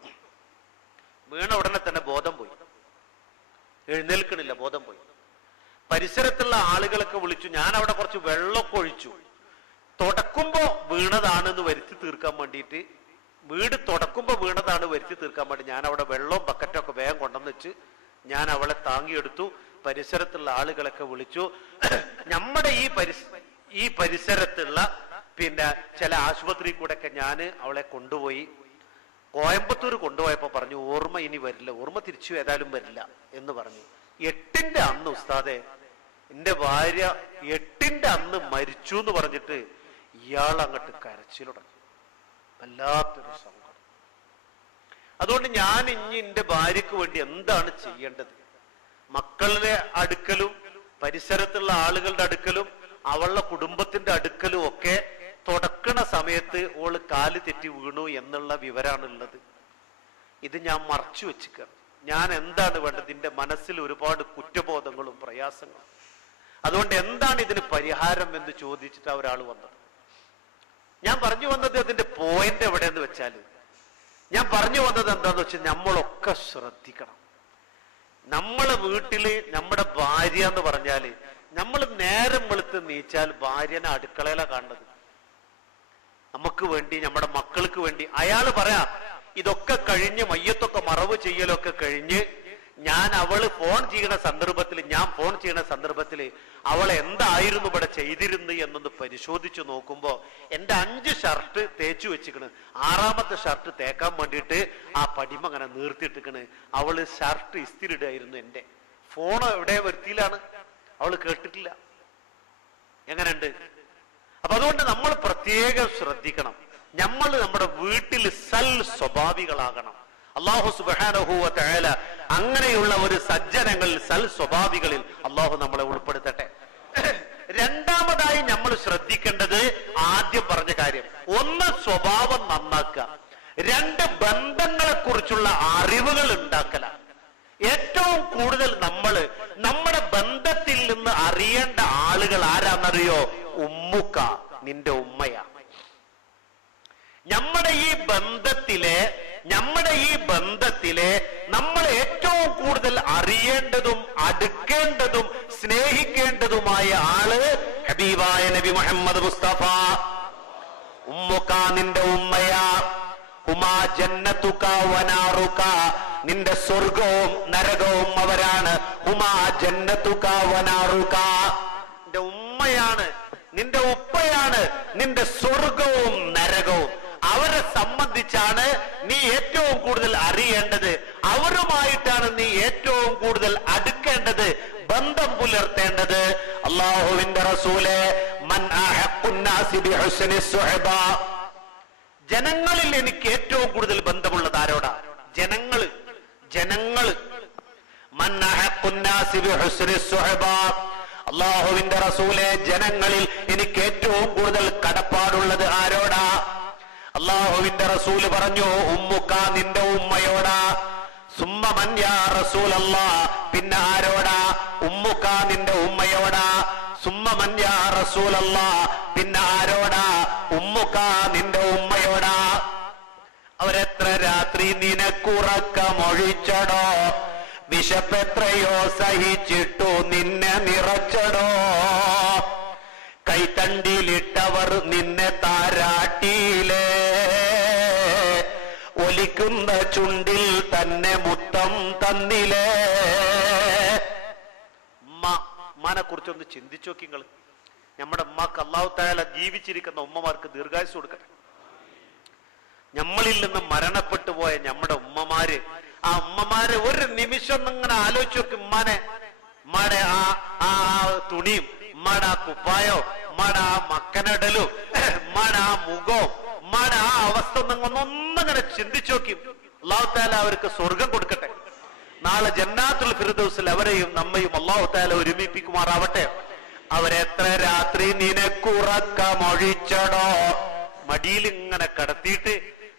വീണ ഉടനെ തന്നെ ബോധം പോയി. എഴുന്നേൽക്കണില്ല, ബോധം പോയി. പരിസരത്തുള്ള ആളുകളൊക്കെ വിളിച്ചു. ഞാൻ അവിടെ കുറച്ച് വെള്ളമൊക്കെ ഒഴിച്ചു. തുടക്കുമ്പോ വീണതാണെന്ന് വരുത്തി തീർക്കാൻ വേണ്ടിയിട്ട്, വീട് തുടക്കുമ്പോ വീണതാണ് വരുത്തി തീർക്കാൻ വേണ്ടി ഞാൻ അവിടെ വെള്ളവും ബക്കറ്റൊക്കെ വേഗം കൊണ്ടുവന്ന് വെച്ച് ഞാൻ അവളെ താങ്ങിയെടുത്തു. പരിസരത്തുള്ള ആളുകളൊക്കെ വിളിച്ചു. നമ്മുടെ ഈ പരിസരത്തുള്ള പിന്നെ ചില ആശുപത്രി കൂടെ ഒക്കെ ഞാൻ അവളെ കൊണ്ടുപോയി. കോയമ്പത്തൂർ കൊണ്ടുപോയപ്പോ പറഞ്ഞു, ഓർമ്മ ഇനി വരില്ല, ഓർമ്മ തിരിച്ചു ഏതായാലും വരില്ല എന്ന് പറഞ്ഞു. 8ന്റെ അന്ന് ഉസ്താദെ, എന്റെ ഭാര്യ 8ന്റെ അന്ന് മരിച്ചു എന്ന് പറഞ്ഞിട്ട് ഇയാൾ അങ്ങോട്ട് കരച്ചിലുടങ്ങി. വല്ലാത്തൊരു സങ്കടം. അതുകൊണ്ട് ഞാൻ ഇനി എന്റെ ഭാര്യക്ക് വേണ്ടി എന്താണ് ചെയ്യേണ്ടത്? മക്കളുടെ അടുക്കലും പരിസരത്തുള്ള ആളുകളുടെ അടുക്കലും അവളുടെ കുടുംബത്തിന്റെ അടുക്കലും ഒക്കെ തുടക്കണ സമയത്ത് ഓള് കാല് തെറ്റി വീണു എന്നുള്ള വിവരാണുള്ളത്. ഇത് ഞാൻ മറച്ചു വെച്ചിരിക്കുകയാണ്. ഞാൻ എന്താണ് വേണ്ടത്? എന്റെ മനസ്സിൽ ഒരുപാട് കുറ്റബോധങ്ങളും പ്രയാസങ്ങളും. അതുകൊണ്ട് എന്താണ് ഇതിന് പരിഹാരം എന്ന് ചോദിച്ചിട്ട് ഒരാൾ വന്നത്. ഞാൻ പറഞ്ഞു വന്നത് അതിന്റെ പോയിന്റ് എവിടെയെന്ന് വെച്ചാല്, ഞാൻ പറഞ്ഞു വന്നത് എന്താന്ന് വെച്ചാൽ, നമ്മളൊക്കെ ശ്രദ്ധിക്കണം. നമ്മളെ വീട്ടില് നമ്മുടെ ഭാര്യ എന്ന് പറഞ്ഞാല്, നമ്മൾ നേരം വെളുത്ത് നീച്ചാൽ ഭാര്യനെ അടുക്കളയിലാണ് കാണുന്നത്. നമുക്ക് വേണ്ടി, നമ്മുടെ മക്കൾക്ക് വേണ്ടി. അയാള് പറയാ, ഇതൊക്കെ കഴിഞ്ഞ് മയ്യത്തൊക്കെ മറവ് ചെയ്യലൊക്കെ കഴിഞ്ഞ് ഞാൻ ഫോൺ ചെയ്യുന്ന സന്ദർഭത്തിൽ അവൾ എന്തായിരുന്നു ഇവിടെ ചെയ്തിരുന്നു എന്നൊന്ന് പരിശോധിച്ചു നോക്കുമ്പോ എന്റെ 5 ഷർട്ട് തേച്ചു വെച്ചിക്കണ്. 6ാമത്തെ ഷർട്ട് തേക്കാൻ വേണ്ടിയിട്ട് ആ പടിമ അങ്ങനെ നീർത്തിട്ടിക്കണ്. അവള് ഷർട്ട് ഇസ്തിരിടായിരുന്നു. എന്റെ ഫോൺ എവിടെ വരുത്തിയിലാണ്, അവള് കേട്ടിട്ടില്ല. എങ്ങനെയുണ്ട്? അപ്പൊ അതുകൊണ്ട് നമ്മൾ പ്രത്യേകം ശ്രദ്ധിക്കണം. നമ്മൾ നമ്മുടെ വീട്ടിൽ സൽ സ്വഭാവികളാകണം. അല്ലാഹു സുബ്ഹാനഹു വ തആല അങ്ങനെയുള്ള ഒരു സജ്ജനങ്ങളിൽ, സൽ സ്വഭാവികളിൽ അല്ലാഹു നമ്മളെ ഉൾപ്പെടുത്തട്ടെ. രണ്ടാമതായി നമ്മൾ ശ്രദ്ധിക്കേണ്ടത് ആദ്യം പറഞ്ഞ കാര്യം, 1 സ്വഭാവം നന്നാക്കുക, 2 ബന്ധങ്ങളെ കുറിച്ചുള്ള അറിവുകൾ ഉണ്ടാക്കല. ഏറ്റവും കൂടുതൽ നമ്മുടെ ബന്ധത്തിൽ നിന്ന് അറിയേണ്ട ആളുകൾ ആരാന്നറിയോ? ഉമ്മുക്ക, നിന്റെ ഉമ്മയാ. നമ്മുടെ ഈ ബന്ധത്തിലെ നമ്മൾ ഏറ്റവും കൂടുതൽ അറിയേണ്ടതും അടുക്കേണ്ടതും സ്നേഹിക്കേണ്ടതുമായ ആള് ഹബീബായ നബി മുഹമ്മദ് മുസ്തഫ. ഉമ്മുക, നിന്റെ ഉമ്മയാ. ഹുമാ ജന്നതുക വനാറുക, നിന്റെ സ്വർഗവും നരകവും അവരാണ്. ഹുമാ ജന്നതുക വനാറുക, നിന്റെ ഉമ്മയാണ്, നിന്റെ ഉപ്പയാണ്, നിന്റെ സ്വർഗവും നരകവും. അവരെ സംബന്ധിച്ചാണ് നീ ഏറ്റവും കൂടുതൽ അറിയേണ്ടത്. അവരുമായിട്ടാണ് നീ ഏറ്റവും കൂടുതൽ അടുക്കേണ്ടത്, ബന്ധം പുലർത്തേണ്ടത്. അല്ലാഹുവിന്റെ റസൂലേ, മൻ അഹഖുന്നാസി ബിഹുസ്നി സുഹബ, ജനങ്ങളിൽ എനിക്ക് ഏറ്റവും കൂടുതൽ ബന്ധമുള്ളത് ആരോടാ? ജനങ്ങള്. മൻ അഹഖുന്നാസി ബിഹുസ്നി സുഹബ, അല്ലാഹുവിന്റെ റസൂലേ, ജനങ്ങളിൽ എനിക്ക് ഏറ്റവും കൂടുതൽ കടപ്പാടുള്ളത് ആരോടാ? അല്ലാഹുവിന്റെ റസൂല് പറഞ്ഞു, ഉമ്മുക, നിന്റെ ഉമ്മയോടാ. സുമ്മ മൻ യാ റസൂലല്ലാഹ്, പിന്നെ ആരോടാ? ഉമ്മുക, നിന്റെ ഉമ്മയോടാ. സുമ്മ മൻ യാ റസൂലല്ലാഹ്, പിന്നെ ആരോടാ? ഉമ്മുക, നിന്റെ ഉമ്മയോടാ. അവരെത്ര രാത്രി നിനക്കുറക്കമൊഴിച്ചടോ, വിശപ്പെത്രയോ സഹിച്ചിട്ടു നിന്നെ നിറച്ചടോ, കൈത്തണ്ടിലിട്ടവർ നിന്നെ താരാട്ടിയിലേ, ഒലിക്കുന്ന ചുണ്ടിൽ തന്നെ മുത്തം തന്നിലേ. ഉമ്മാനെ കുറിച്ചൊന്ന് ചിന്തിച്ചു നോക്കി നിങ്ങൾ. നമ്മുടെ ഉമ്മാക്ക് അല്ലാഹു തആല ജീവിച്ചിരിക്കുന്ന ഉമ്മമാർക്ക് ദീർഘായുസ് കൊടുക്കട്ടെ. നമ്മളിൽ നിന്ന് മരണപ്പെട്ടു പോയ നമ്മുടെ ഉമ്മമാര്, ആ ഉമ്മമാരെ ഒരു നിമിഷം ഇങ്ങനെ ആലോചിച്ച് നോക്കി. ഉമ്മാടെ ആ തുണിയും, ഉമ്മാടെ ആ കുപ്പായോ, ഉമ്മാടെ ആ മക്കനടലും, ഉമ്മാടെ ആ മുഖവും, ഉമ്മാടെ ആ അവസ്ഥ ഒന്നങ്ങനെ ചിന്തിച്ചു നോക്കി. അല്ലാഹു തആല അവർക്ക് സ്വർഗം കൊടുക്കട്ടെ. നാളെ ജന്നാത്തുൽ ഫിർദൗസിൽ അവരെയും നമ്മയും അല്ലാഹു തആല ഒരുമിപ്പിക്കുമാറാവട്ടെ. അവരെത്ര രാത്രി നിനക്കുറക്കമൊഴിച്ചടോ, മടിയിൽ ഇങ്ങനെ കടത്തിയിട്ട്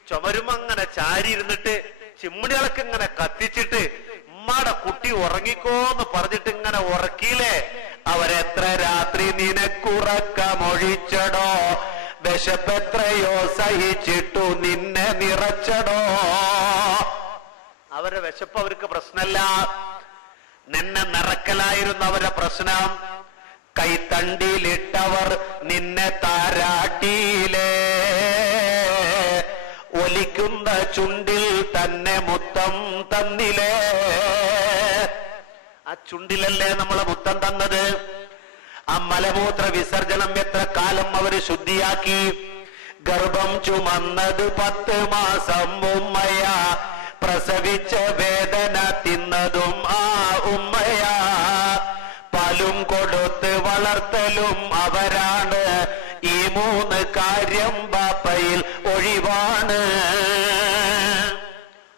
ചുമരുമങ്ങനെ ചാരി ഇരുന്നിട്ട് ചിമ്മിണികളൊക്കെ ഇങ്ങനെ കത്തിച്ചിട്ട് ഉമ്മാടെ കുട്ടി ഉറങ്ങിക്കോന്ന് പറഞ്ഞിട്ട് ഇങ്ങനെ ഉറക്കിയില്ലേ. അവരെത്ര രാത്രി നിനക്കുറക്കമൊഴിച്ചടോ, വിശപ്പെത്രയോ സഹിച്ചിട്ടു നിന്നെ നിറച്ചടോ. അവരുടെ വിശപ്പ് അവർക്ക് പ്രശ്നമല്ല, നിന്നെ നിറക്കലായിരുന്നു അവരുടെ പ്രശ്നം. കൈത്തണ്ടിയിലിട്ടവർ നിന്നെ താരാട്ടിയിലേ, ഒലിക്കുന്ന ചുണ്ടിൽ തന്നെ മുത്തം തന്നിലേ. ആ ചുണ്ടിലല്ലേ നമ്മളെ മുത്തം തന്നത്. ആ മലമൂത്ര വിസർജനം എത്ര കാലം അവര് ശുദ്ധിയാക്കി. ഗർഭം ചുമന്നത് 10 മാസം ഉമ്മയാ, പ്രസവിച്ച വേദന തിന്നതും ആ ഉമ്മയാ. പാലും കൊടുത്ത് വളർത്തലും അവരാണ്, ഈ 3 കാര്യം ബാപ്പയിൽ ഒഴിവാണ്.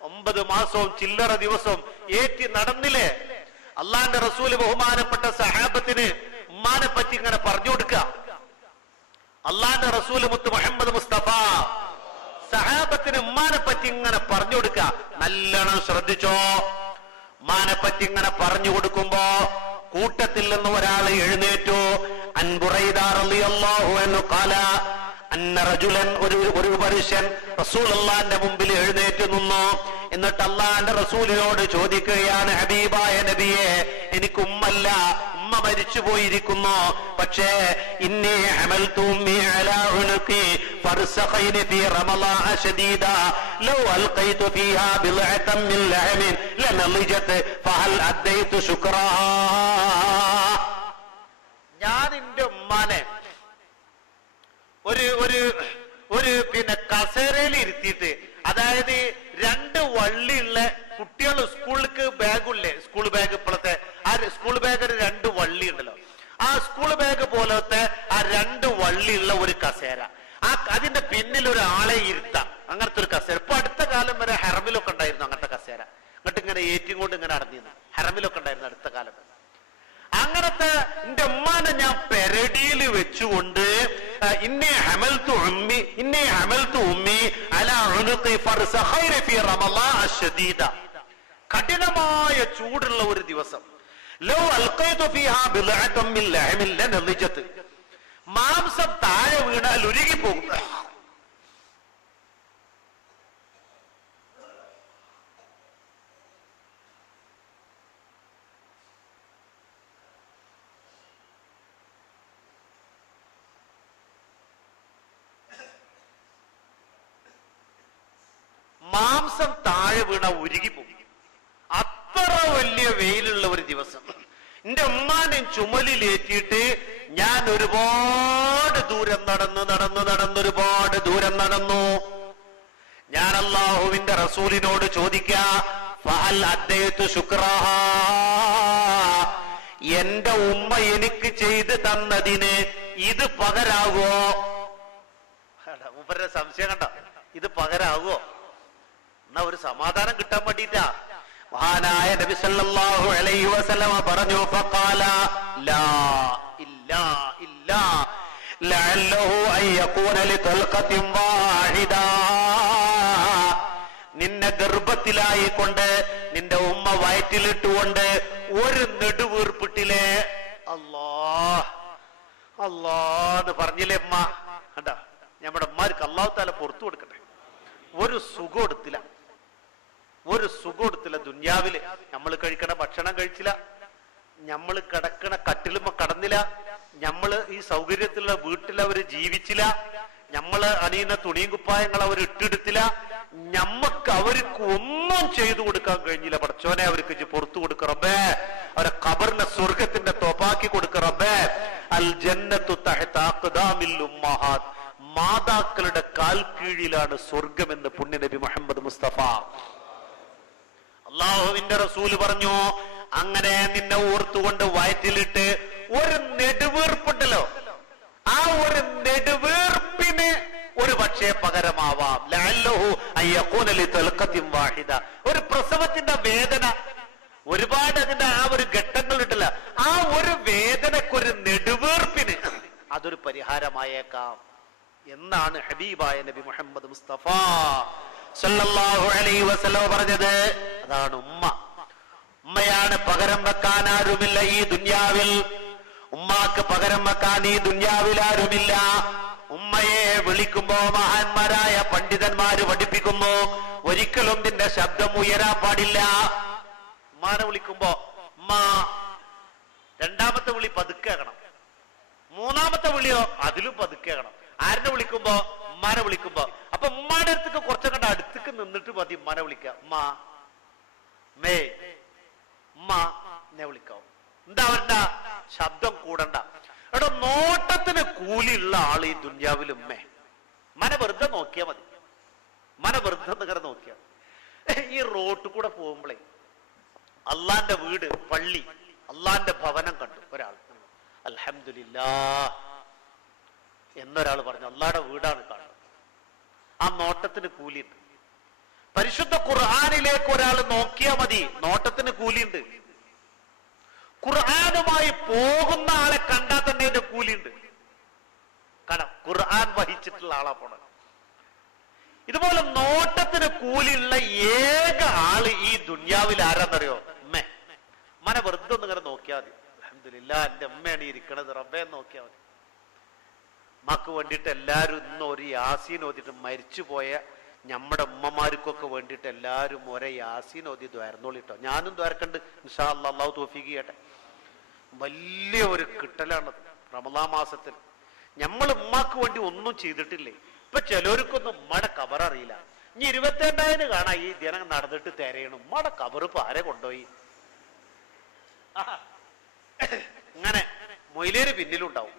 9 മാസവും ചില്ലറ ദിവസവും ഏറ്റി നടന്നില്ലേ. അള്ളാന്റെ റസൂല് ബഹുമാനപ്പെട്ട സഹാബത്തിന് ഉമ്മാനെ പറ്റി ഇങ്ങനെ പറഞ്ഞു കൊടുക്കുക. അള്ളാന്റെ റസൂല് മുത്ത് മുഹമ്മദ് മുസ്തഫ സഹാബത്തിന് ഉമ്മാനെ പറ്റി ഇങ്ങനെ പറഞ്ഞു കൊടുക്കുക. നല്ലോണം ശ്രദ്ധിച്ചോ. ഉമ്മാനെ പറ്റി ഇങ്ങനെ പറഞ്ഞു കൊടുക്കുമ്പോ കൂട്ടത്തിൽ നിന്ന് ഒരാൾ എഴുന്നേറ്റു. അൻ ബുറൈദ റളിയല്ലാഹു അൻഹു ഖാല അന്ന റജുലൻ, ഒരു മനുഷ്യൻ റസൂലുള്ളാഹിന്റെ മുമ്പിൽ എഴുന്നേറ്റ് നിന്നു. എന്നിട്ട് അള്ളാന്റെ റസൂലിനോട് ചോദിക്കുകയാണ്, ഹബീബായ നബിയെ, എനിക്ക് ഉമ്മല്ല, ഉമ്മ മരിച്ചു പോയിരിക്കുന്നു. പക്ഷേ ഇന്നി ഹമൽതു ഉമ്മി അലാ ഉനുഖി ഫർസഖൈനി ഫീ റമളാഅ ശദീദ ലൗ അൽഖൈതു ഫീഹാ ബിൽഅതൻ മിൻ ലഹമിൻ ലനളിജത് ഫഹൽ അദ്ദൈതു ശുക്റാ. ഞാൻ എന്റെ ഉമ്മാനെ ഒരു പിന്നെ കസേരയിൽ ഇരുത്തിയിട്ട്, അതായത് 2 വള്ളിയുള്ള കുട്ടികൾ സ്കൂളിലേക്ക് ബാഗുള്ളേ, സ്കൂൾ ബാഗ്, ഇപ്പോഴത്തെ ആ സ്കൂൾ ബാഗിന് 2 വള്ളി ഉണ്ടല്ലോ, ആ സ്കൂൾ ബാഗ് പോലത്തെ ആ 2 വള്ളിയുള്ള ഒരു കസേര, അതിന്റെ പിന്നിൽ ഒരാളെ ഇരുത്താം, അങ്ങനത്തെ ഒരു കസേര. ഇപ്പൊ അടുത്ത കാലം വരെ ഹറമിലൊക്കെ ഉണ്ടായിരുന്നു അങ്ങനത്തെ കസേര. എന്നിട്ട് ഇങ്ങനെ ഏറ്റും കൊണ്ട് ഇങ്ങനെ നടന്നിരുന്നു, ഹറമിലൊക്കെ ഉണ്ടായിരുന്നു അടുത്ത കാലം. അങ്ങനത്തെ എന്റെ ഉമ്മാനെ ഞാൻ പെരടിയിൽ വെച്ചുകൊണ്ട് ഇന്നി ഹമൽതു ഉമ്മി അലാ ഉനുഖി ഫർസഖൈനി ഫീ റമളാഅ ശദീദ, കഠിനമായ ചൂടുള്ള ഒരു ദിവസം. ലൗ അൽഖൈതു ഫീഹാ ബിൽഅതൻ മിൻ ലഹമിൻ ലനളിജത്, മാംസം താഴെ വീണാൽ ഉരുകിപ്പോകും. മാംസം താഴെ വീണ ഉരുകിപ്പോകും. അത്ര വലിയ വെയിലുള്ള ഒരു ദിവസം എന്റെ ഉമ്മാനെ ചുമലിലേറ്റിയിട്ട് ഞാൻ ഒരുപാട് ദൂരം നടന്നു. ഞാൻ അല്ലാഹുവിന്റെ റസൂലിനോട് ചോദിക്കാ, ഫഹൽ അദ്ദൈതു ശുക്റഹാ, എന്റെ ഉമ്മ എനിക്ക് ചെയ്ത് തന്നതിന് ഇത് പകരാവോ? മൂപ്പരുടെ സംശയം കണ്ട, ഇത് പകരാവോ? എന്നാ ഒരു സമാധാനം കിട്ടാൻ വേണ്ടിട്ടാ മഹാനായ നബി സല്ലല്ലാഹു അലൈഹി വസല്ലമ പറഞ്ഞു, ഫഖാല ലാ ഇല്ലാ ഇല്ലാ ലഅല്ലഹു അൻ യകൂന ലിതൽഖത്തിൻ വാഹിദ. നിന്നെ ഗർഭത്തിലായിക്കൊണ്ട് നിന്റെ ഉമ്മ വയറ്റിലിട്ടുകൊണ്ട് ഒരു നെടുവീർപ്പിട്ടില്ലേ, അല്ലാന്ന് പറഞ്ഞില്ലേ ഉമ്മ. കണ്ട, നമ്മുടെ ഉമ്മാർക്ക് അല്ലാഹു തആല പുറത്തു കൊടുക്കട്ടെ. ഒരു സുഖം എടുത്തില്ല ദുന്യാവില്. നമ്മൾ കഴിക്കണ ഭക്ഷണം കഴിച്ചില്ല, നമ്മൾ കിടക്കണ കട്ടിലുമ കടന്നില്ല, നമ്മള് ഈ സൗകര്യത്തിലുള്ള വീട്ടിൽ അവര് ജീവിച്ചില്ല, നമ്മള് അണിയുന്ന തുണിയും കുപ്പായങ്ങൾ അവർ ഇട്ടെടുത്തില്ല, ഞമ്മക്ക് അവർക്ക് ഒന്നും ചെയ്തു കൊടുക്കാൻ കഴിഞ്ഞില്ല. പടച്ചോനെ അവർക്ക് പുറത്തു കൊടുക്കറബേ, അവരെ ഖബറിനെ സ്വർഗത്തിന്റെ തോപ്പാക്കി കൊടുക്കറബേ. അൽ ജന്നത്തു തഹ്ത അഖ്ദാമിൽ ഉമ്മഹാത്ത്, മാതാക്കളുടെ കാൽ കീഴിലാണ് സ്വർഗമെന്ന് പുണ്യ നബി മുഹമ്മദ് മുസ്തഫ. അള്ളാഹുവിന്റെ റസൂല് പറഞ്ഞു, അങ്ങനെ നിന്നെ ഓർത്തുകൊണ്ട് വയറ്റിലിട്ട് ഒരു നെടുവീർപ്പുണ്ടല്ലോ, ആ ഒരു നെടുവീർപ്പിന് ഒരു പക്ഷേ പകരമാവാം. ലഅല്ലഹു അൻ യകൂന ലിതൽഖത്തിൻ വാഹിദ, ഒരു പ്രസവത്തിന്റെ വേദന ഒരുപാട് അതിന്റെ ആ ഒരു ഘട്ടങ്ങൾ ഇട്ടില്ല. ആ ഒരു വേദനക്കൊരു നെടുവീർപ്പിന് അതൊരു പരിഹാരമായേക്കാം എന്നാണ് ഹബീബായ നബി മുഹമ്മദ് മുസ്തഫ സല്ലല്ലാഹു അലൈഹി വസല്ലം പറഞ്ഞത്. അതാണ് ഉമ്മ. ഉമ്മയാണ് പകരം വെക്കാൻ ആരുമില്ല ഈ ദുനിയാവിൽ. ഉമ്മാക്ക് പകരം വെക്കാൻ ഈ ദുനിയാവിൽ ആരുമില്ല. ഉമ്മയെ വിളിക്കുമ്പോ മഹാന്മാരായ പണ്ഡിതന്മാര് പഠിപ്പിക്കുന്നു, ഒരിക്കലും നിന്റെ ശബ്ദം ഉയരാൻ പാടില്ല. ഉമ്മാനെ വിളിക്കുമ്പോ ഉമ്മ, രണ്ടാമത്തെ വിളി പതുക്കേക്കണം, മൂന്നാമത്തെ വിളിയോ അതിലും പതുക്കേക്കണം. ആരിനെ വിളിക്കുമ്പോ? ഉമ്മാനെ വിളിക്കുമ്പോ. അപ്പൊ ഉമ്മാന്റെ അടുത്തേക്ക് കുറച്ചങ്ങോട്ട് അടുത്തേക്ക് നിന്നിട്ട് മതി ഉമ്മാനെ വിളിക്കുക. ഉമ്മ, മേ, ഉമ്മ എന്നെ വിളിക്കാവും. എന്താ അവരുടെ ശബ്ദം കൂടണ്ട. എടോ, നോട്ടത്തിന് കൂലിയുള്ള ആള് ഈ ദുന്യാവിൽ ഉമ്മേ. മന വെറുതെ നോക്കിയാ മതി, മന വെറുതെ നിങ്ങനെ നോക്കിയാ. ഈ റോട്ടിൽ കൂടെ പോകുമ്പോഴേ അള്ളാന്റെ വീട്, പള്ളി, അള്ളാന്റെ ഭവനം കണ്ടു ഒരാൾ, അൽഹംദുലില്ലാഹ് എന്നൊരാൾ പറഞ്ഞു, അള്ളാന്റെ വീടാണ് കാണുന്നത്. ആ നോട്ടത്തിന് കൂലിയുണ്ട്. പരിശുദ്ധ ഖുർആനിലേക്ക് ഒരാൾ നോക്കിയാൽ മതി, നോട്ടത്തിന് കൂലിയുണ്ട്. ഖുർആനുമായി പോകുന്ന ആളെ കണ്ടാൽ തന്നെ അതിന്റെ കൂലിയുണ്ട്. കാരണം ഖുർആൻ വഹിച്ചിട്ടുള്ള ആളാ പോണത്. ഇതുപോലെ നോട്ടത്തിന് കൂലിയുള്ള ഏക ആള് ഈ ദുന്യാവിൽ ആരാന്നറിയോ? ഉമ്മേ. ഉമ്മനെ വെറുതെ ഒന്ന് ഇങ്ങനെ നോക്കിയാൽ മതി. അൽഹംദുലില്ലാഹ് എന്റെ ഉമ്മയാണ് ഇരിക്കണത്, റബ്ബേ നോക്കിയാൽ മതി. ഉമ്മക്ക് വേണ്ടിയിട്ട് എല്ലാവരും ഇന്ന് ഒരു യാസീൻ ഓതിട്ട്, മരിച്ചുപോയ നമ്മുടെ ഉമ്മമാർക്കൊക്കെ വേണ്ടിയിട്ട് എല്ലാവരും ഒരേ യാസീൻ ഓതി ദ്വാരന്നോളിട്ടോ. ഞാനും ദ്വാരക്കണ്ട്, ഇൻഷാ അല്ലാഹ്, അല്ലാഹു തൗഫീഖ് ചെയ്യട്ടെ. വലിയ ഒരു കിട്ടലാണത് റമളാൻ മാസത്തിൽ. നമ്മൾ ഉമ്മാക്ക് വേണ്ടി ഒന്നും ചെയ്തിട്ടില്ലേ? ഇപ്പൊ ചിലവർക്കൊന്നും ഉമ്മയുടെ കബർ അറിയില്ല. ഇനി 22 കാണാം ഈ ദിനം നടന്നിട്ട് തിരയണം, ഉമ്മയുടെ കബർ ഇപ്പൊ ആരെ കൊണ്ടുപോയി. ഇങ്ങനെ മൊയിലേര് പിന്നിലുണ്ടാവും.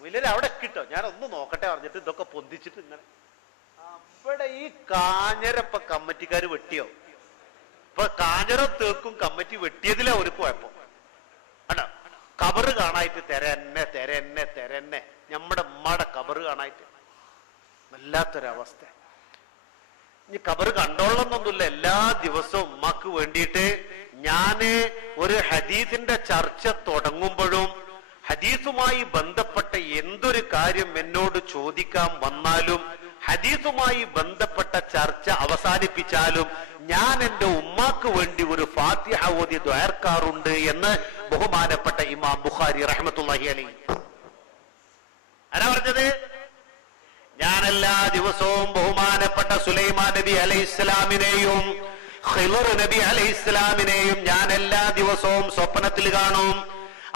മൊയിലേര് അവിടെ കിട്ടോ, ഞാൻ ഒന്ന് നോക്കട്ടെ പറഞ്ഞിട്ട് ഇതൊക്കെ പൊന്തിച്ചിട്ട് ഇങ്ങനെ. അവിടെ ഈ കാഞ്ഞരപ്പ കമ്മിറ്റിക്കാര് വെട്ടിയോ? ഇപ്പൊ കാഞ്ഞര തേക്കും കമ്മിറ്റി വെട്ടിയതിലാ ഒരു കുഴപ്പം. അല്ല, കബറ് കാണായിട്ട് തെരന്നെ തെരന്നെ തെരന്നെ, നമ്മുടെ ഉമ്മയുടെ കബറ് കാണായിട്ട് വല്ലാത്തൊരവസ്ഥ. ഇനി കബറ് കണ്ടോളന്നൊന്നുമില്ല. എല്ലാ ദിവസവും ഉമ്മക്ക് വേണ്ടിയിട്ട് ഞാന് ഒരു ഹദീസിന്റെ ചർച്ച തുടങ്ങുമ്പോഴും ഹദീസുമായി ബന്ധപ്പെട്ട എന്തൊരു കാര്യം എന്നോട് ചോദിക്കാൻ വന്നാലും ഹദീസുമായി ബന്ധപ്പെട്ട ചർച്ച അവസാനിപ്പിച്ചാലും ഞാൻ എന്റെ ഉമ്മാക്ക് വേണ്ടി ഒരു ഫാത്തിഹ ഓതി ദ്വാർക്കാറുണ്ട് എന്ന് ബഹുമാനപ്പെട്ട ഇമാം ബുഖാരി റഹ്മത്തുള്ളാഹി അലൈഹി. ആരാ പറഞ്ഞത്? ഞാൻ എല്ലാ ദിവസവും ബഹുമാനപ്പെട്ട സുലൈമാൻ നബി അലൈഹിസ്സലാമിനെയും ഖിളർ നബി അലൈഹിസ്സലാമിനെയും ഞാൻ എല്ലാ ദിവസവും സ്വപ്നത്തിൽ കാണും.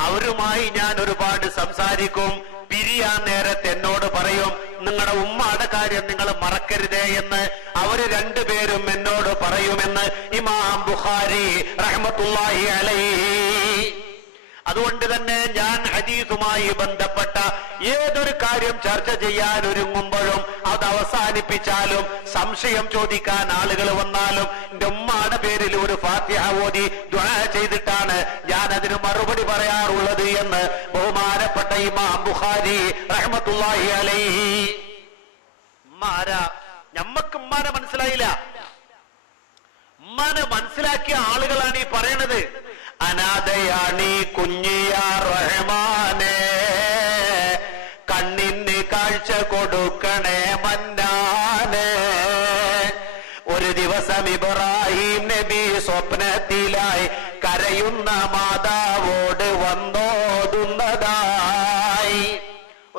അവരുമായി ഞാൻ ഒരുപാട് സംസാരിക്കും. പിരിയാൻ നേരത്തെ എന്നോട് പറയും, നിങ്ങളുടെ ഉമ്മയുടെ കാര്യം നിങ്ങൾ മറക്കരുതേ എന്ന് അവര് രണ്ടുപേരും എന്നോട് പറയുമെന്ന് ഇമാം ബുഖാരി റഹ്മത്തുള്ളാഹി അലൈഹി. അതുകൊണ്ട് തന്നെ ഞാൻ ഹദീസുമായി ബന്ധപ്പെട്ട ഏതൊരു കാര്യം ചർച്ച ചെയ്യാൻ ഒരുങ്ങുമ്പോഴും അത് അവസാനിപ്പിച്ചാലും സംശയം ചോദിക്കാൻ ആളുകൾ വന്നാലും എന്റെ ഉമ്മയുടെ പേരിൽ ഒരു ഫാത്തിഹ ഓതി ദുആ ചെയ്തിട്ടാണ് ഞാൻ അതിന് മറുപടി പറയാറുള്ളത് എന്ന് ബഹുമാനപ്പെട്ട ഇമാം ബുഖാരി റഹ്മത്തുള്ളാഹി അലൈഹി. ഉമ്മ ആരാ? ഞമ്മക്ക് ഉമ്മാനെ മനസ്സിലായില്ല. ഉമ്മാനെ മനസ്സിലാക്കിയ ആളുകളാണ് ഈ പറയണത്. അനാഥയാണീ കുഞ്ഞിയാ റഹ്മാനെ, കണ്ണിന് കാഴ്ച കൊടുക്കണേ മന്നാനെ. ഒരു ദിവസം ഇബ്രാഹിം നബി സ്വപ്നത്തിലായി കരയുന്ന മാതാവോട് വന്നോതുന്നതായി.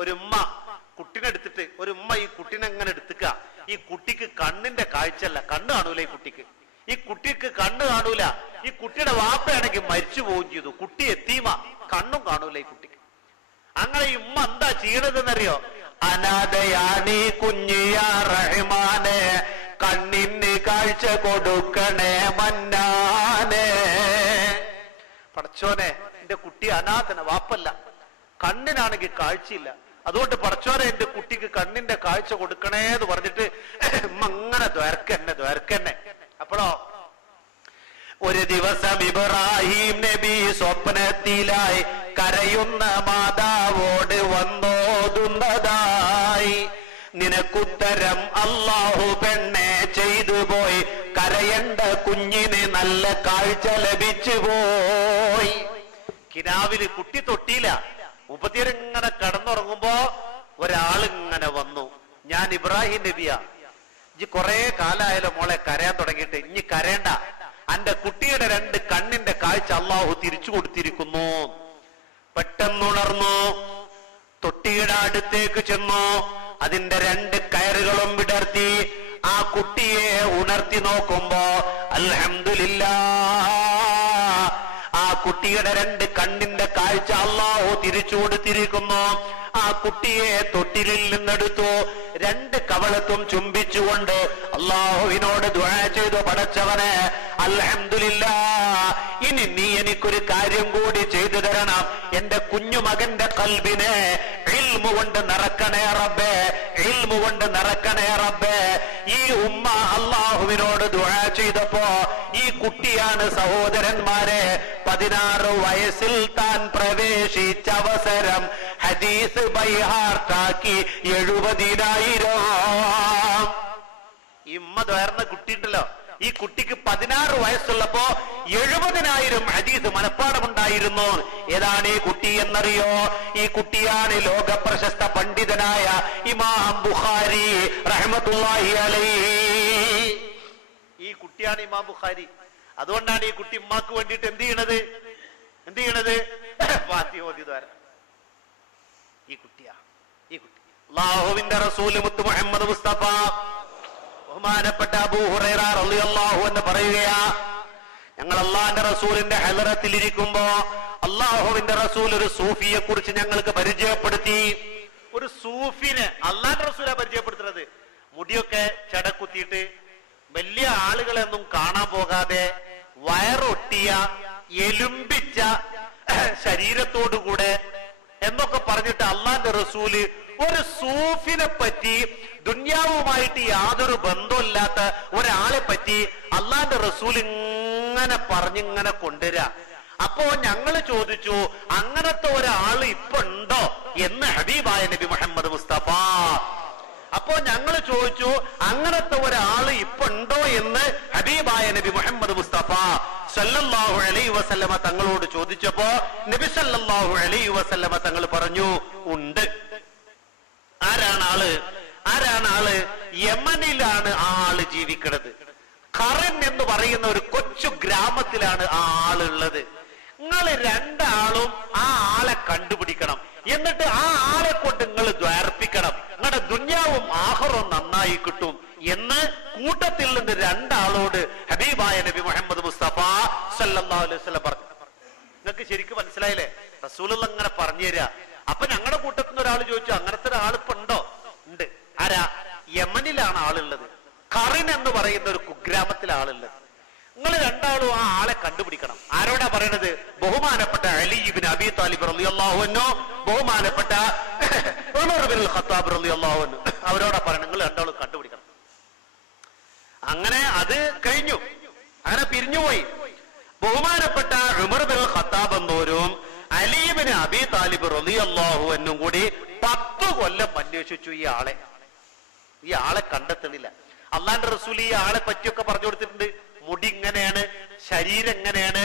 ഒരു ഉമ്മ കുട്ടിനെ എടുത്തിട്ട്, ഒരു ഉമ്മ ഈ കുട്ടിനെ എങ്ങനെ എടുത്തുക? ഈ കുട്ടിക്ക് കണ്ണിന്റെ കാഴ്ചയല്ല, കണ്ണ് കാണൂല ഈ കുട്ടിക്ക്. ഈ കുട്ടിക്ക് കണ്ണ് കാണൂല. ഈ കുട്ടിയുടെ വാപ്പയാണെങ്കിൽ മരിച്ചു പോവുകയും ചെയ്തു. കുട്ടി എത്തീമ, കണ്ണും കാണൂല ഈ കുട്ടിക്ക്. അങ്ങനെ ഈ ഉമ്മ എന്താ ചെയ്യണതെന്നറിയോ? അനാഥയാണീ കുഞ്ഞിയാ റഹ്മാനെ, കണ്ണിന് കാഴ്ച കൊടുക്കണേ മന്നാനെ. പടച്ചോനെ, എന്റെ കുട്ടി അനാഥന, വാപ്പല്ല, കണ്ണിനാണെങ്കിൽ കാഴ്ചയില്ല. അതുകൊണ്ട് പടച്ചോനെ എന്റെ കുട്ടിക്ക് കണ്ണിന്റെ കാഴ്ച കൊടുക്കണേ എന്ന് പറഞ്ഞിട്ട് ഉമ്മ അങ്ങനെ ദ്വാരക്കന്നെ. അപ്പോഴോ ഒരു ദിവസം ഇബ്രാഹിം നബി സ്വപ്നത്തിലായി കരയുന്ന മാതാവോട് വന്നോതുന്നതായി. നിനക്കുത്തരം അല്ലാഹു പെണ്ണെ ചെയ്തു പോയി, കരയണ്ട കുഞ്ഞിന് നല്ല കാഴ്ച ലഭിച്ചു പോയി. കിനാവില് കുട്ടി തൊട്ടിയില്ല. മുപ്പത്തിയരിങ്ങനെ കടന്നുറങ്ങുമ്പോ ഒരാളിങ്ങനെ വന്നു, ഞാൻ ഇബ്രാഹിം നബിയാ, ഇനി കുറെ കാലായാലും മോളെ കരയാൻ തുടങ്ങിയിട്ട്, ഇനി കരയണ്ട, അന്റെ കുട്ടിയുടെ 2 കണ്ണിന്റെ കാഴ്ച അള്ളാഹു തിരിച്ചു കൊടുത്തിരിക്കുന്നു. പെട്ടെന്നുണർന്നു, തൊട്ടിയുടെ അടുത്തേക്ക് ചെന്നു, അതിന്റെ 2 കയറുകളും വിടർത്തി ആ കുട്ടിയെ ഉണർത്തി നോക്കുമ്പോ അൽഹംദുലില്ലാഹ്, ആ കുട്ടിയുടെ 2 കണ്ണിന്റെ കാഴ്ച അള്ളാഹു തിരിച്ചു കൊടുത്തിരിക്കുന്നു. ആ കുട്ടിയെ തൊട്ടിലിൽ നിന്നെടുത്തു, 2 കവളത്തും ചുംബിച്ചുകൊണ്ട് അള്ളാഹുവിനോട് ദുആ ചെയ്തു, പടച്ചവനെ അൽഹംദുലില്ലാഹ്, ഇനി നീ എനിക്കൊരു കാര്യം കൂടി ചെയ്തു തരണം, എന്റെ കുഞ്ഞുമകന്റെ കൽബിനെ ഇൽമു കൊണ്ട് നിറക്കണേ റബ്ബേ, ഇൽമു കൊണ്ട് നിറക്കണേ റബ്ബേ. ഈ ഉമ്മ അള്ളാഹുവിനോട് ദുആ ചെയ്തപ്പോ ഈ കുട്ടിയാണ് സഹോദരന്മാരെ 16 വയസ്സിൽ താൻ പ്രവേശിച്ച അവസരം ഹദീസ് ബൈഹാർട്ടാക്കി 70,000. ഇമ്മ ദ്വാർന്ന കുട്ടിയുണ്ടല്ലോ, ഈ കുട്ടിക്ക് 16 വയസ്സുള്ളപ്പോ 70,000 ഹദീസ് മനഃപ്പാടമുണ്ടായിരുന്നു. ഏതാണ് ഈ കുട്ടി എന്നറിയോ? ഈ കുട്ടിയാണ് ലോക പ്രശസ്ത പണ്ഡിതനായ ഇമാം ബുഖാരി റഹ്മത്തുള്ളാഹി അലൈഹി. ഈ കുട്ടിയാണ് ഇമാം ബുഖാരി. അതുകൊണ്ടാണ് ഈ കുട്ടി ഉമ്മാക്ക് വേണ്ടിയിട്ട് എന്ത് ചെയ്യണത് ഫാത്തിഹ ഓതി ദ്വാരം. ഈ കുട്ടി അല്ലാഹുവിന്റെ റസൂൽ മുത്ത് മുഹമ്മദ് മുസ്തഫ ബഹുമാനപ്പെട്ട അബൂ ഹുറൈറ റളിയല്ലാഹു അൻഹു പറയുകയാ, ഞങ്ങൾ അള്ളാഹിന്റെ റസൂലിന്റെ ഹലറത്തിൽ ഇരിക്കുമ്പോ അള്ളാഹുവിന്റെ റസൂൽ ഒരു സൂഫിയെ കുറിച്ച് ഞങ്ങൾക്ക് പരിചയപ്പെടുത്തി. ഒരു സൂഫിനെ അള്ളാഹിന്റെ റസൂലാ പരിചയപ്പെടുത്തുന്നത്. മുടിയൊക്കെ ചടക്കുത്തിയിട്ട് വലിയ ആളുകളെയൊന്നും കാണാൻ പോകാതെ വയറൊട്ടിയ എലുമ്പിച്ച ശരീരത്തോടുകൂടെ എന്നൊക്കെ പറഞ്ഞിട്ട് അള്ളാഹിന്റെ റസൂല് ഒരു സൂഫിനെ പറ്റി, ദുന്യാവുമായിട്ട് യാതൊരു ബന്ധമില്ലാത്ത ഒരാളെ പറ്റി അള്ളാഹിന്റെ റസൂൽ ഇങ്ങനെ പറഞ്ഞിങ്ങനെ കൊണ്ടുവരാ. അപ്പോ ഞങ്ങൾ ചോദിച്ചു, അങ്ങനത്തെ ഒരാൾ ഇപ്പൊ ഉണ്ടോ എന്ന് ഹബീബായ നബി മുഹമ്മദ് മുസ്തഫ. അപ്പോ ഞങ്ങൾ ചോദിച്ചു, അങ്ങനത്തെ ഒരാൾ ഇപ്പൊ ഉണ്ടോ എന്ന് ഹബീബായ നബി മുഹമ്മദ് മുസ്തഫ സല്ലല്ലാഹു അലൈഹി വസല്ലമ തങ്ങളോട് ചോദിച്ചപ്പോ നബി സല്ലല്ലാഹു അലൈഹി വസല്ലമ തങ്ങൾ പറഞ്ഞു, ഉണ്ട്. ആരാണ് ആള്? യമനിലാണ് ആ ആള് ജീവിക്കുന്നത്. ഖറൻ എന്ന് പറയുന്ന ഒരു കൊച്ചു ഗ്രാമത്തിലാണ് ആ ആളുള്ളത്. നിങ്ങൾ 2 ആളും ആ ആളെ കണ്ടുപിടിക്കണം, എന്നിട്ട് ആ ആളെ കൊണ്ട് നിങ്ങൾ ദ്വാർപ്പിക്കണം, നിങ്ങളുടെ ദുന്യാവും ആഖിറവും നന്നായി കിട്ടും എന്ന് കൂട്ടത്തിൽ നിന്ന് 2 ആളോട് ഹബീബായ നബി മുഹമ്മദ് മുസ്തഫ സല്ലല്ലാഹു അലൈഹി വസല്ലം പറഞ്ഞു. നിങ്ങൾക്ക് ശരിക്കും മനസ്സിലായില്ലേ? റസൂലുള്ളാഹി അങ്ങനെ പറഞ്ഞു തരാ. അപ്പൊ ഞങ്ങളുടെ കൂട്ടത്തിൽ നിന്ന് ഒരാൾ ചോദിച്ചു, അങ്ങനത്തെ ഒരാൾ ഇപ്പൊ ഉണ്ടോ? ഉണ്ട്. ആരാ? യമനിലാണ് ആളുള്ളത്. ഖറിൻ എന്ന് പറയുന്ന ഒരു കുഗ്രാമത്തിലെ ആളുള്ളത്. നിങ്ങൾ 2 ആളും ആ ആളെ കണ്ടുപിടിക്കണം. ആരോടാ പറയണത്? ബഹുമാനപ്പെട്ട അലി ഇബ്നു അബീ താലിബ് റളിയല്ലാഹു അൻഹു, ബഹുമാനപ്പെട്ട ഉമർ ഇബ്നുൽ ഖത്താബ് റളിയല്ലാഹു അൻഹു, അവരോടാ പറയണം, നിങ്ങൾ 2 ആളും കണ്ടുപിടിക്കണം. അങ്ങനെ അത് കഴിഞ്ഞു, അങ്ങനെ പിരിഞ്ഞുപോയി. ബഹുമാനപ്പെട്ട ഉമർ ഇബ്നുൽ ഖത്താബ് എന്നോരും അലി ഇബ്നു അബീ താലിബ് റളിയല്ലാഹു അൻഹും കൂടി 10 കൊല്ലം അന്വേഷിച്ചു. ഈ ആളെ കണ്ടെത്തണില്ല. അള്ളാന്റെ റസൂൽ ഈ ആളെ പറ്റിയൊക്കെ പറഞ്ഞു കൊടുത്തിട്ടുണ്ട്. മുടി ഇങ്ങനെയാണ്, ശരീരം എങ്ങനെയാണ്,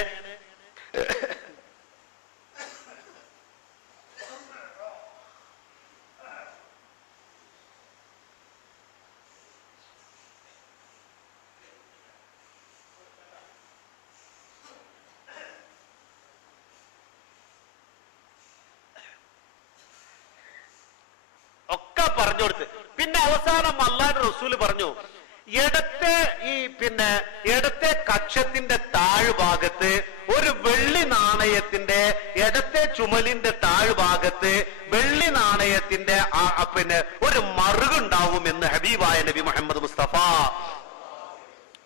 ഒക്കെ പറഞ്ഞു കൊടുത്ത്. പിന്നെ അവസാനം അള്ളാന്റെ റസൂല് പറഞ്ഞു, ഇടത്തെ കക്ഷത്തിന്റെ താഴ്ഭാഗത്ത് ഒരു വെള്ളി നാണയത്തിന്റെ, ഇടത്തെ ചുമലിന്റെ താഴ്ഭാഗത്ത് വെള്ളി നാണയത്തിന്റെ ഒരു മറുകുണ്ടാവും എന്ന് ഹബീബായ നബി മുഹമ്മദ് മുസ്തഫ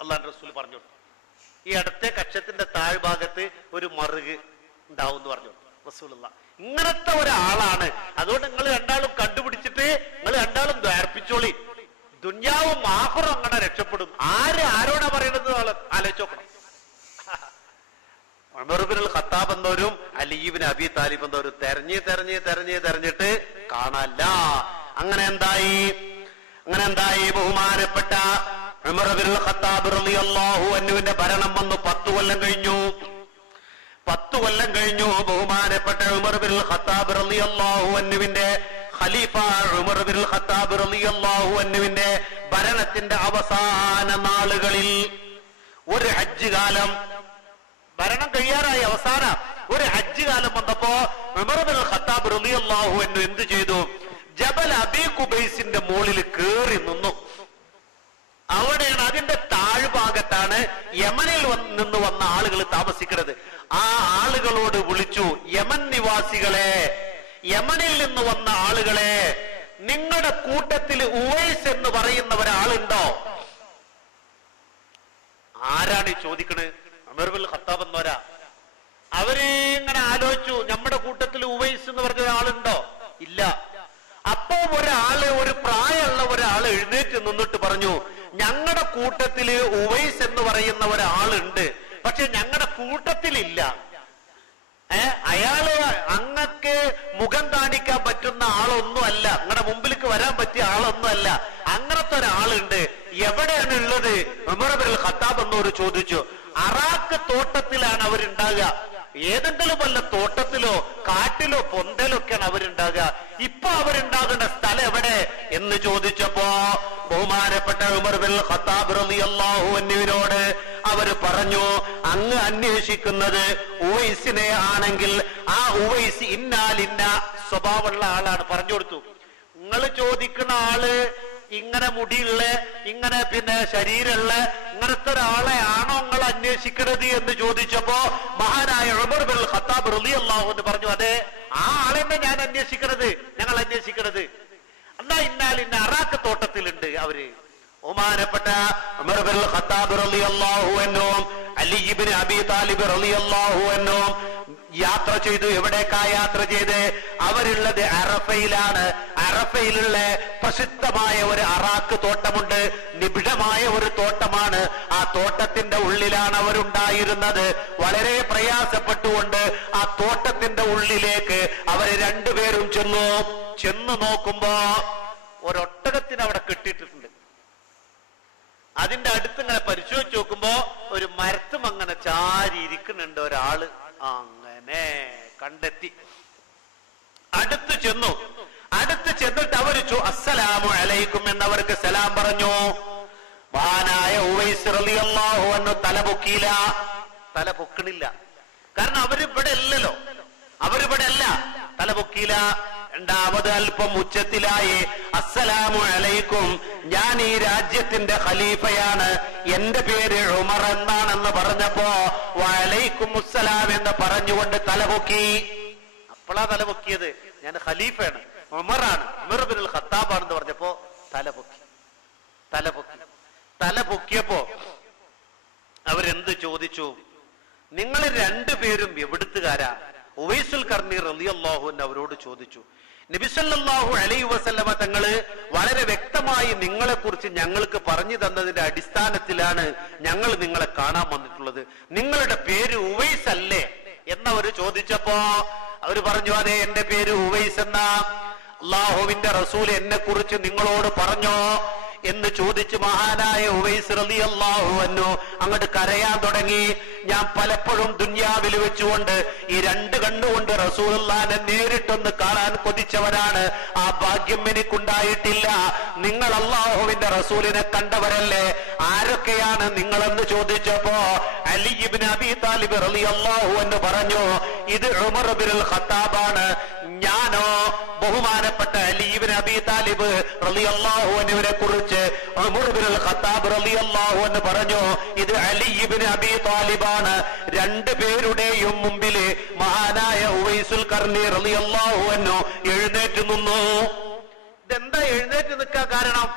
അള്ളാന്റെ റസൂൽ പറഞ്ഞു. ഈ ഇടത്തെ കക്ഷത്തിന്റെ താഴ്ഭാഗത്ത് ഒരു മറുക് ഉണ്ടാവും എന്ന് പറഞ്ഞു റസൂലുള്ള. ഇങ്ങനത്തെ ഒരാളാണ്. അതുകൊണ്ട് നിങ്ങൾ 2 ആളും കണ്ടുപിടിച്ചിട്ട് നിങ്ങൾ 2 ആളും ദ്വാർപ്പിച്ചോളി, ദുന്യാവും ആഖിറവും അങ്ങനെ രക്ഷപ്പെടും. ആരോടാ പറയുന്നത് ആലോചിച്ച് നോക്കണം. ഉമർ ഇബ്നുൽ ഖത്താബ് എന്നവരും അലി ഇബ്നു അബീ താലിബ് എന്നവരും തെരഞ്ഞിട്ട് കാണാല്ല. അങ്ങനെ എന്തായി? അങ്ങനെ എന്തായി? ബഹുമാനപ്പെട്ട ഉമർ ഇബ്നുൽ ഖത്താബ് റളിയല്ലാഹു അൻഹുവിന്റെ ഭരണം വന്നു. 10 കൊല്ലം കഴിഞ്ഞു. 10 കൊല്ലം കഴിഞ്ഞു. ബഹുമാനപ്പെട്ട ഉമർ ഇബ്നുൽ ഖത്താബ് റളിയല്ലാഹു അൻഹുവിന്റെ ഖലീഫ ഉമർ ഇബ്നുൽ ഖത്താബ് റളിയല്ലാഹു അൻഹുവിന്റെ ഭരണത്തിന്റെ അവസാന നാളുകളിൽ ഒരു ഹജ്ജ് കാലം, ഭരണം കഴിയാറായി, അവസാന ഒരു ഹജ്ജ് കാലം വന്നപ്പോ ഉമർ ഇബ്നുൽ ഖത്താബ് റളിയല്ലാഹു അൻഹു എന്ത് ചെയ്തു? ജബൽ അബീ ഖുബൈസിന്റെ മുകളിൽ കേറി നിന്നു. അവിടെയാണ്, അതിന്റെ താഴ്ഭാഗത്താണ് യമനിൽ നിന്ന് വന്ന ആളുകൾ താമസിക്കുന്നത്. ആ ആളുകളോട് വിളിച്ചു, യമൻ നിവാസികളെ, യമനിൽ നിന്ന് വന്ന ആളുകളെ, നിങ്ങളുടെ കൂട്ടത്തിൽ ഉവൈസ് എന്ന് പറയുന്ന ഒരാളുണ്ടോ? ആരാണ് ഈ ചോദിക്കണത്? ഉമർ ഇബ്നുൽ ഖത്താബ് എന്നവരാ. അവര് ഇങ്ങനെ ആലോചിച്ചു, നമ്മുടെ കൂട്ടത്തിൽ ഉവൈസ് എന്ന് പറഞ്ഞ ഒരാളുണ്ടോ? ഇല്ല. അപ്പോ ഒരാള്, ഒരു പ്രായമുള്ള ഒരാള് എഴുന്നേറ്റ് നിന്നിട്ട് പറഞ്ഞു, ഞങ്ങളുടെ കൂട്ടത്തില് ഉവൈസ് എന്ന് പറയുന്ന ഒരാളുണ്ട്, പക്ഷെ ഞങ്ങളുടെ കൂട്ടത്തിലില്ല. അയാള് അങ്ങക്ക് മുഖം കാണിക്കാൻ പറ്റുന്ന ആളൊന്നുമല്ല, നിങ്ങളുടെ മുമ്പിലേക്ക് വരാൻ പറ്റിയ ആളൊന്നുമല്ല. അങ്ങനത്തെ ഒരാളുണ്ട്, എവിടെയാണ് ഉള്ളത്? ഉമർ ഇബ്നുൽ ഖത്താബ് എന്നോട് ചോദിച്ചു. അറാക്ക് തോട്ടത്തിലാണ് അവരുണ്ടാകുക. ഏതെങ്കിലും വല്ല തോട്ടത്തിലോ കാട്ടിലോ പൊന്തലോ ഒക്കെയാണ് അവരുണ്ടാകുക. ഇപ്പൊ അവരുണ്ടാകേണ്ട സ്ഥലം എവിടെ എന്ന് ചോദിച്ചപ്പോ ബഹുമാനപ്പെട്ട ഉമർ ഇബ്നുൽ ഖത്താബ് റളിയല്ലാഹു അൻഹുവിനോട് അവര് പറഞ്ഞു, അങ്ങ് അന്വേഷിക്കുന്നത് ഉവൈസിനെ ആണെങ്കിൽ ആ ഉവൈസ് ഇന്നാലിന്ന സ്വഭാവമുള്ള ആളാണ്. പറഞ്ഞു കൊടുത്തു. നിങ്ങൾ ചോദിക്കുന്ന ആള് ഇങ്ങനെ മുടിയുള്ള, ഇങ്ങനെ പിന്നെ ശരീരമുള്ള ഇങ്ങനത്തെ ഒരാളെ ആണോ നിങ്ങൾ അന്വേഷിക്കുന്നത് എന്ന് ചോദിച്ചപ്പോ മഹാനായ ഉമർ ഇബ്നുൽ ഖത്താബ് റളിയല്ലാഹു അൻഹു പറഞ്ഞു, അതെ, ആ ആളെന്നെ ഞാൻ അന്വേഷിക്കുന്നത്, ഞങ്ങൾ അന്വേഷിക്കുന്നത്. എന്നാ ഇന്നാലിന്ന അറാക്ക് തോട്ടത്തിലുണ്ട് അവര്. ബഹുമാനപ്പെട്ട ഉമർ ഇബ്നുൽ ഖത്താബ് റളിയല്ലാഹു അൻഹു അലി ഇബ്നു അബീ താലിബ് റളിയല്ലാഹു അൻഹു യാത്ര ചെയ്തു. എവിടേക്കാ യാത്ര ചെയ്ത്? അവരുള്ളത് അറഫയിലാണ്. അറഫയിലുള്ള പ്രസിദ്ധമായ ഒരു അറാക്ക് തോട്ടമുണ്ട്, നിബിഡമായ ഒരു തോട്ടമാണ്. ആ തോട്ടത്തിന്റെ ഉള്ളിലാണ് അവരുണ്ടായിരുന്നത്. വളരെ പ്രയാസപ്പെട്ടുകൊണ്ട് ആ തോട്ടത്തിന്റെ ഉള്ളിലേക്ക് അവർ രണ്ടുപേരും ചെന്നു. ചെന്ന് നോക്കുമ്പോ ഒരൊട്ടകത്തിന് അവിടെ കെട്ടിയിട്ടിട്ടുണ്ട്. അതിന്റെ അടുത്ത് ഇങ്ങനെ പരിശോധിച്ച് നോക്കുമ്പോ ഒരു മരത്തും അങ്ങനെ ചാരി ഇരിക്കുന്നുണ്ട് ഒരാള്. അങ്ങനെ കണ്ടെത്തി. അടുത്ത് ചെന്നു. അടുത്ത് ചെന്നിട്ട് അവര് അസ്സലാമു അലൈക്കും എന്നവർക്ക് സലാം പറഞ്ഞു. മഹാനായ ഉവൈസ് റളിയല്ലാഹു അൻഹു തല പൊക്കിയില്ല, തല പൊക്കണില്ല. കാരണം അവരിവിടെ അല്ലല്ലോ, അവരിവിടെ അല്ല. തല പൊക്കിയില്ല. രണ്ടാമത് അല്പം ഉച്ചത്തിലായി, അസ്സലാമു അലൈക്കും, ഞാൻ ഈ രാജ്യത്തിന്റെ ഖലീഫയാണ്, എന്റെ പേര് ഉമർ എന്നാണെന്ന് പറഞ്ഞപ്പോ വഅലൈക്കും അസ്സലാം എന്ന് പറഞ്ഞുകൊണ്ട് തലപൊക്കി. അപ്പോഴാ തലപൊക്കിയത്, ഞാൻ ഖലീഫയാണ്, ഉമറാണ്, ഉമർ ഇബ്നുൽ ഖത്താബാണെന്ന് പറഞ്ഞപ്പോ തലപൊക്കി. തലപൊക്കി. തലപൊക്കിയപ്പോ അവരെന്ത് ചോദിച്ചു? നിങ്ങൾ രണ്ടുപേരും എവിടുത്തുകാരാ? ഉവൈസുൽ ഖർനി റളിയല്ലാഹു അൻഹു അവരോട് ചോദിച്ചു. നബി സല്ലല്ലാഹു അലൈഹി വസല്ലമ തങ്ങള് വളരെ വ്യക്തമായി നിങ്ങളെ കുറിച്ച് ഞങ്ങൾക്ക് പറഞ്ഞു തന്നതിന്റെ അടിസ്ഥാനത്തിലാണ് ഞങ്ങൾ നിങ്ങളെ കാണാൻ വന്നിട്ടുള്ളത്. നിങ്ങളുടെ പേര് ഉവൈസ് അല്ലേ എന്നവര് ചോദിച്ചപ്പോ അവര് പറഞ്ഞു, അതെ, എന്റെ പേര് ഉവൈസ് എന്നാ. അള്ളാഹുവിന്റെ റസൂൽ എന്നെ കുറിച്ച് നിങ്ങളോട് പറഞ്ഞോ എന്ന് ചോദിച്ച് മഹാനായ ഉവൈസ് റളിയല്ലാഹു അൻഹു അങ്ങോട്ട് കരയാൻ തുടങ്ങി. ഞാൻ പലപ്പോഴും ദുനിയാവിൽ വെച്ചുകൊണ്ട് ഈ രണ്ട് കണ്ണുകൊണ്ട് റസൂലുള്ളാഹിനെ നേരിട്ടൊന്ന് കാണാൻ കൊതിച്ചവരാണ്. ആ ഭാഗ്യം എനിക്കുണ്ടായിട്ടില്ല. നിങ്ങൾ അള്ളാഹുവിന്റെ റസൂലിനെ കണ്ടവരല്ലേ? ആരൊക്കെയാണ് നിങ്ങളെന്ന് ചോദിച്ചപ്പോ അലി ഇബ്നു അബീ താലിബ് റളിയല്ലാഹു അൻഹു പറഞ്ഞു, ഇത് ഉമർ ഇബ്നുൽ ഖത്താബാണ്. ഞാനോ ബഹുമാനപ്പെട്ട അലി ഇബ്നു അബീ താലിബ് റളിയല്ലാഹു അൻഹുവിനെ കുറിച്ച് ഉമർ ഇബ്നുൽ ഖത്താബ് റളിയല്ലാഹു അൻഹു പറഞ്ഞു, ഇത് അലി ഇബ്നു അബീ താലിബാണ്. രണ്ടുപേരുടെയും മുമ്പിൽ മഹാനായ ഉവൈസുൽ ഖർനി റളിയല്ലാഹു അൻഹു എഴുന്നേറ്റ് നിന്നു. ഇതെന്താ എഴുന്നേറ്റ് നിൽക്കാൻ കാരണം?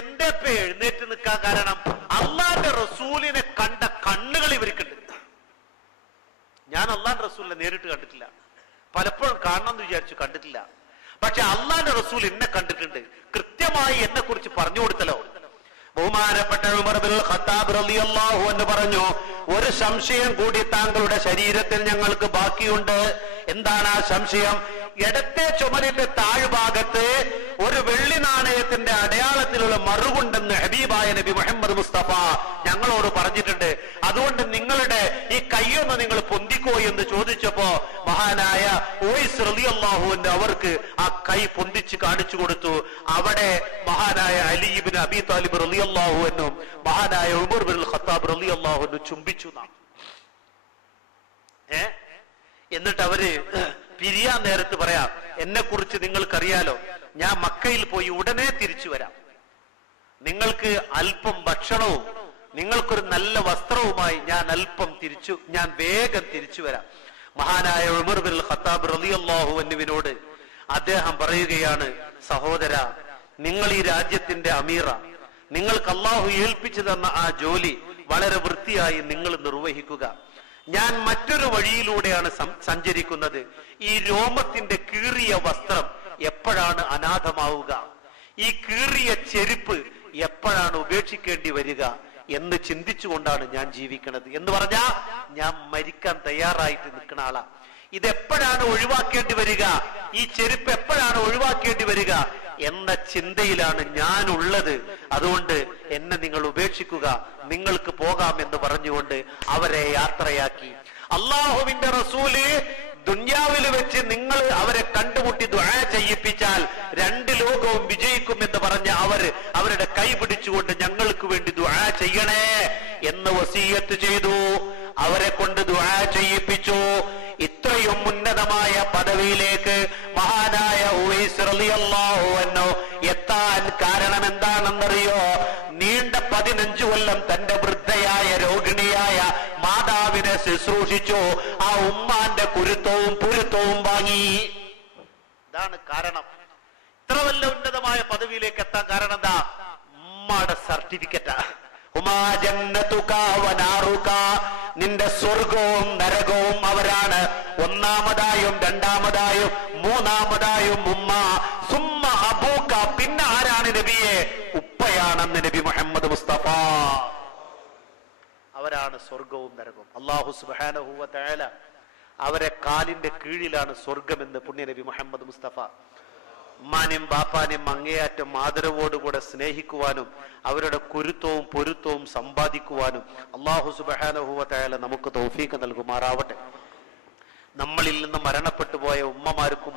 എന്താ ഇപ്പൊ എഴുന്നേറ്റ് നിൽക്കാൻ കാരണം? അള്ളാന്റെ റസൂലിനെ കണ്ട കണ്ണുകൾ ഇവർക്കുണ്ട്. ഞാൻ അള്ളാന്റെ റസൂലിനെ നേരിട്ട് കണ്ടിട്ടില്ല, പലപ്പോഴും കാണണം എന്ന് വിചാരിച്ചു, കണ്ടിട്ടില്ല. പക്ഷെ അള്ളാന്റെ റസൂൽ എന്നെ കണ്ടിട്ടുണ്ട്, കൃത്യമായി എന്നെ കുറിച്ച് പറഞ്ഞു കൊടുത്തല്ലോ. ബഹുമാനപ്പെട്ട ഉമർ ഇബ്നുൽ ഖത്താബ് റളിയല്ലാഹു അൻഹു പറഞ്ഞു, ഒരു സംശയം കൂടി താങ്കളുടെ ശരീരത്തിൽ ഞങ്ങൾക്ക് ബാക്കിയുണ്ട്. എന്താണ് ആ സംശയം? ഇടത്തെ ചുമലിന്റെ താഴ്ഭാഗത്ത് ഒരു വെള്ളി നാണയത്തിന്റെ അടയാളത്തിലുള്ള മറുകുണ്ടെന്ന് ഹബീബായ നബി മുഹമ്മദ് മുസ്തഫ ഞങ്ങളോട് പറഞ്ഞിട്ടുണ്ട്. അതുകൊണ്ട് നിങ്ങളുടെ ഈ കൈയൊന്ന് നിങ്ങൾ പൊന്തിക്കോ എന്ന് ചോദിച്ചപ്പോ മഹാനായ ഉവൈസ് റളിയല്ലാഹു അൻഹു അവർക്ക് ആ കൈ പൊന്തിച്ച് കാണിച്ചു കൊടുത്തു. അവിടെ മഹാനായ അലി ഇബ്നു അബീ താലിബ് റളിയല്ലാഹു അൻഹു മഹാനായ ഉമർ ഇബ്നുൽ ഖത്താബ് റളിയല്ലാഹു അൻഹു ചുംബിച്ചു. എന്നിട്ട് അവര് പിരിയാൻ നേരത്ത് പറയാം, എന്നെ കുറിച്ച് നിങ്ങൾക്കറിയാലോ, ഞാൻ മക്കയിൽ പോയി ഉടനെ തിരിച്ചു വരാം. നിങ്ങൾക്ക് അല്പം ഭക്ഷണവും നിങ്ങൾക്കൊരു നല്ല വസ്ത്രവുമായി ഞാൻ വേഗം തിരിച്ചു വരാം. മഹാനായ ഉമർ ഇബ്നുൽ ഖത്താബ് റളിയല്ലാഹു അൻഹുവിനോട് അദ്ദേഹം പറയുകയാണ്, സഹോദര, നിങ്ങൾ ഈ രാജ്യത്തിന്റെ അമീറ, നിങ്ങൾക്ക് അള്ളാഹു ഏൽപ്പിച്ചു തന്ന ആ ജോലി വളരെ വൃത്തിയായി നിങ്ങൾ നിർവഹിക്കുക. ഞാൻ മറ്റൊരു വഴിയിലൂടെയാണ് സഞ്ചരിക്കുന്നത്. ഈ രോമത്തിന്റെ കീറിയ വസ്ത്രം എപ്പോഴാണ് അനാഥമാവുക, ഈ കീറിയ ചെരുപ്പ് എപ്പോഴാണ് ഉപേക്ഷിക്കേണ്ടി വരിക എന്ന് ചിന്തിച്ചുകൊണ്ടാണ് ഞാൻ ജീവിക്കുന്നത് എന്ന് പറഞ്ഞാ ഞാൻ മരിക്കാൻ തയ്യാറായിട്ട് നിൽക്കുന്ന ആളാ. ഇതെപ്പോഴാണ് ഒഴിവാക്കേണ്ടി വരിക, ഈ ചെരുപ്പ് എപ്പോഴാണ് ഒഴിവാക്കേണ്ടി വരിക എന്ന ചിന്തയിലാണ് ഞാനുള്ളത്. അതുകൊണ്ട് എന്നെ നിങ്ങൾ ഉപേക്ഷിക്കുക, നിങ്ങൾക്ക് പോകാമെന്ന് പറഞ്ഞുകൊണ്ട് അവരെ യാത്രയാക്കി. അള്ളാഹുവിന്റെ റസൂല് ദുനിയാവിൽ വെച്ച് നിങ്ങൾ അവരെ കണ്ടുമുട്ടി ദുആ ചെയ്യിപ്പിച്ചാൽ രണ്ട് ലോകവും വിജയിക്കുമെന്ന് പറഞ്ഞ അവരുടെ കൈ പിടിച്ചുകൊണ്ട് ഞങ്ങൾക്ക് വേണ്ടി ദുആ ചെയ്യണേ എന്ന് വസിയത്ത് ചെയ്തു. അവരെ കൊണ്ട് ദുആ ചെയ്യിപ്പിച്ചു. ഇത്രയും ഉന്നതമായ പദവിയിലേക്ക് മഹാനായ ഉവൈസ് റളിയല്ലാഹു അൻഹു എത്താൻ കാരണം എന്താണെന്നറിയോ? നീണ്ട 15 കൊല്ലം തന്റെ വൃദ്ധയായ രോഗിണിയായ മാതാവിനെ ശുശ്രൂഷിച്ചു. ആ ഉമ്മാന്റെ കുരുത്തവും പുരുത്തവും വാങ്ങി. ഇതാണ് കാരണം. ഇത്ര വല്ല ഉന്നതമായ പദവിയിലേക്ക് എത്താൻ കാരണം എന്താ? ഉമ്മയുടെ സർട്ടിഫിക്കറ്റാ. നിന്റെ സ്വർഗവും നരകവും അവരാണ്. ഒന്നാമതായും രണ്ടാമതായും മൂന്നാമതായും ഉമ്മ, സുമ്മ അബൂക്ക, പിന്നെ ആരാണ് നബിയെ? ഉപ്പയാണെന്ന് നബി മുഹമ്മദ് മുസ്തഫ. അവരാണ് സ്വർഗവും നരകവും. അല്ലാഹു സുബ്ഹാനഹു വ തആല അവരെ കാലിന്റെ കീഴിലാണ് സ്വർഗമെന്ന് പുണ്യ നബി മുഹമ്മദ് മുസ്തഫ. ഉമ്മാനെയും ബാപ്പാനെയും അങ്ങേയറ്റം ആദരവോടുകൂടെ സ്നേഹിക്കുവാനും അവരുടെ കുരുത്തവും പൊരുത്തവും സമ്പാദിക്കുവാനും അല്ലാഹു സുബ്ഹാനഹു വ തആല നമുക്ക് തൗഫീഖ് നൽകുമാറാവട്ടെ. നമ്മളിൽ നിന്ന് മരണപ്പെട്ടു പോയ ഉമ്മമാർക്കും